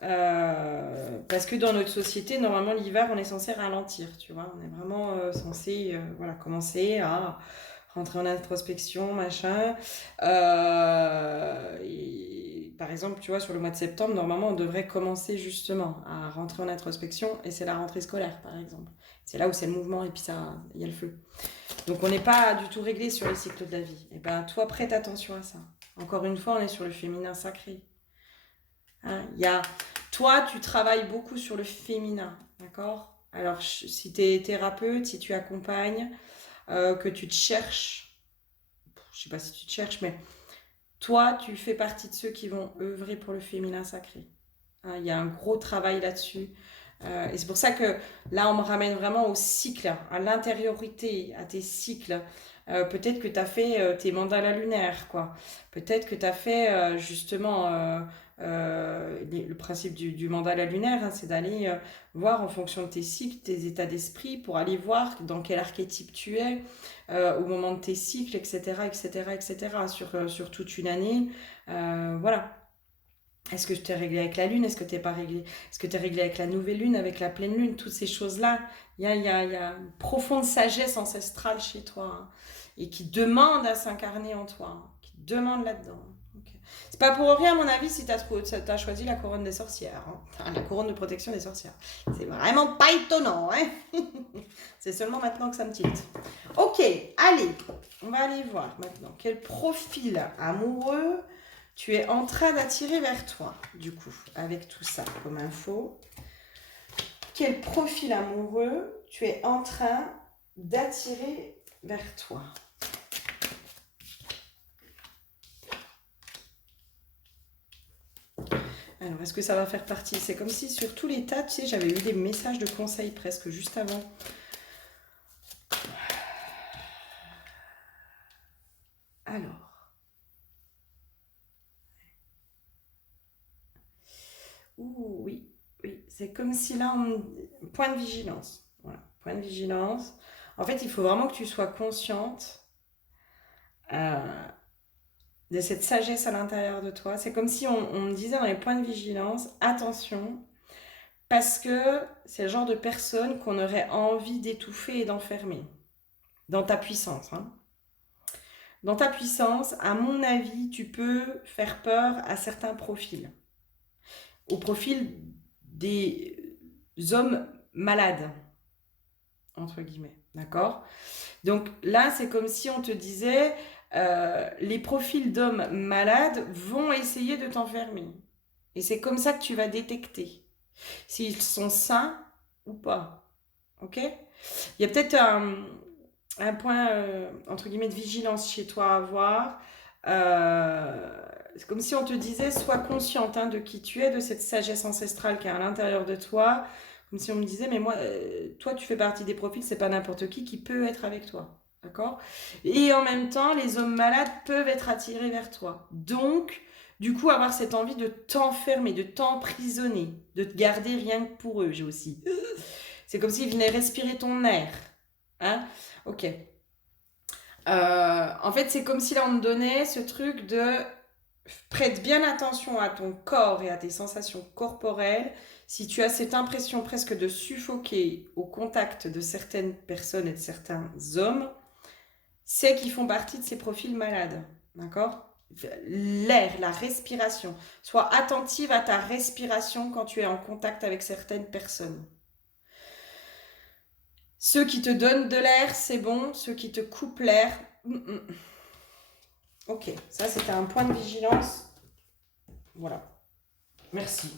Parce que dans notre société, normalement, l'hiver, on est censé ralentir, tu vois. On est vraiment censé voilà, commencer à rentrer en introspection, machin. Par exemple, tu vois, sur le mois de septembre, normalement, on devrait commencer justement à rentrer en introspection et c'est la rentrée scolaire, par exemple. C'est là où c'est le mouvement et puis ça, il y a le feu. Donc, on n'est pas du tout réglé sur les cycles de la vie. Et ben, toi, prête attention à ça. Encore une fois, on est sur le féminin sacré. Hein, toi, tu travailles beaucoup sur le féminin, d'accord? Alors, si tu es thérapeute, si tu accompagnes, que tu te cherches, je sais pas si tu te cherches, mais toi, tu fais partie de ceux qui vont œuvrer pour le féminin sacré. Hein, il y a un gros travail là-dessus. Et c'est pour ça que là, on me ramène vraiment au cycle, à l'intériorité, à tes cycles. Peut-être que tu as fait tes mandalas lunaires, quoi. Peut-être que tu as fait justement le principe du mandala lunaire, hein, c'est d'aller voir en fonction de tes cycles, tes états d'esprit, pour aller voir dans quel archétype tu es au moment de tes cycles, etc., etc., etc., sur toute une année. Voilà. Est-ce que tu es réglé avec la lune? Est-ce que tu n'es pas réglé? Est-ce que tu es réglé avec la nouvelle lune, avec la pleine lune? Toutes ces choses-là, il y a une profonde sagesse ancestrale chez toi, hein, et qui demande à s'incarner en toi, hein, qui demande là-dedans. Ok. C'est pas pour rien, à mon avis, si tu as choisi la couronne des sorcières, hein. Enfin, la couronne de protection des sorcières. C'est vraiment pas étonnant, hein. C'est seulement maintenant que ça me tilte. Ok, allez, on va aller voir maintenant quel profil amoureux tu es en train d'attirer vers toi, du coup, avec tout ça comme info. Quel profil amoureux tu es en train d'attirer vers toi? Alors, est-ce que ça va faire partie? C'est comme si sur tous les tas, tu sais, j'avais eu des messages de conseils presque juste avant. Alors. Ouh, oui, oui. C'est comme si là, point de vigilance. Voilà, point de vigilance. En fait, il faut vraiment que tu sois consciente de cette sagesse à l'intérieur de toi. C'est comme si on me disait dans les points de vigilance, attention, parce que c'est le genre de personne qu'on aurait envie d'étouffer et d'enfermer. dans ta puissance, hein. Dans ta puissance, à mon avis, tu peux faire peur à certains profils. Au profil des hommes malades, entre guillemets, d'accord? Donc là, c'est comme si on te disait, les profils d'hommes malades vont essayer de t'enfermer. Et c'est comme ça que tu vas détecter s'ils sont sains ou pas. Ok? Il y a peut-être un point, entre guillemets, de vigilance chez toi à avoir. C'est comme si on te disait, sois consciente de qui tu es, de cette sagesse ancestrale qui est à l'intérieur de toi. Comme si on me disait, mais moi, toi, tu fais partie des profils, c'est pas n'importe qui peut être avec toi. D'accord? Et en même temps, les hommes malades peuvent être attirés vers toi. Donc, du coup, avoir cette envie de t'enfermer, de t'emprisonner, de te garder rien que pour eux, j'ai aussi. C'est comme s'ils venaient respirer ton air. Hein? Ok. En fait, c'est comme si là, on te donnait ce truc de prête bien attention à ton corps et à tes sensations corporelles. Si tu as cette impression presque de suffoquer au contact de certaines personnes et de certains hommes, c'est qu'ils font partie de ces profils malades. D'accord? L'air, la respiration. Sois attentive à ta respiration quand tu es en contact avec certaines personnes. Ceux qui te donnent de l'air, c'est bon. Ceux qui te coupent l'air, ok, ça c'était un point de vigilance. Voilà. Merci.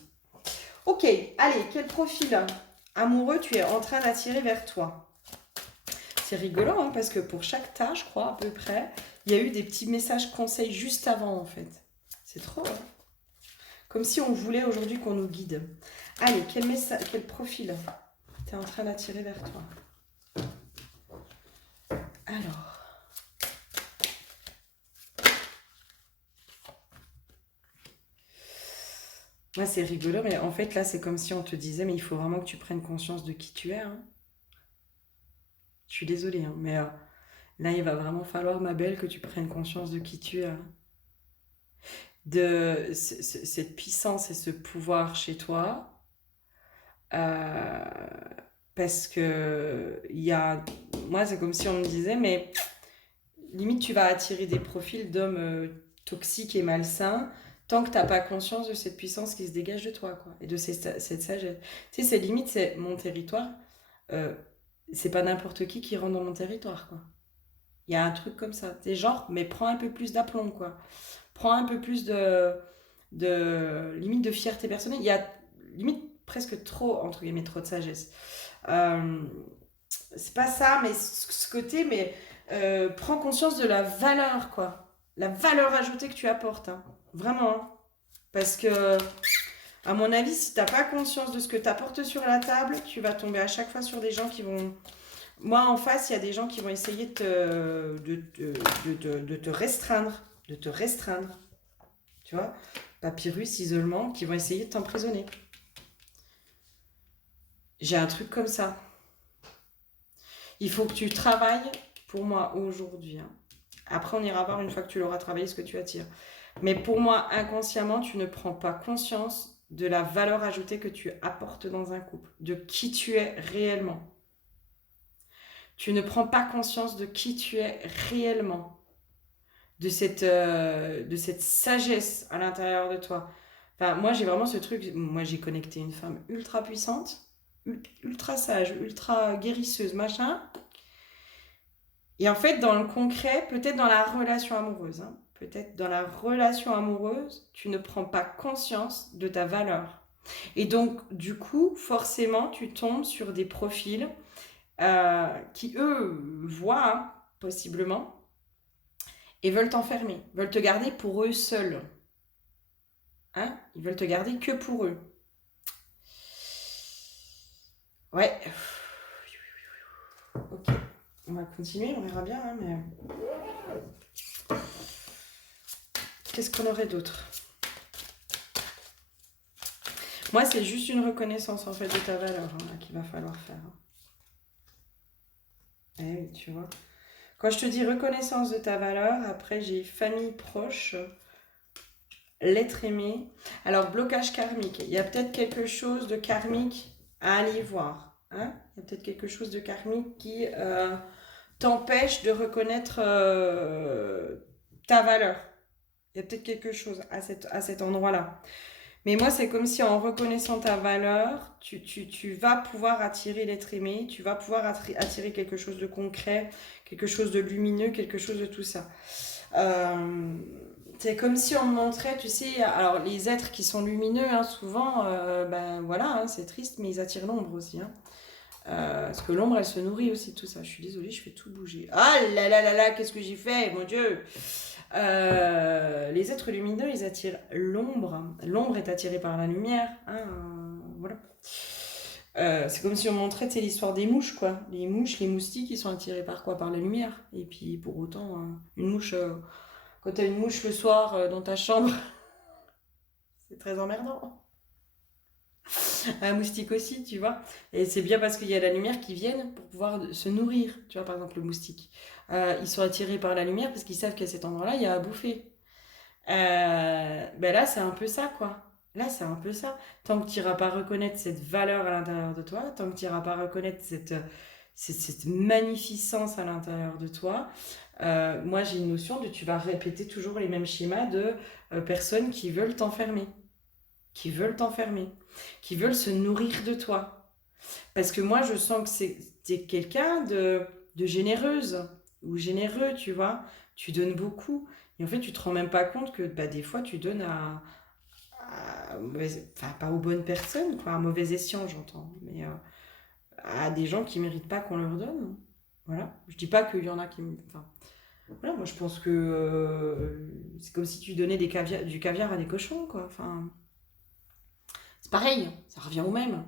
Ok, allez, quel profil amoureux tu es en train d'attirer vers toi? C'est rigolo, parce que pour chaque tâche, je crois, à peu près, il y a eu des petits messages conseils juste avant, en fait. C'est trop, Comme si on voulait aujourd'hui qu'on nous guide. Allez, quel profil tu es en train d'attirer vers toi? Alors... Ouais, c'est rigolo, mais en fait, là, c'est comme si on te disait, mais il faut vraiment que tu prennes conscience de qui tu es. Je suis désolée, mais là, il va vraiment falloir, ma belle, que tu prennes conscience de qui tu es. De cette puissance et ce pouvoir chez toi. Euh, parce que moi, c'est comme si on me disait, mais limite, tu vas attirer des profils d'hommes toxiques et malsains tant que tu n'as pas conscience de cette puissance qui se dégage de toi, quoi, et de cette sagesse. Tu sais, c'est limite, c'est mon territoire. C'est pas n'importe qui rentre dans mon territoire, quoi. Il y a un truc comme ça. C'est genre, mais prends un peu plus d'aplomb, quoi. Prends un peu plus limite de fierté personnelle. Il y a limite presque trop, entre guillemets, trop de sagesse. C'est pas ça, mais ce côté, mais prends conscience de la valeur, quoi. La valeur ajoutée que tu apportes, vraiment. Parce que, à mon avis, si t'as pas conscience de ce que tu apportes sur la table, tu vas tomber à chaque fois sur des gens qui vont... Moi, en face, il y a des gens qui vont essayer de te restreindre. De te restreindre. Tu vois? Papyrus, isolement, qui vont essayer de t'emprisonner. J'ai un truc comme ça. Il faut que tu travailles pour moi aujourd'hui. Après, on ira voir une fois que tu l'auras travaillé ce que tu attires. Mais pour moi, inconsciemment, tu ne prends pas conscience de la valeur ajoutée que tu apportes dans un couple, de qui tu es réellement. Tu ne prends pas conscience de qui tu es réellement, de cette sagesse à l'intérieur de toi. Enfin, moi, j'ai vraiment ce truc. Moi, j'ai connecté une femme ultra puissante, ultra sage, ultra guérisseuse, machin. Et en fait, dans le concret, peut-être dans la relation amoureuse, peut-être dans la relation amoureuse, tu ne prends pas conscience de ta valeur. Et donc, du coup, forcément, tu tombes sur des profils qui, eux, voient, possiblement, et veulent t'enfermer, veulent te garder pour eux seuls. Ils veulent te garder que pour eux. Ouais. Ok. On va continuer, on verra bien, mais... Qu'est-ce qu'on aurait d'autre? Moi, c'est juste une reconnaissance, en fait, de ta valeur qu'il va falloir faire. Eh oui, tu vois. Quand je te dis reconnaissance de ta valeur, après, j'ai famille proche, l'être aimé. Alors, blocage karmique. Il y a peut-être quelque chose de karmique à aller voir. Il y a peut-être quelque chose de karmique qui t'empêche de reconnaître ta valeur. Il y a peut-être quelque chose à cet endroit-là. Mais moi, c'est comme si en reconnaissant ta valeur, tu vas pouvoir attirer l'être aimé, tu vas pouvoir attirer quelque chose de concret, quelque chose de lumineux, quelque chose de tout ça. C'est comme si on me montrait, tu sais, alors les êtres qui sont lumineux, hein, souvent, ben voilà, hein, c'est triste, mais ils attirent l'ombre aussi. Hein. Parce que l'ombre, elle se nourrit aussi de tout ça. Je suis désolée, je fais tout bouger. Ah là là là là, qu'est-ce que j'ai fait, mon Dieu. Les êtres lumineux, ils attirent l'ombre. L'ombre est attirée par la lumière. Hein, voilà. C'est comme si on montrait l'histoire des mouches, quoi. Les mouches, les moustiques, ils sont attirés par quoi? Par la lumière. Et puis pour autant, une mouche, quand t'as une mouche le soir dans ta chambre, c'est très emmerdant. Un moustique aussi, tu vois. Et c'est bien parce qu'il y a la lumière qui vient pour pouvoir se nourrir. Tu vois, par exemple, le moustique. Ils sont attirés par la lumière parce qu'ils savent qu'à cet endroit-là, il y a à bouffer. Ben là, c'est un peu ça, quoi. Là, c'est un peu ça. Tant que tu n'iras pas reconnaître cette valeur à l'intérieur de toi, tant que tu n'iras pas reconnaître cette magnificence à l'intérieur de toi, moi, j'ai une notion de tu vas répéter toujours les mêmes schémas de personnes qui veulent t'enfermer, qui veulent t'enfermer, qui veulent se nourrir de toi. Parce que moi, je sens que c'est quelqu'un de généreuse ou généreux, tu vois. Tu donnes beaucoup. Et en fait, tu te rends même pas compte que bah, des fois, tu donnes enfin, pas aux bonnes personnes, quoi, à mauvais escient, j'entends. Mais à des gens qui méritent pas qu'on leur donne. Voilà. Je dis pas qu'il y en a qui... Enfin, voilà, moi, je pense que c'est comme si tu donnais du caviar à des cochons, quoi. Enfin, c'est pareil, ça revient au même.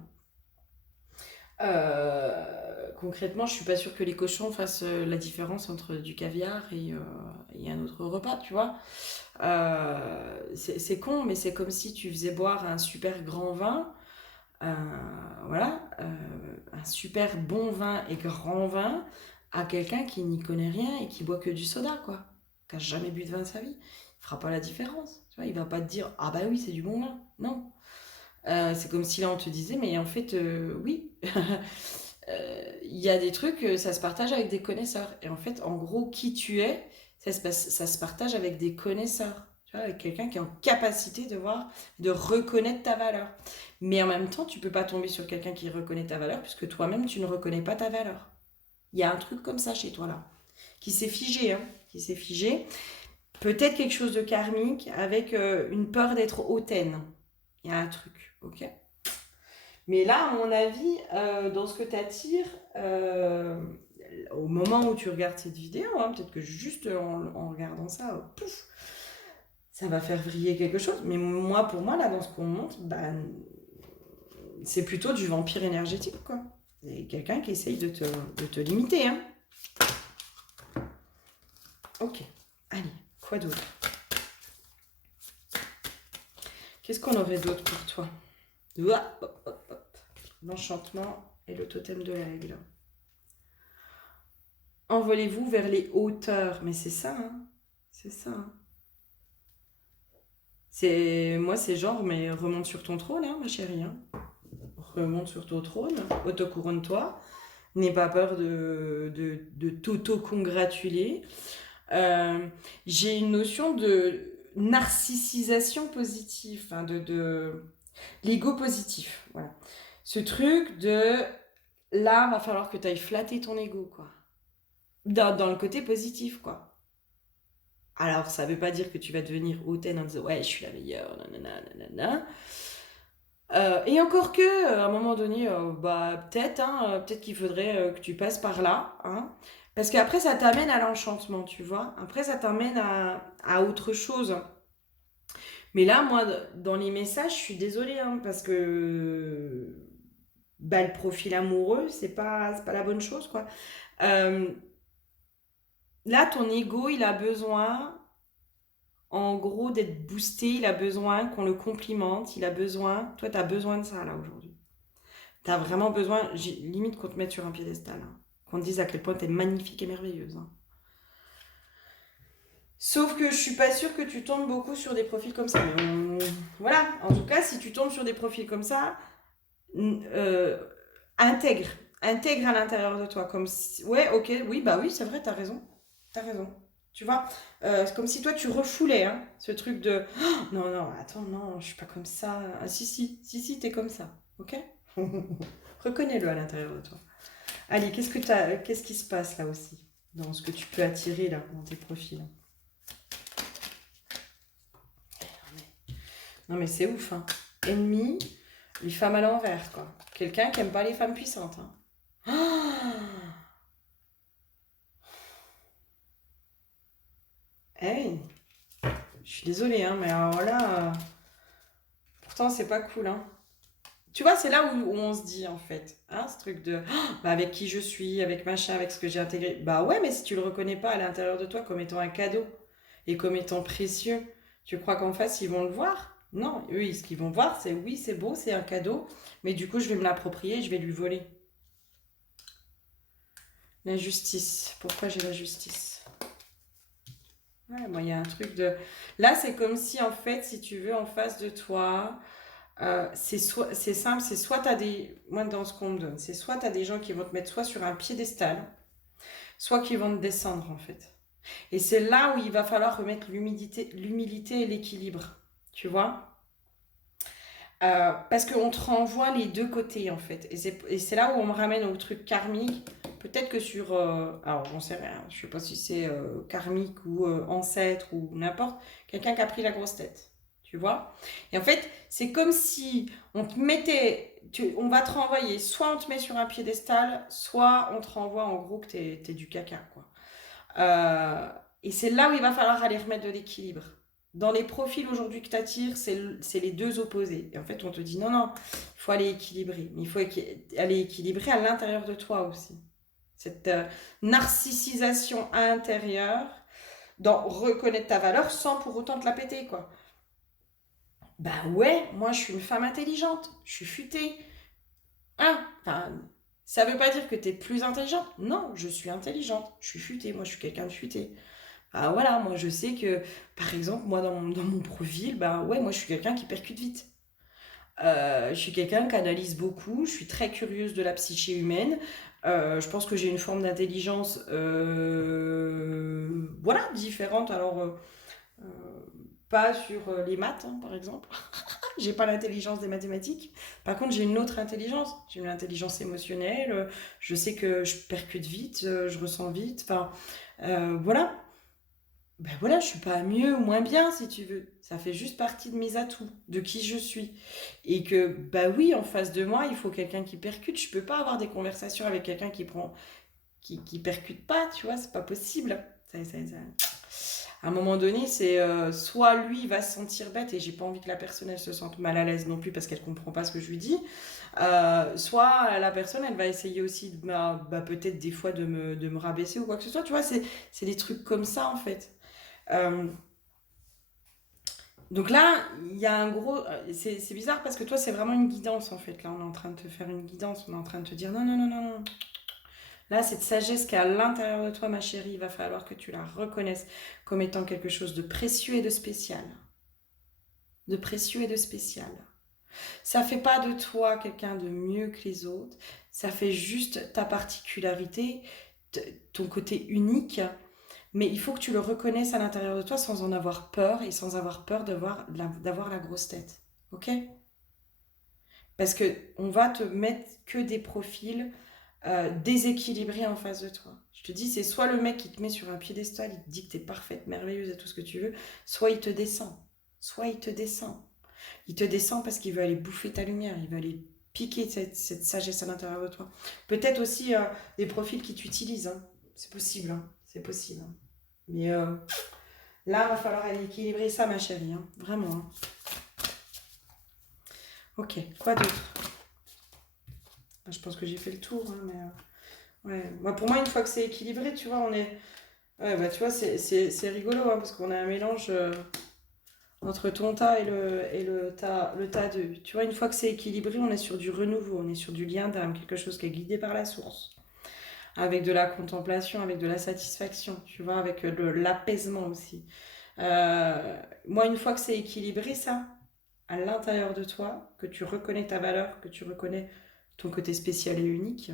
Concrètement, je suis pas sûre que les cochons fassent la différence entre du caviar et un autre repas, tu vois. C'est con, mais c'est comme si tu faisais boire un super grand vin, euh, voilà, un super bon vin et grand vin à quelqu'un qui n'y connaît rien et qui boit que du soda, quoi. Qui a jamais bu de vin de sa vie. Il fera pas la différence, tu vois. Il va pas te dire, ah bah oui, c'est du bon vin. Non. C'est comme si là on te disait, mais en fait, oui, il y a des trucs, ça se partage avec des connaisseurs. Et en fait, en gros, qui tu es, ça se partage avec des connaisseurs. Tu vois, avec quelqu'un qui est en capacité de voir, de reconnaître ta valeur. Mais en même temps, tu peux pas tomber sur quelqu'un qui reconnaît ta valeur, puisque toi-même, tu ne reconnais pas ta valeur. Il y a un truc comme ça chez toi là, qui s'est figé, hein, qui s'est figé. Peut-être quelque chose de karmique avec une peur d'être hautaine. Il y a un truc, ok? Mais là, à mon avis, dans ce que tu attires, au moment où tu regardes cette vidéo, hein, peut-être que juste en regardant ça, pouf, ça va faire vriller quelque chose. Mais moi, pour moi, là, dans ce qu'on montre, bah, c'est plutôt du vampire énergétique, quoi. C'est quelqu'un qui essaye de te limiter, hein. Ok, allez, quoi d'autre? Qu'est-ce qu'on aurait d'autre pour toi? L'enchantement et le totem de l'aigle. Envolez-vous vers les hauteurs. Mais c'est ça, hein. C'est ça. Hein. Moi, c'est genre, mais remonte sur ton trône, hein, ma chérie. Hein. Remonte sur ton trône, autocouronne-toi. N'aie pas peur de t'auto-congratuler. J'ai une notion de narcissisation positive, hein, de l'ego positif. Voilà. Ce truc de là, va falloir que tu ailles flatter ton ego, quoi. Dans le côté positif, quoi. Alors, ça veut pas dire que tu vas devenir hautaine en disant ouais, je suis la meilleure, nanana, nanana. Et encore que, à un moment donné, bah peut-être, hein, peut-être qu'il faudrait que tu passes par là, hein, parce qu'après ça t'amène à l'enchantement, tu vois. Après ça t'amène à autre chose. Mais là, moi, dans les messages, je suis désolée, hein, parce que bah, le profil amoureux, c'est pas la bonne chose, quoi. Euh, Là, ton ego, il a besoin, en gros, d'être boosté, il a besoin qu'on le complimente, il a besoin, toi, tu as besoin de ça, là, aujourd'hui. Tu as vraiment besoin, limite qu'on te mette sur un piédestal, hein. Qu'on te dise à quel point tu es magnifique et merveilleuse. Hein. Sauf que je suis pas sûre que tu tombes beaucoup sur des profils comme ça. Voilà, en tout cas, si tu tombes sur des profils comme ça, intègre, Intègre à l'intérieur de toi. Comme si... Ouais, ok, oui, bah oui, c'est vrai, t'as raison. T'as raison. Tu vois, c'est comme si toi tu refoulais hein, ce truc de oh, non, non, attends, non, je suis pas comme ça. Ah, si, t'es comme ça. Ok. Reconnais-le à l'intérieur de toi. Allez, qu'est-ce qui se passe là aussi, dans ce que tu peux attirer là, dans tes profils? Non mais c'est ouf, hein. Ennemi, les femmes à l'envers, quoi. Quelqu'un qui aime pas les femmes puissantes. Hein. Hey, je suis désolée, hein, mais alors là, pourtant c'est pas cool, hein. Tu vois, c'est là où on se dit en fait, hein, ce truc de bah, avec qui je suis, avec machin, avec ce que j'ai intégré. Bah ouais, mais si tu le reconnais pas à l'intérieur de toi comme étant un cadeau et comme étant précieux, tu crois qu'en face ils vont le voir? Non, eux, ce qu'ils vont voir, c'est oui, c'est beau, c'est un cadeau, mais du coup, je vais me l'approprier, je vais lui voler. La justice. Pourquoi j'ai la justice? Ouais, moi, il y a un truc de. Là, c'est comme si, en fait, si tu veux, en face de toi, c'est simple, c'est soit tu as des. Moi, dans ce qu'on me donne, c'est soit tu as des gens qui vont te mettre soit sur un piédestal, soit qui vont te descendre, en fait. Et c'est là où il va falloir remettre l'humilité et l'équilibre. Tu vois? Parce qu'on te renvoie les deux côtés en fait. Et c'est là où on me ramène au truc karmique. Peut-être que sur... alors j'en sais rien, je sais pas si c'est karmique ou ancêtre ou n'importe. Quelqu'un qui a pris la grosse tête. Tu vois? Et en fait, c'est comme si on te mettait... on va te renvoyer, soit on te met sur un piédestal, soit on te renvoie en gros que t'es du caca, quoi. Euh, et c'est là où il va falloir aller remettre de l'équilibre. Dans les profils aujourd'hui que tu attires, c'est les deux opposés. Et en fait, on te dit non, non, il faut aller équilibrer. Mais il faut aller équilibrer à l'intérieur de toi aussi. Cette narcissisation intérieure, dans reconnaître ta valeur sans pour autant te la péter, quoi. Bah ouais, moi je suis une femme intelligente, je suis futée. Ah, enfin, ça veut pas dire que tu es plus intelligente. Non, je suis intelligente, je suis futée, moi je suis quelqu'un de futé. Ah voilà, moi je sais que, par exemple, moi dans mon profil, bah ouais, moi je suis quelqu'un qui percute vite. Je suis quelqu'un qui analyse beaucoup, je suis très curieuse de la psyché humaine. Je pense que j'ai une forme d'intelligence, voilà, différente. Alors, euh, pas sur les maths, hein, par exemple. J'ai pas l'intelligence des mathématiques. Par contre, j'ai une autre intelligence. J'ai une intelligence émotionnelle. Je sais que je percute vite, je ressens vite. Enfin, voilà. Ben voilà, je suis pas mieux ou moins bien si tu veux. Ça fait juste partie de mes atouts, de qui je suis. Et que, bah oui, en face de moi, il faut quelqu'un qui percute. Je peux pas avoir des conversations avec quelqu'un qui percute pas, tu vois, c'est pas possible. À un moment donné, c'est soit lui il va se sentir bête et j'ai pas envie que la personne elle se sente mal à l'aise non plus parce qu'elle comprend pas ce que je lui dis. Soit la personne elle va essayer aussi peut-être des fois de me rabaisser ou quoi que ce soit. Tu vois, c'est des trucs comme ça en fait. Euh, donc là, il y a un gros. C'est bizarre parce que toi, c'est vraiment une guidance en fait. Là, on est en train de te faire une guidance. On est en train de te dire non, non, non, non, non. Là, cette sagesse qui est à l'intérieur de toi, ma chérie, il va falloir que tu la reconnaisses comme étant quelque chose de précieux et de spécial. De précieux et de spécial. Ça fait pas de toi quelqu'un de mieux que les autres. Ça fait juste ta particularité, ton côté unique. Mais il faut que tu le reconnaisses à l'intérieur de toi sans en avoir peur et sans avoir peur d'avoir la grosse tête. Ok? Parce que on va te mettre que des profils déséquilibrés en face de toi. Je te dis, c'est soit le mec qui te met sur un piédestal, il te dit que t'es parfaite, merveilleuse et tout ce que tu veux, soit il te descend. Soit il te descend. Il te descend parce qu'il veut aller bouffer ta lumière, il veut aller piquer cette sagesse à l'intérieur de toi. Peut-être aussi des profils qui t'utilisent. Hein. C'est possible. Hein. C'est possible. Hein. Mais là, il va falloir aller équilibrer ça, ma chérie. Hein. Vraiment. Hein. Ok, quoi d'autre? Je pense que j'ai fait le tour. Hein, mais, ouais. Bah, pour moi, une fois que c'est équilibré, tu vois, on est. Ouais, bah, tu vois, c'est rigolo hein, parce qu'on a un mélange entre ton tas et le tas de. Tu vois, une fois que c'est équilibré, on est sur du renouveau, on est sur du lien d'âme, quelque chose qui est guidé par la source. Avec de la contemplation, avec de la satisfaction, tu vois, avec de l'apaisement aussi. Moi, une fois que c'est équilibré, ça, à l'intérieur de toi, que tu reconnais ta valeur, que tu reconnais ton côté spécial et unique,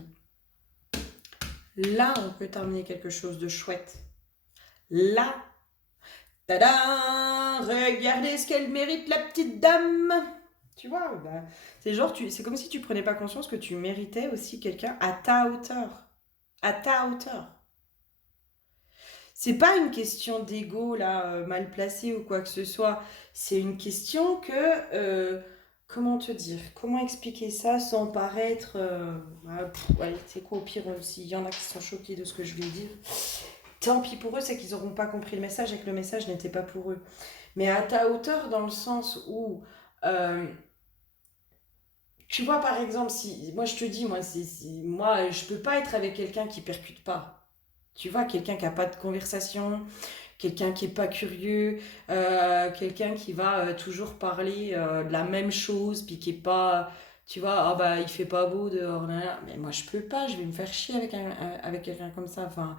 Là, on peut t'amener quelque chose de chouette. Là, tada! Regardez ce qu'elle mérite, la petite dame! Tu vois, bah, c'est genre, c'est comme si tu prenais pas conscience que tu méritais aussi quelqu'un à ta hauteur. À ta hauteur. C'est pas une question d'ego là mal placé ou quoi que ce soit. C'est une question que comment te dire, comment expliquer ça sans paraître ouais, c'est quoi au pire s'il y en a qui sont choqués de ce que je vais dire. Tant pis pour eux, c'est qu'ils n'auront pas compris le message et que le message n'était pas pour eux. Mais à ta hauteur dans le sens où euh, tu vois par exemple si moi je te dis moi je peux pas être avec quelqu'un qui percute pas. Tu vois, quelqu'un qui n'a pas de conversation, quelqu'un qui est pas curieux, quelqu'un qui va toujours parler de la même chose, puis qui est pas, tu vois, ah bah il fait pas beau dehors, là, là. Mais moi je peux pas, je vais me faire chier avec quelqu'un comme ça. Enfin,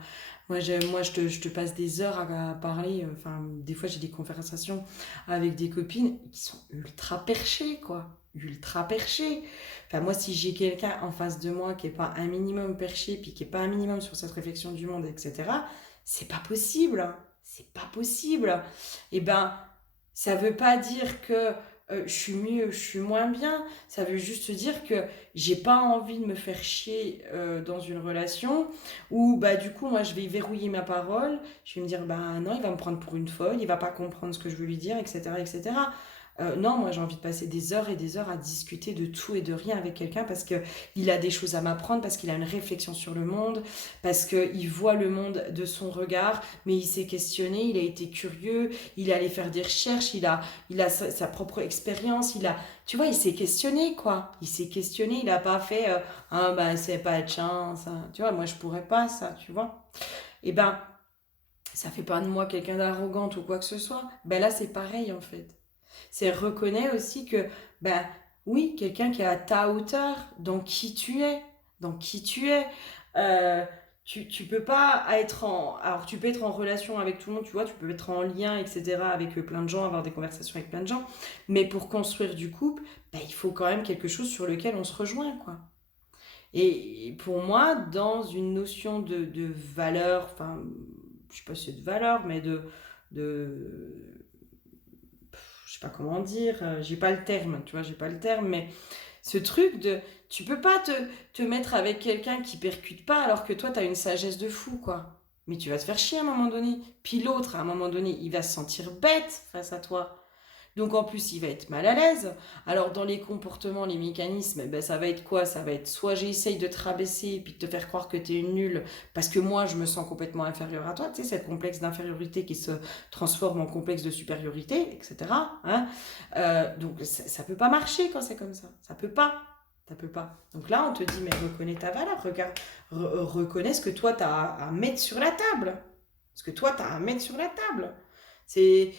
je te passe des heures à parler. Enfin, des fois j'ai des conversations avec des copines qui sont ultra perchées, quoi. Ultra perchées. Enfin, moi, si j'ai quelqu'un en face de moi qui est pas un minimum perché, puis qui est pas un minimum sur cette réflexion du monde, etc., c'est pas possible. C'est pas possible. Et ben, ça veut pas dire que je suis mieux, je suis moins bien. Ça veut juste dire que j'ai pas envie de me faire chier dans une relation où, bah, du coup, moi, je vais verrouiller ma parole. Je vais me dire, bah non, il va me prendre pour une folle, il va pas comprendre ce que je veux lui dire, etc., etc. Non, moi j'ai envie de passer des heures et des heures à discuter de tout et de rien avec quelqu'un parce que il a des choses à m'apprendre, parce qu'il a une réflexion sur le monde, parce qu'il voit le monde de son regard, mais il s'est questionné, il a été curieux, il est allé faire des recherches, il a sa propre expérience, tu vois, il s'est questionné quoi. Il s'est questionné, il a pas fait, ah bah c'est pas de chance, hein. Tu vois, moi je pourrais pas ça, tu vois. Et ben, ça fait pas de moi quelqu'un d'arrogante ou quoi que ce soit. Ben là c'est pareil en fait. C'est reconnaître aussi que, ben oui, quelqu'un qui est à ta hauteur, dans qui tu es, dans qui tu es. Euh, tu peux pas être en... Alors tu peux être en relation avec tout le monde, tu vois, tu peux être en lien, etc., avec plein de gens, avoir des conversations avec plein de gens, mais pour construire du couple, ben, il faut quand même quelque chose sur lequel on se rejoint, quoi. Et pour moi, dans une notion de valeur, enfin, je sais pas si c'est de valeur, mais de je sais pas comment dire, j'ai pas le terme, tu vois, j'ai pas le terme, mais ce truc de, tu peux pas te mettre avec quelqu'un qui percute pas alors que toi t'as une sagesse de fou, quoi. Mais tu vas te faire chier à un moment donné. Puis l'autre, à un moment donné, il va se sentir bête face à toi. Donc en plus, il va être mal à l'aise. Alors dans les comportements, les mécanismes, eh ben, ça va être quoi? Ça va être soit j'essaye de te rabaisser et puis de te faire croire que tu es une nulle parce que moi je me sens complètement inférieure à toi, tu sais, cette complexe d'infériorité qui se transforme en complexe de supériorité, etc. Hein. Donc ça peut pas marcher quand c'est comme ça. Ça peut pas. Ça peut pas. Donc là, on te dit, mais reconnais ta valeur, regarde, reconnais ce que toi tu as à mettre sur la table. Ce que toi tu as à mettre sur la table. C'est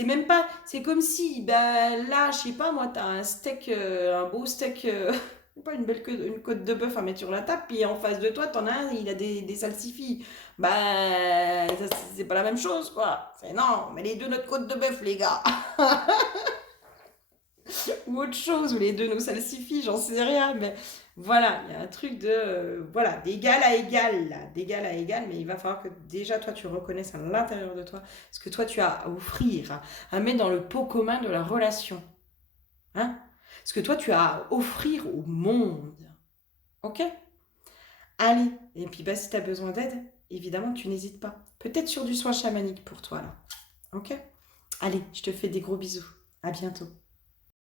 même pas. C'est comme si, ben là, je sais pas, moi, t'as un steak, un beau steak, pas une belle une côte de bœuf à mettre sur la table, puis en face de toi, t'en as un, il a des salsifis. Ben, c'est pas la même chose, quoi. C'est non, mais les deux notre côte de bœuf, les gars. Ou autre chose, ou les deux nous salsifient, j'en sais rien, mais voilà, il y a un truc de, voilà, d'égal à égal, là, d'égal à égal, mais il va falloir que déjà toi tu reconnaisses à l'intérieur de toi ce que toi tu as à offrir, à mettre dans le pot commun de la relation, hein, ce que toi tu as à offrir au monde, ok? Allez, et puis bah si tu as besoin d'aide, évidemment tu n'hésites pas, peut-être sur du soin chamanique pour toi là, ok? Allez, je te fais des gros bisous, à bientôt.